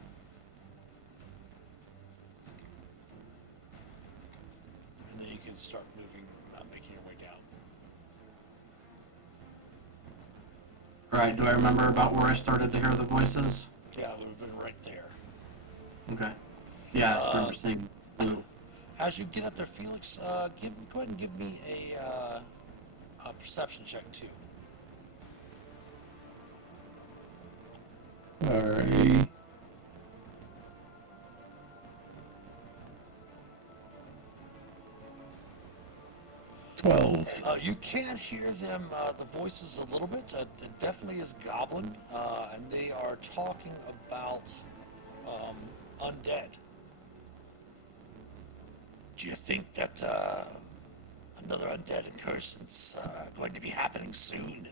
And then you can start moving, making your way down. Alright, do I remember about where I started to hear the voices? Yeah, it would have been right there. Okay. Yeah, I remember seeing blue. As you get up there, Felix, go ahead and give me a perception check too. Alrighty. You can hear them, the voices a little bit. It definitely is Goblin, and they are talking about undead. Do you think that another undead incursion's going to be happening soon?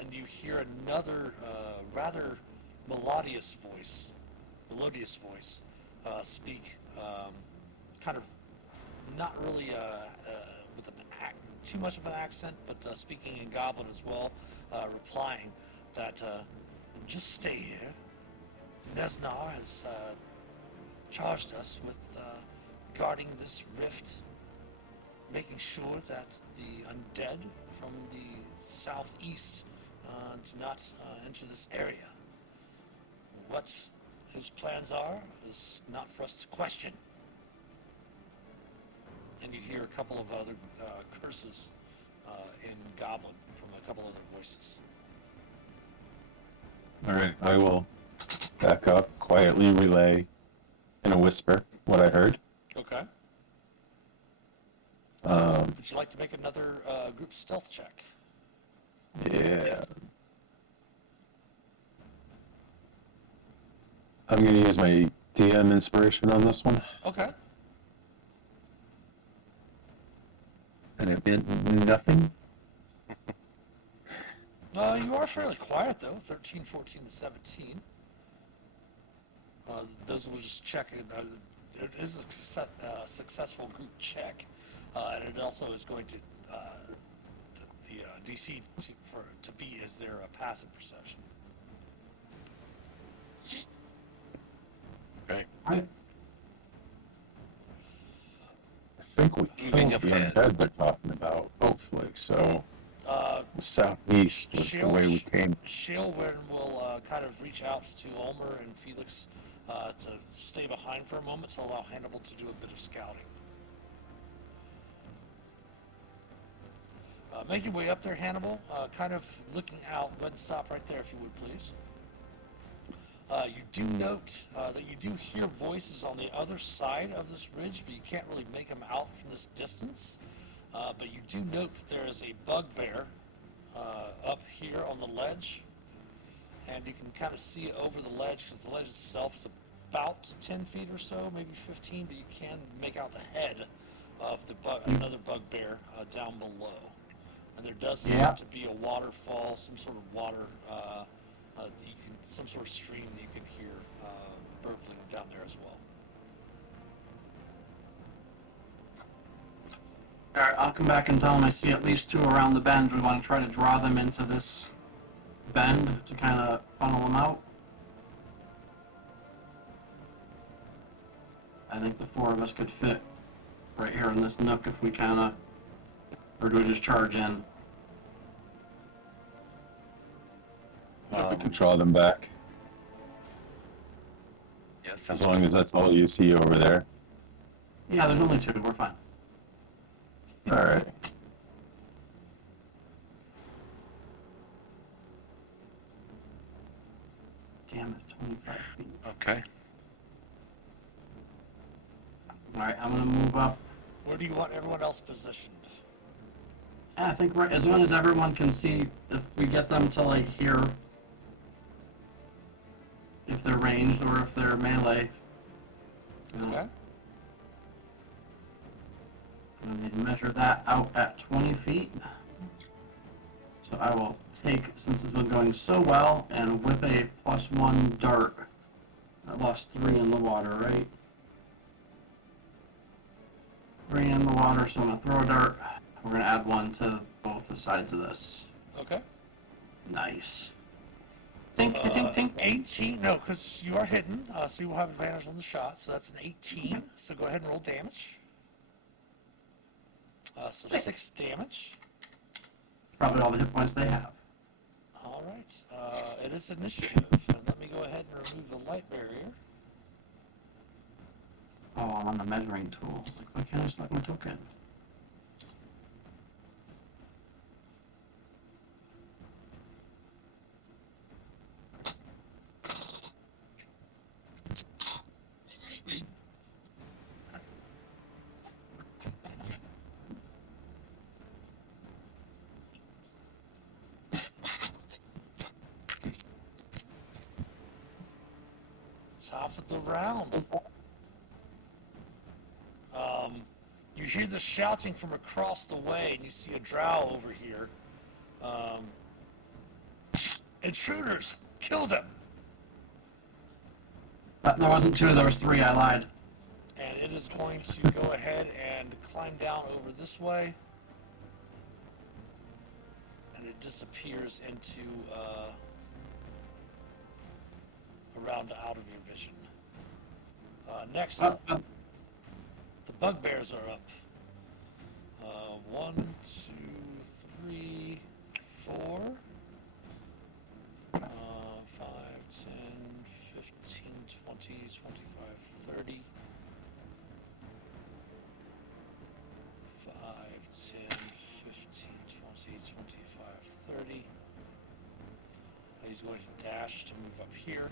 And you hear another rather melodious voice speak, kind of not really with too much of an accent, but speaking in Goblin as well, replying that just stay here. Nesnar has charged us with guarding this rift, making sure that the undead from the southeast do not enter this area. What his plans are is not for us to question. And you hear a couple of other curses in Goblin from a couple other voices. Alright, I will back up quietly relay in a whisper what I heard. Okay. Um, Would you like to make another group stealth check? yeah. I'm going to use my DM inspiration on this one. Okay. And it meant nothing. You are fairly quiet, though. 13, 14, and 17. Those will just check. It is a successful group check. And it also is going to, the DC to be is their passive perception. Okay. Right. I think we Moving killed the ahead. undead they're talking about, hopefully. So Uh, southeast was the way we came. Shailwin will kind of reach out to Ulmer and Felix to stay behind for a moment to allow Hannibal to do a bit of scouting. Make your way up there, Hannibal. Kind of looking out. Go ahead and stop right there if you would, please. You do note that you do hear voices on the other side of this ridge, but you can't really make them out from this distance. But you do note that there is a bugbear up here on the ledge, and you can kind of see it over the ledge because the ledge itself is about 10 feet or so, maybe 15, but you can make out the head of another bugbear down below. And there does seem to be a waterfall, some sort of water, some sort of stream that you can hear burbling down there as well. Alright, I'll come back and tell them I see at least 2 around the bend. We want to try to draw them into this bend to kind of funnel them out. I think the 4 of us could fit right here in this nook if we kind of... Or do we just charge in? We can draw them back. Yes. As long as that's all you see over there. Yeah, there's only 2. We're fine. Alright. Damn it, 25 feet. Okay. Alright, I'm going to move up. Where do you want everyone else positioned? Yeah, I think right, as long as everyone can see, if we get them to like here, if they're ranged or if they're melee. Okay. I need to measure that out at 20 feet. So I will take, since it's been going so well, and whip a +1 dart. I lost 3 in the water, right? 3 in the water, so I'm going to throw a dart. We're going to add 1 to both the sides of this. Okay. Nice. Think. 18, no, because you are hidden, so you will have advantage on the shot, so that's an 18. So go ahead and roll damage. So 6 damage. Probably all the hit points they have. All right. It is initiative. And let me go ahead and remove the light barrier. Oh, I'm on the measuring tool. Like, why can't I select my token? Top of the round. You hear the shouting from across the way, and you see a drow over here. Intruders! Kill them! But there wasn't 2, there was 3, I lied. And it is going to go ahead and climb down over this way. And it disappears into around out of your vision. Next, the bugbears are up. 1, 2, 3, 4, 5, 10, 15, 20, 25, 30. 5, 10, 15, 20, 25, 30. He's going to dash to move up here.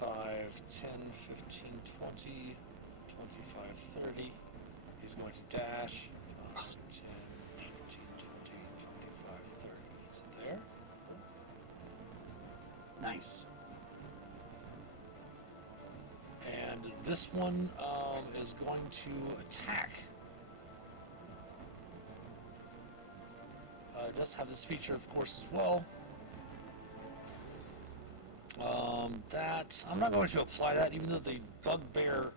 5, 10, 15, 20, 25, 30. He's going to dash. 5, 10, 15, 20, 25, 30. Is it there? Nice. And this one is going to attack. It does have this feature, of course, as well. That I'm not going to apply that, even though the Bugbear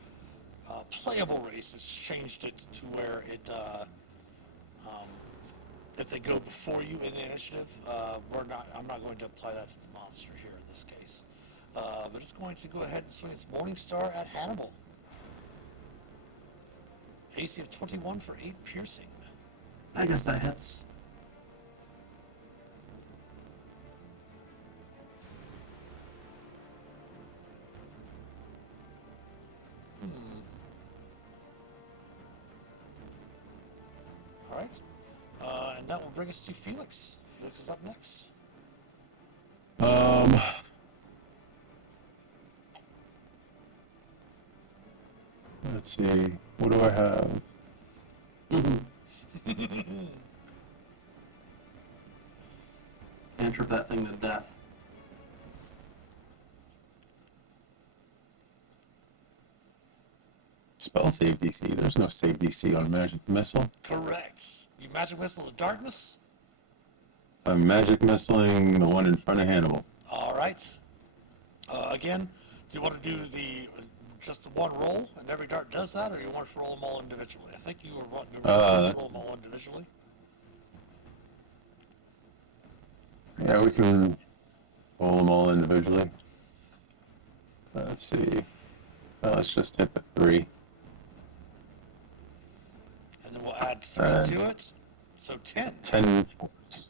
playable race has changed it to where it, if they go before you in the initiative, I'm not going to apply that to the monster here in this case. But it's going to go ahead and swing its Morningstar at Hannibal. AC of 21 for 8 piercing. I guess that hits. All right. And that will bring us to Felix. Felix is up next. Let's see. What do I have? Cantrip that thing to death. Spell save DC. There's no save DC on Magic Missile. Correct. You Magic Missile the Darkness? I'm Magic Missiling the one in front of Hannibal. All right. Again, do you want to do just the one roll and every dart does that, or you want to roll them all individually? I think you were wanting to roll them all individually. Yeah, we can roll them all individually. Let's see. Let's just hit the 3. And then we'll add 3 to it. So 10. 10 force.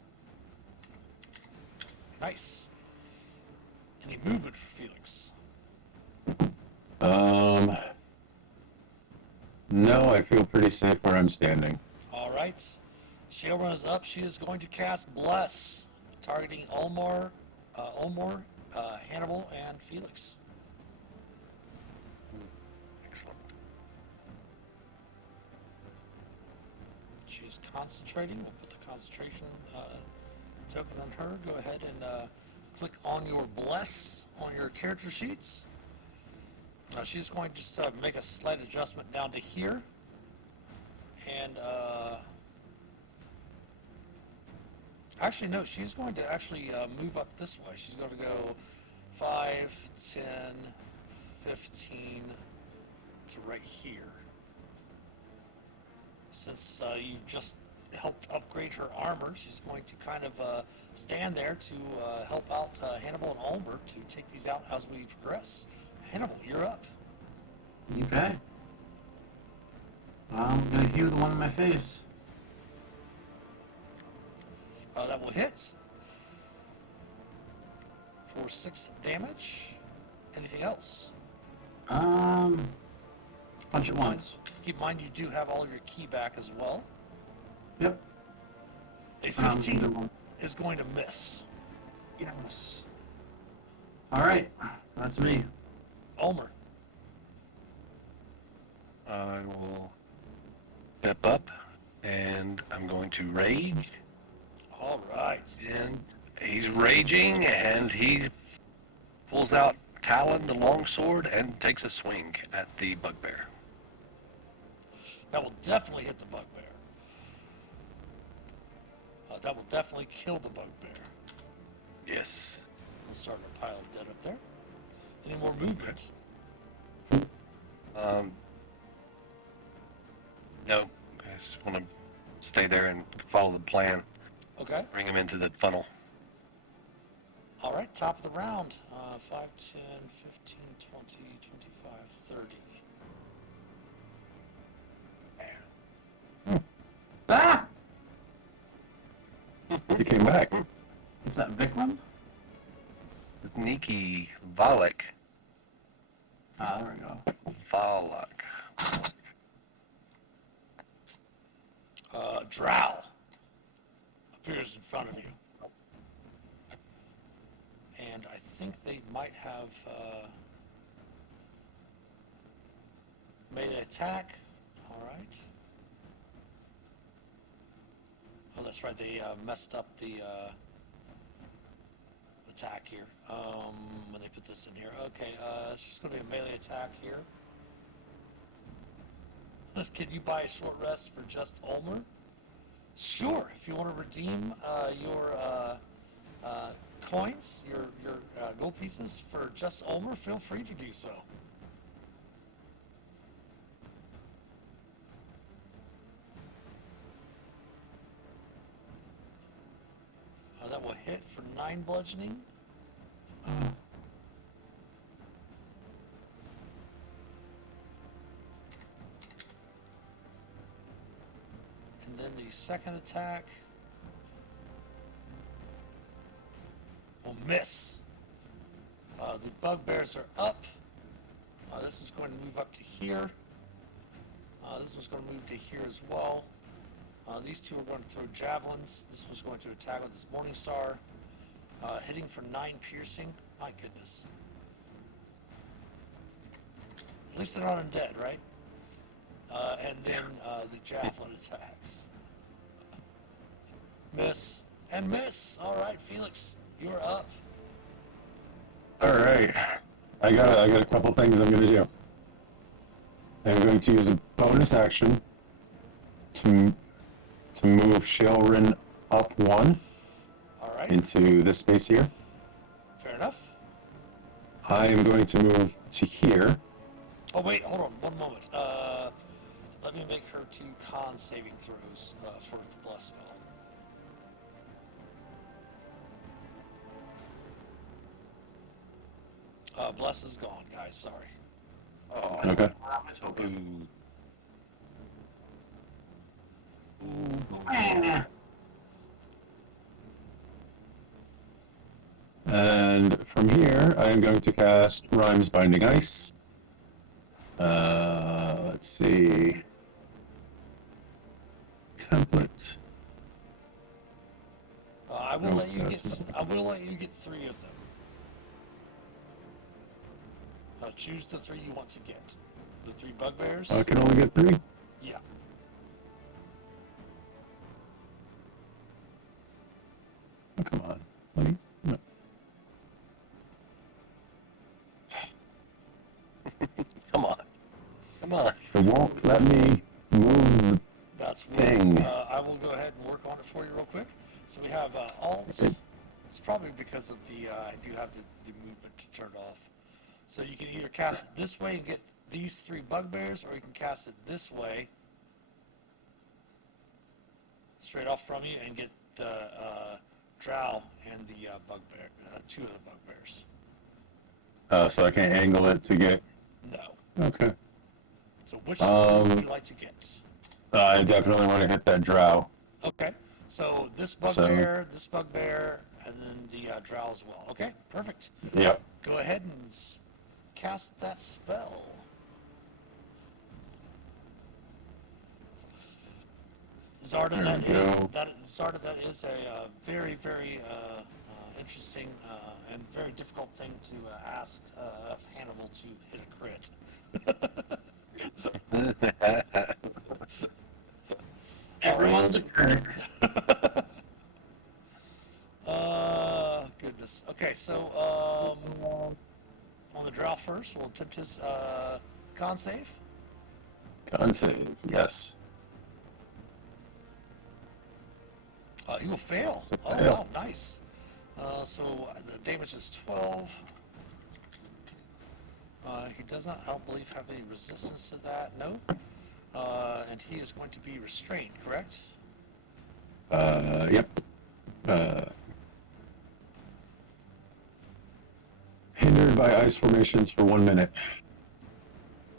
Nice. Any movement for Felix? No, I feel pretty safe where I'm standing. All right. Shailrun is up. She is going to cast Bless, targeting Ulmor, Hannibal, and Felix. Excellent. She's concentrating. We'll put the concentration token on her. Go ahead and click on your Bless on your character sheets. She's going to just make a slight adjustment down to here. And actually, no, she's going to actually move up this way. She's going to go 5, 10, 15 to right here. Since you've just helped upgrade her armor, she's going to kind of stand there to help out Hannibal and Ulmer to take these out as we progress. Hannibal, you're up. Okay. I'm gonna heal the one in my face. That will hit for 6 damage. Anything else? Punch it once. Keep in mind you do have all your key back as well. Yep. A 15 is going to miss. Yes. Alright, that's me. Ulmer. I will step up, and I'm going to rage. All right. And he's raging, and he pulls out Talon, the longsword, and takes a swing at the bugbear. That will definitely hit the bugbear. That will definitely kill the bugbear. Yes. We'll start a pile of dead up there. Any more movement? No. I just want to stay there and follow the plan. Okay. Bring him into the funnel. All right, top of the round. 5, 10, 15, 20, 25, 30. Ah! He came back. Is that Vikram? Niki Valak. Ah, there we go. Valak. Drow appears in front of you. And I think they might have melee attack. All right. Oh, that's right. They messed up the attack here when they put this in here. Okay, it's just going to be a melee attack here. Can you buy a short rest for just Ulmer? Sure. If you want to redeem your coins, your gold pieces for just Ulmer, feel free to do so. That will hit for 9 bludgeoning. And then the second attack will miss. The bugbears are up. This one's going to move up to here. This one's going to move to here as well. These two are going to throw javelins. This one's going to attack with his Morningstar, hitting for 9 piercing. My goodness. At least they're not undead, right? And then the javelin attacks. Miss and miss. All right, Felix, you're up. All right. I got a couple things I'm going to do. I'm going to use a bonus action to move Shailrin up 1 All right. into this space here. Fair enough. I am going to move to here. Oh wait, hold on, one moment. Let me make her 2 con saving throws for the bless spell. Bless is gone, guys. Sorry. Oh, Okay. I was hoping. And from here, I am going to cast Rhymes Binding Ice. Let's see. Template. I will No, let you that's get. not- I will let you get 3 of them. Choose the 3 you want to get. The 3 bugbears. I can only get 3. Yeah. Oh, come on. Buddy. No. come on. Come on. It won't let me move That's the thing. I will go ahead and work on it for you real quick. So we have alt. Okay. It's probably because of the I do have the movement turned off. So you can either cast it this way and get these 3 bugbears, or you can cast it this way, straight off from you, and get the drow and the bugbear, 2 of the bugbears. So I can't angle it to get. No. Okay. So which one would Um, you like to get? I definitely want to hit that drow. Okay. So this So- bugbear, and then the drow as well. Okay. Perfect. Yep. Go ahead and cast that spell. Zarda, There that we is go. Zarda, that is a very, very interesting and very difficult thing to ask of Hannibal to hit a crit. Everyone's a critic. Goodness. Okay, so on the drow first, we'll attempt his con save. Con save. Yes. He will fail. It's a Oh, fail. wow, nice. So the damage is 12. He does not, I don't believe, have any resistance to that. No. And he is going to be restrained, correct? Yep. Hindered by ice formations for 1 minute.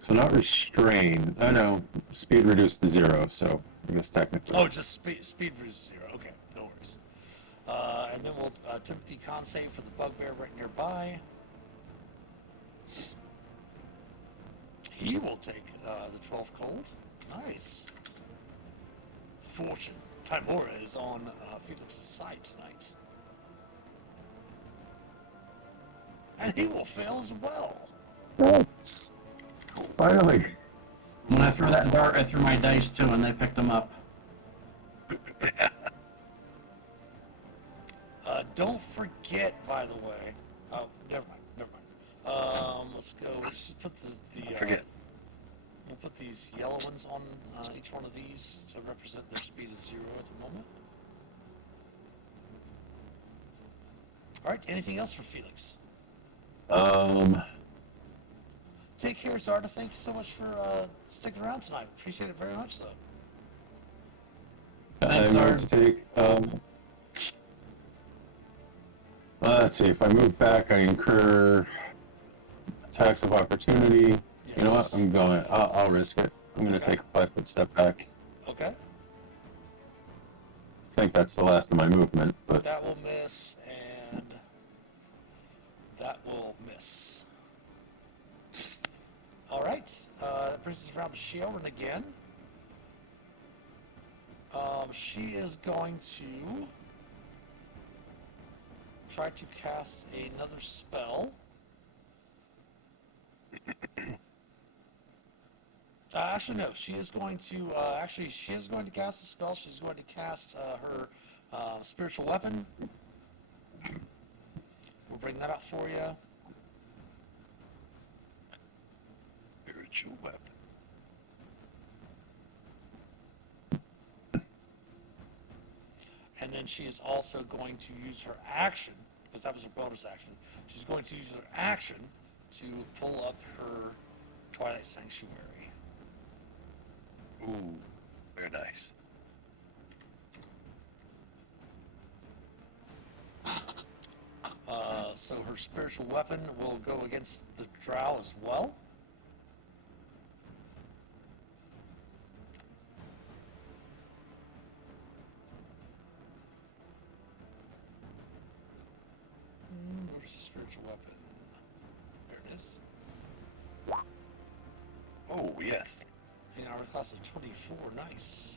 So not restrained. Oh no, speed reduced to 0. So I guess technically. Oh, just speed reduce 0. Okay, no worries. And then we'll attempt the con save for the bugbear right nearby. He will take the 12 cold. Nice. Fortune. Timora is on Felix's side tonight. And he will fail as well. Yes. Finally. When I threw that dart, I threw my dice too, and they picked them up. Don't forget, by the way. Oh, never mind. Never mind. Let's go. Let's just put the Forget. We'll put these yellow ones on each one of these to represent their speed is 0 at the moment. All right. Anything else for Felix? Take care, Zarda. Thank you so much for sticking around tonight. Appreciate it very much, though. I'm going to take. Let's see. If I move back, I incur attacks of opportunity. Yes. You know what? I'm going. I'll risk it. I'm going to Okay. take a 5-foot step back. Okay. I think that's the last of my movement, but That will miss, and that will miss. All right. That brings us around to Sheoran again. She is going to try to cast another spell. Actually, no. She is going to she is going to cast a spell. She's going to cast her spiritual weapon. We'll bring that up for you. Spiritual weapon. And then she is also going to use her action, because that was her bonus action. She's going to use her action to pull up her Twilight Sanctuary. Ooh, very nice. So her spiritual weapon will go against the drow as well. Where's the spiritual weapon? There it is. Oh, yes. In our class of 24, nice.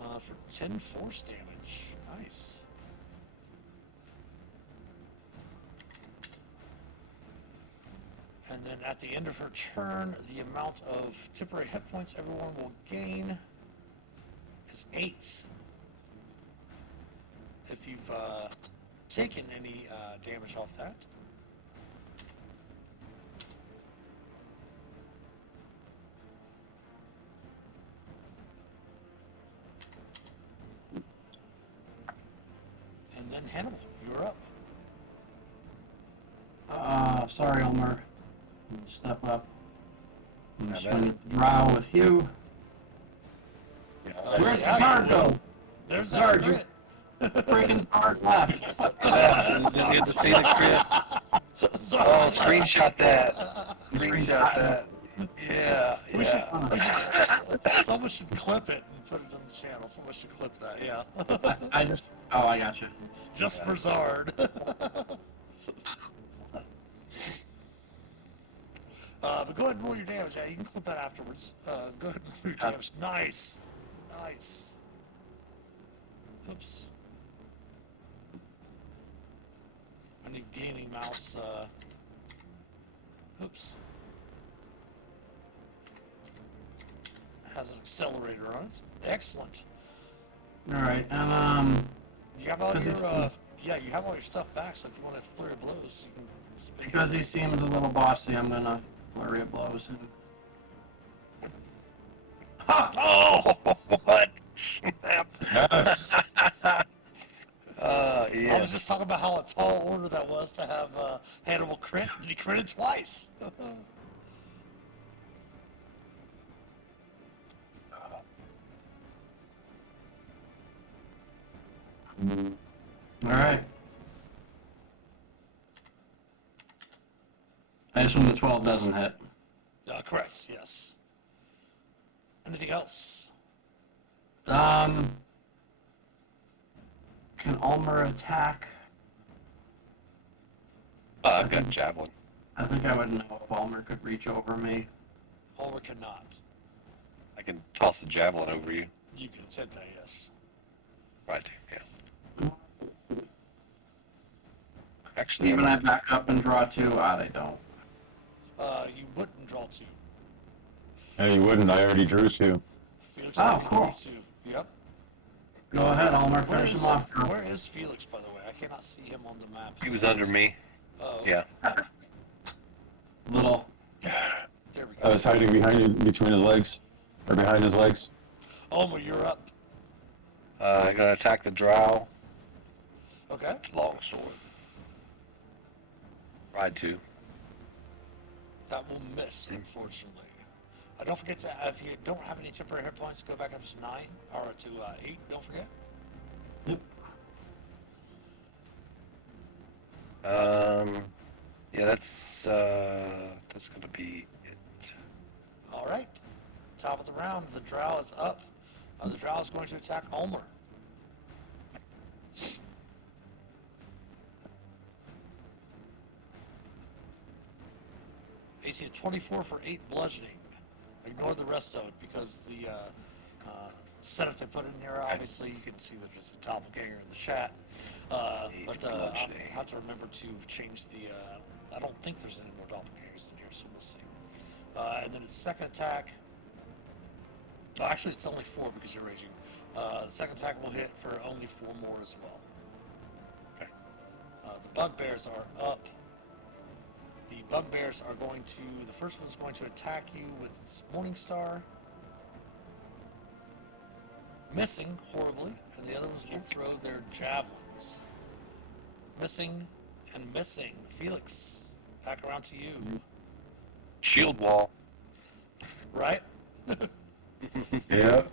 For 10 force damage, nice. And then at the end of her turn, the amount of temporary hit points everyone will gain is 8. If you've taken any damage off that. And then Hannibal, you're up. Sorry, Elmer. I'm gonna step up. I'm gonna Not swing at the drow with you. Where's yeah, the guard you go? will. There's that Sarge, you crit. freaking guard left. Did you get to see the crit? Oh, screenshot that. Screenshot that. Yeah, We should yeah. Someone should clip it and put it on the channel. Someone should clip that, yeah. I just. Oh, I got you. Just for Zard. But go ahead and roll your damage. Yeah, you can clip that afterwards. Go ahead and roll your damage. Nice. Nice. Oops. I need gaming mouse. Oops. Has an accelerator on it. Excellent. All right, and You have all Because your it's- yeah, you have all your stuff back. So if you want to flurry of blows, you can. Spin because he seems a little bossy, I'm gonna flurry of blows him. Oh, what? Snap. yes. I Yeah. was just talking about how a tall order that was to have Hannibal crit, and he critted twice. All right. I assume the 12 doesn't hit. Correct, yes. Anything else? Can Ulmer attack? I've got javelin. I think I would know if Ulmer could reach over me. Or cannot. I can toss a javelin over you. You can set that, yes. Right, yeah. Actually, Even I back up and draw 2. Ah, they don't. You wouldn't draw 2. No, you wouldn't. I already drew 2. Felix Oh, already cool. drew 2. Yep. Go ahead, Elmer. Where Finish is him off. where is Felix, by the way? I cannot see him on the map. He was under me. Oh, Yeah. Little. there we I go. was hiding between his legs, or behind his legs. Elmer, you're up. I'm gonna attack the drow. Okay. Long sword. Ride 2. That will miss, unfortunately. Don't forget to, if you don't have any temporary hit points, go back up to 9, or to 8, don't forget. Yep. Yeah, that's gonna be it. All right. Top of the round, the drow is up. The drow is going to attack Ulmer. AC of 24 for 8 bludgeoning. Ignore the rest of it because the setup they put in here, obviously you can see that it's a doppelganger in the chat. But I'll have to remember to change the, I don't think there's any more doppelgangers in here, so we'll see. And then its second attack, oh, actually it's only 4 because you're raging. The second attack will hit for only 4 more as well. Okay. The bugbears are up. The bugbears are going to, the first one's going to attack you with its Morningstar. Missing horribly, and the other ones will throw their javelins. Missing and missing. Felix, back around to you. Shield wall. Right? Yep.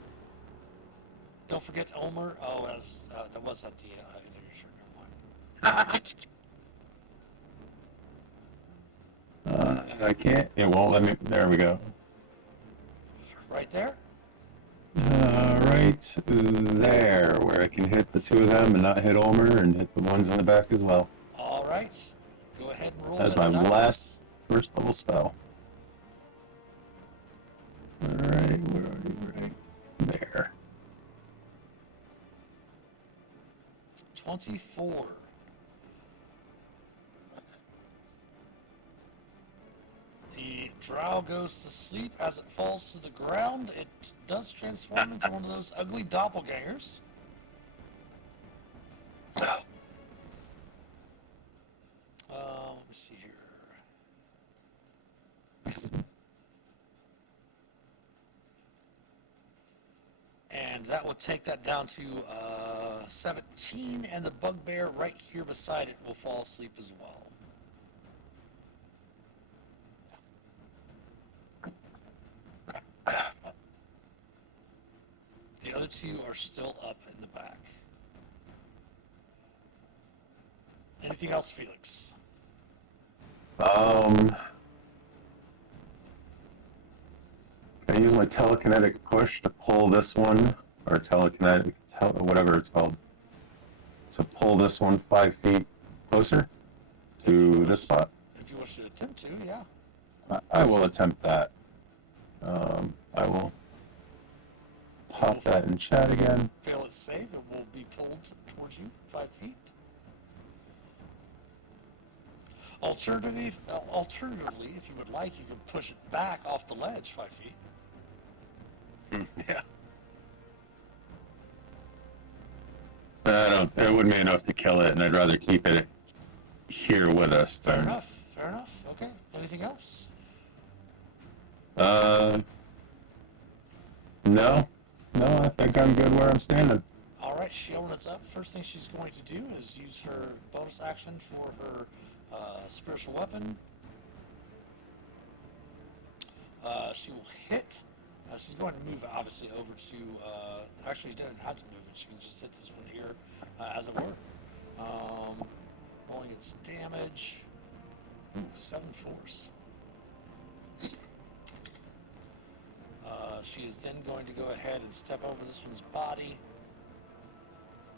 Don't forget Omer. Oh, that was at the end of your shirt. Never mind. I can't. It won't let me. There we go. Right there? Right there, where I can hit the 2 of them and not hit Ulmer and hit the ones in the back as well. All right. Go ahead and roll That's that my dice. last first level spell. Alright, where are you? Right there. 24. The drow goes to sleep. As it falls to the ground, it does transform into one of those ugly doppelgangers. Let me see here. And that will take that down to 17, and the bugbear right here beside it will fall asleep as well. The other 2 are still up in the back. Anything else, Felix? Can I use my telekinetic push to pull this one, or telekinetic, whatever it's called, to pull this one 5 feet closer to this spot? If you wish to attempt to, yeah. I will attempt that. I will pop that in chat again. Fail its save, it will be pulled towards you 5 feet. Alternatively, if you would like, you can push it back off the ledge 5 feet. Yeah. It wouldn't be enough to kill it, and I'd rather keep it here with us Fair than. enough, fair enough. Okay, anything else? No, I think I'm good where I'm standing. All right, Sheldon is up. First thing she's going to do is use her bonus action for her spiritual weapon. She will hit. She's going to move, obviously, over to... actually, she doesn't have to move it. She can just hit this one here, as it were. Rolling its damage. Ooh, 7 force. She is then going to go ahead and step over this one's body.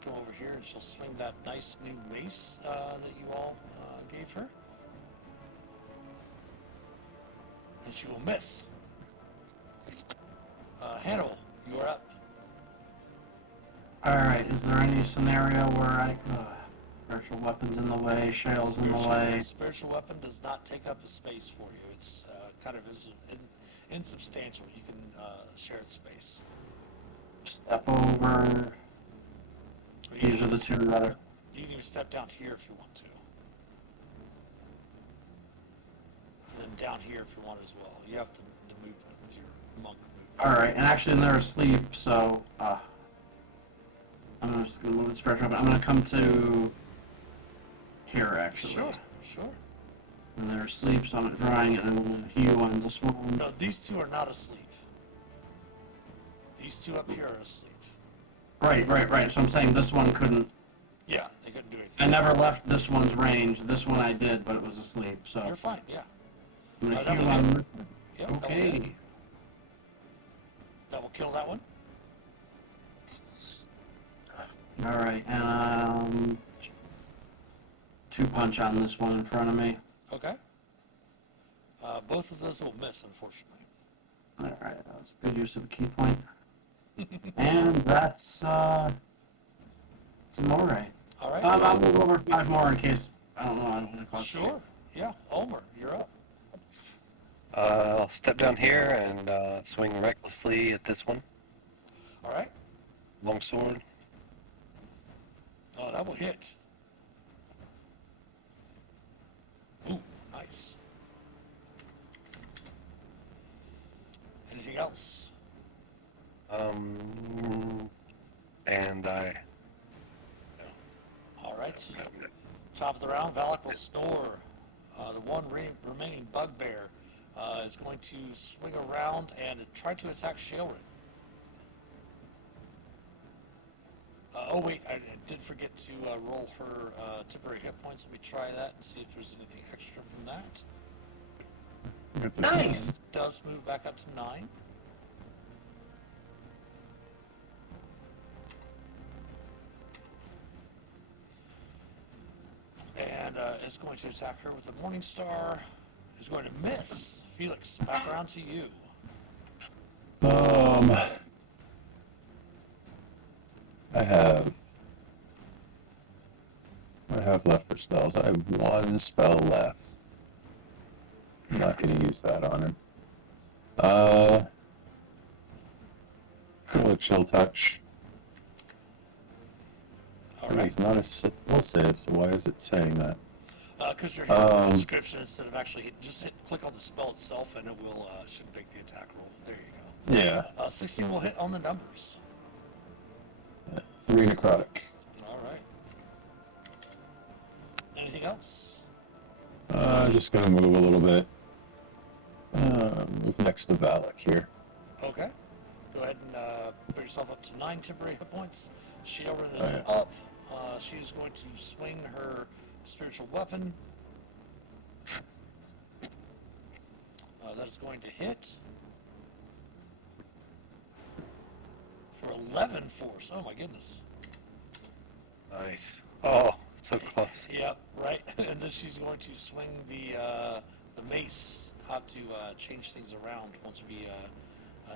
Come over here and she'll swing that nice new mace that you all gave her. And she will miss. Hannibal, you are up. Alright, is there any scenario where spiritual weapons in the way, shale's in the way? Spiritual weapon does not take up a space for you. It's kind of insubstantial. You can share its space. Step over. Or you These can are the even- two that are. You can even step down here if you want to. And then down here if you want as well. You have to move it with your monk movement. Alright, and actually they're asleep, so I'm just gonna move the stretcher up. I'm gonna come to here actually. Sure, sure. And they're asleep, so I'm drying it and I'm gonna heal on this one. No, these two are not asleep. These two up here are asleep. Right. So I'm saying this one couldn't. Yeah, they couldn't do anything. I never left this one's range. This one I did, but it was asleep. So You're fine, yeah. I'm gonna that heal will on. hit. Yep, that will hit. Okay. That will kill that one. All right, and 2-punch on this one in front of me. Okay. Both of those will miss, unfortunately. All right, that was a good use of the key point. And that's some more. All right. I'll move over 5 more in case I don't know. I don't want to cause. Sure. Yeah, Ulmer, you're up. I'll step down here and swing recklessly at this one. All right. Long sword. Oh, that will hit. Ooh, nice. Anything else? And I. All right. Top of the round, Valak will snore. The one remaining bugbear is going to swing around and try to attack Shailrin. Oh wait, I did forget to roll her temporary hit points. Let me try that and see if there's anything extra from that. Nice. It does move back up to 9. And is going to attack her with the Morning Star. Is going to miss. Felix, back around to you. I have left for spells. I have 1 spell left. I'm not going to use that on him. Chill touch. All right. It's not a will save, so why is it saying that? Because you're hitting the description instead of actually click on the spell itself and it will should make the attack roll. There you go. Yeah, 16 will hit on the numbers. 3 necrotic. All right. Anything else? Just gonna move a little bit. Move next to Valak here. Okay. Go ahead and put yourself up to 9 temporary hit points. Shailrin is Alright. up. She is going to swing her spiritual weapon. That is going to hit for 11 force. Oh my goodness. Nice. Oh, so close. Yep, right. And then she's going to swing the mace. How to change things around once we.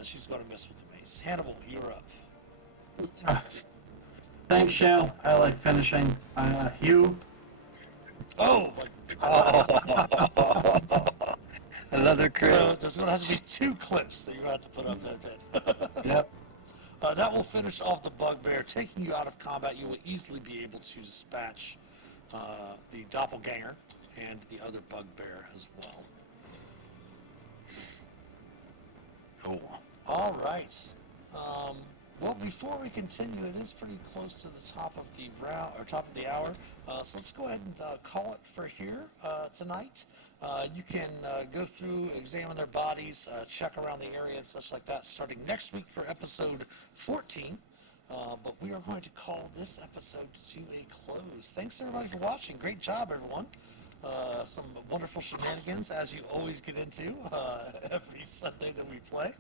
She's going to miss with the mace. Hannibal, you're up. Thanks, Shell. I like finishing. Hugh. Oh my. Another crit. So there's going to have to be 2 clips that you're going to have to put up there. Yep. That will finish off the bugbear. Taking you out of combat, you will easily be able to dispatch the doppelganger and the other bugbear as well. Cool. All right. Well, before we continue, it is pretty close to the top of the round or top of the hour. So let's go ahead and call it for here tonight. You can go through, examine their bodies, check around the area and such like that, starting next week for episode 14. But we are going to call this episode to a close. Thanks everybody for watching. Great job, everyone. Some wonderful shenanigans, as you always get into every Sunday that we play.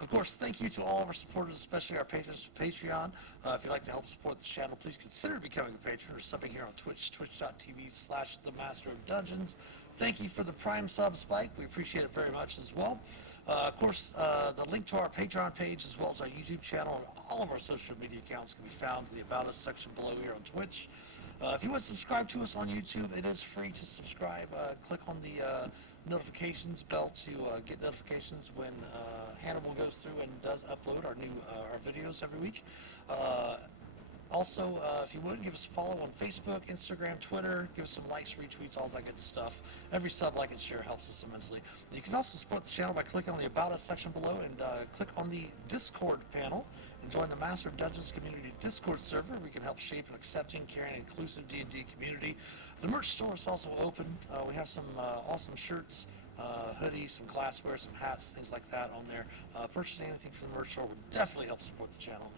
Of course, thank you to all of our supporters, especially our patrons of Patreon. If you'd like to help support the channel, please consider becoming a patron or subbing here on Twitch, twitch.tv/TheMasterOfDungeons. Thank you for the Prime sub, Spike. We appreciate it very much as well. Of course, the link to our Patreon page as well as our YouTube channel and all of our social media accounts can be found in the About Us section below here on Twitch. If you want to subscribe to us on YouTube, it is free to subscribe. Click on the notifications bell to get notifications when Hannibal goes through and does upload our new our videos every week. Also, if you would, give us a follow on Facebook, Instagram, Twitter. Give us some likes, retweets, all that good stuff. Every sub, like, and share helps us immensely. You can also support the channel by clicking on the About Us section below and click on the Discord panel and join the Master of Dungeons Community Discord server. We can help shape an accepting, caring, inclusive D&D community. The merch store is also open. We have some awesome shirts, hoodies, some glassware, some hats, things like that on there. Purchasing anything from the merch store would definitely help support the channel.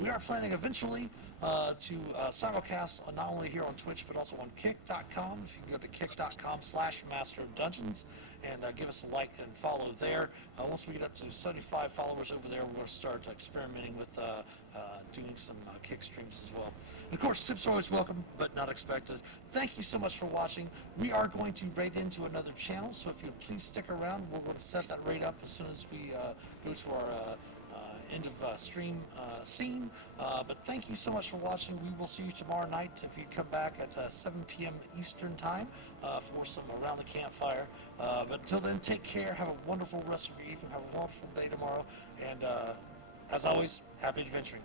We are planning eventually to simulcast not only here on Twitch but also on kick.com. If you can go to kick.com/Master of Dungeons and give us a like and follow there. Once we get up to 75 followers over there, we're going to start experimenting with doing some kick streams as well. And of course, tips are always welcome but not expected. Thank you so much for watching. We are going to raid into another channel, so if you would please stick around, we're going to set that raid up as soon as we go to our end of stream scene. But thank you so much for watching. We will see you tomorrow night if you come back at 7 p.m. Eastern time for some Around the Campfire. But until then, take care. Have a wonderful rest of your evening. Have a wonderful day tomorrow. And as always, happy adventuring.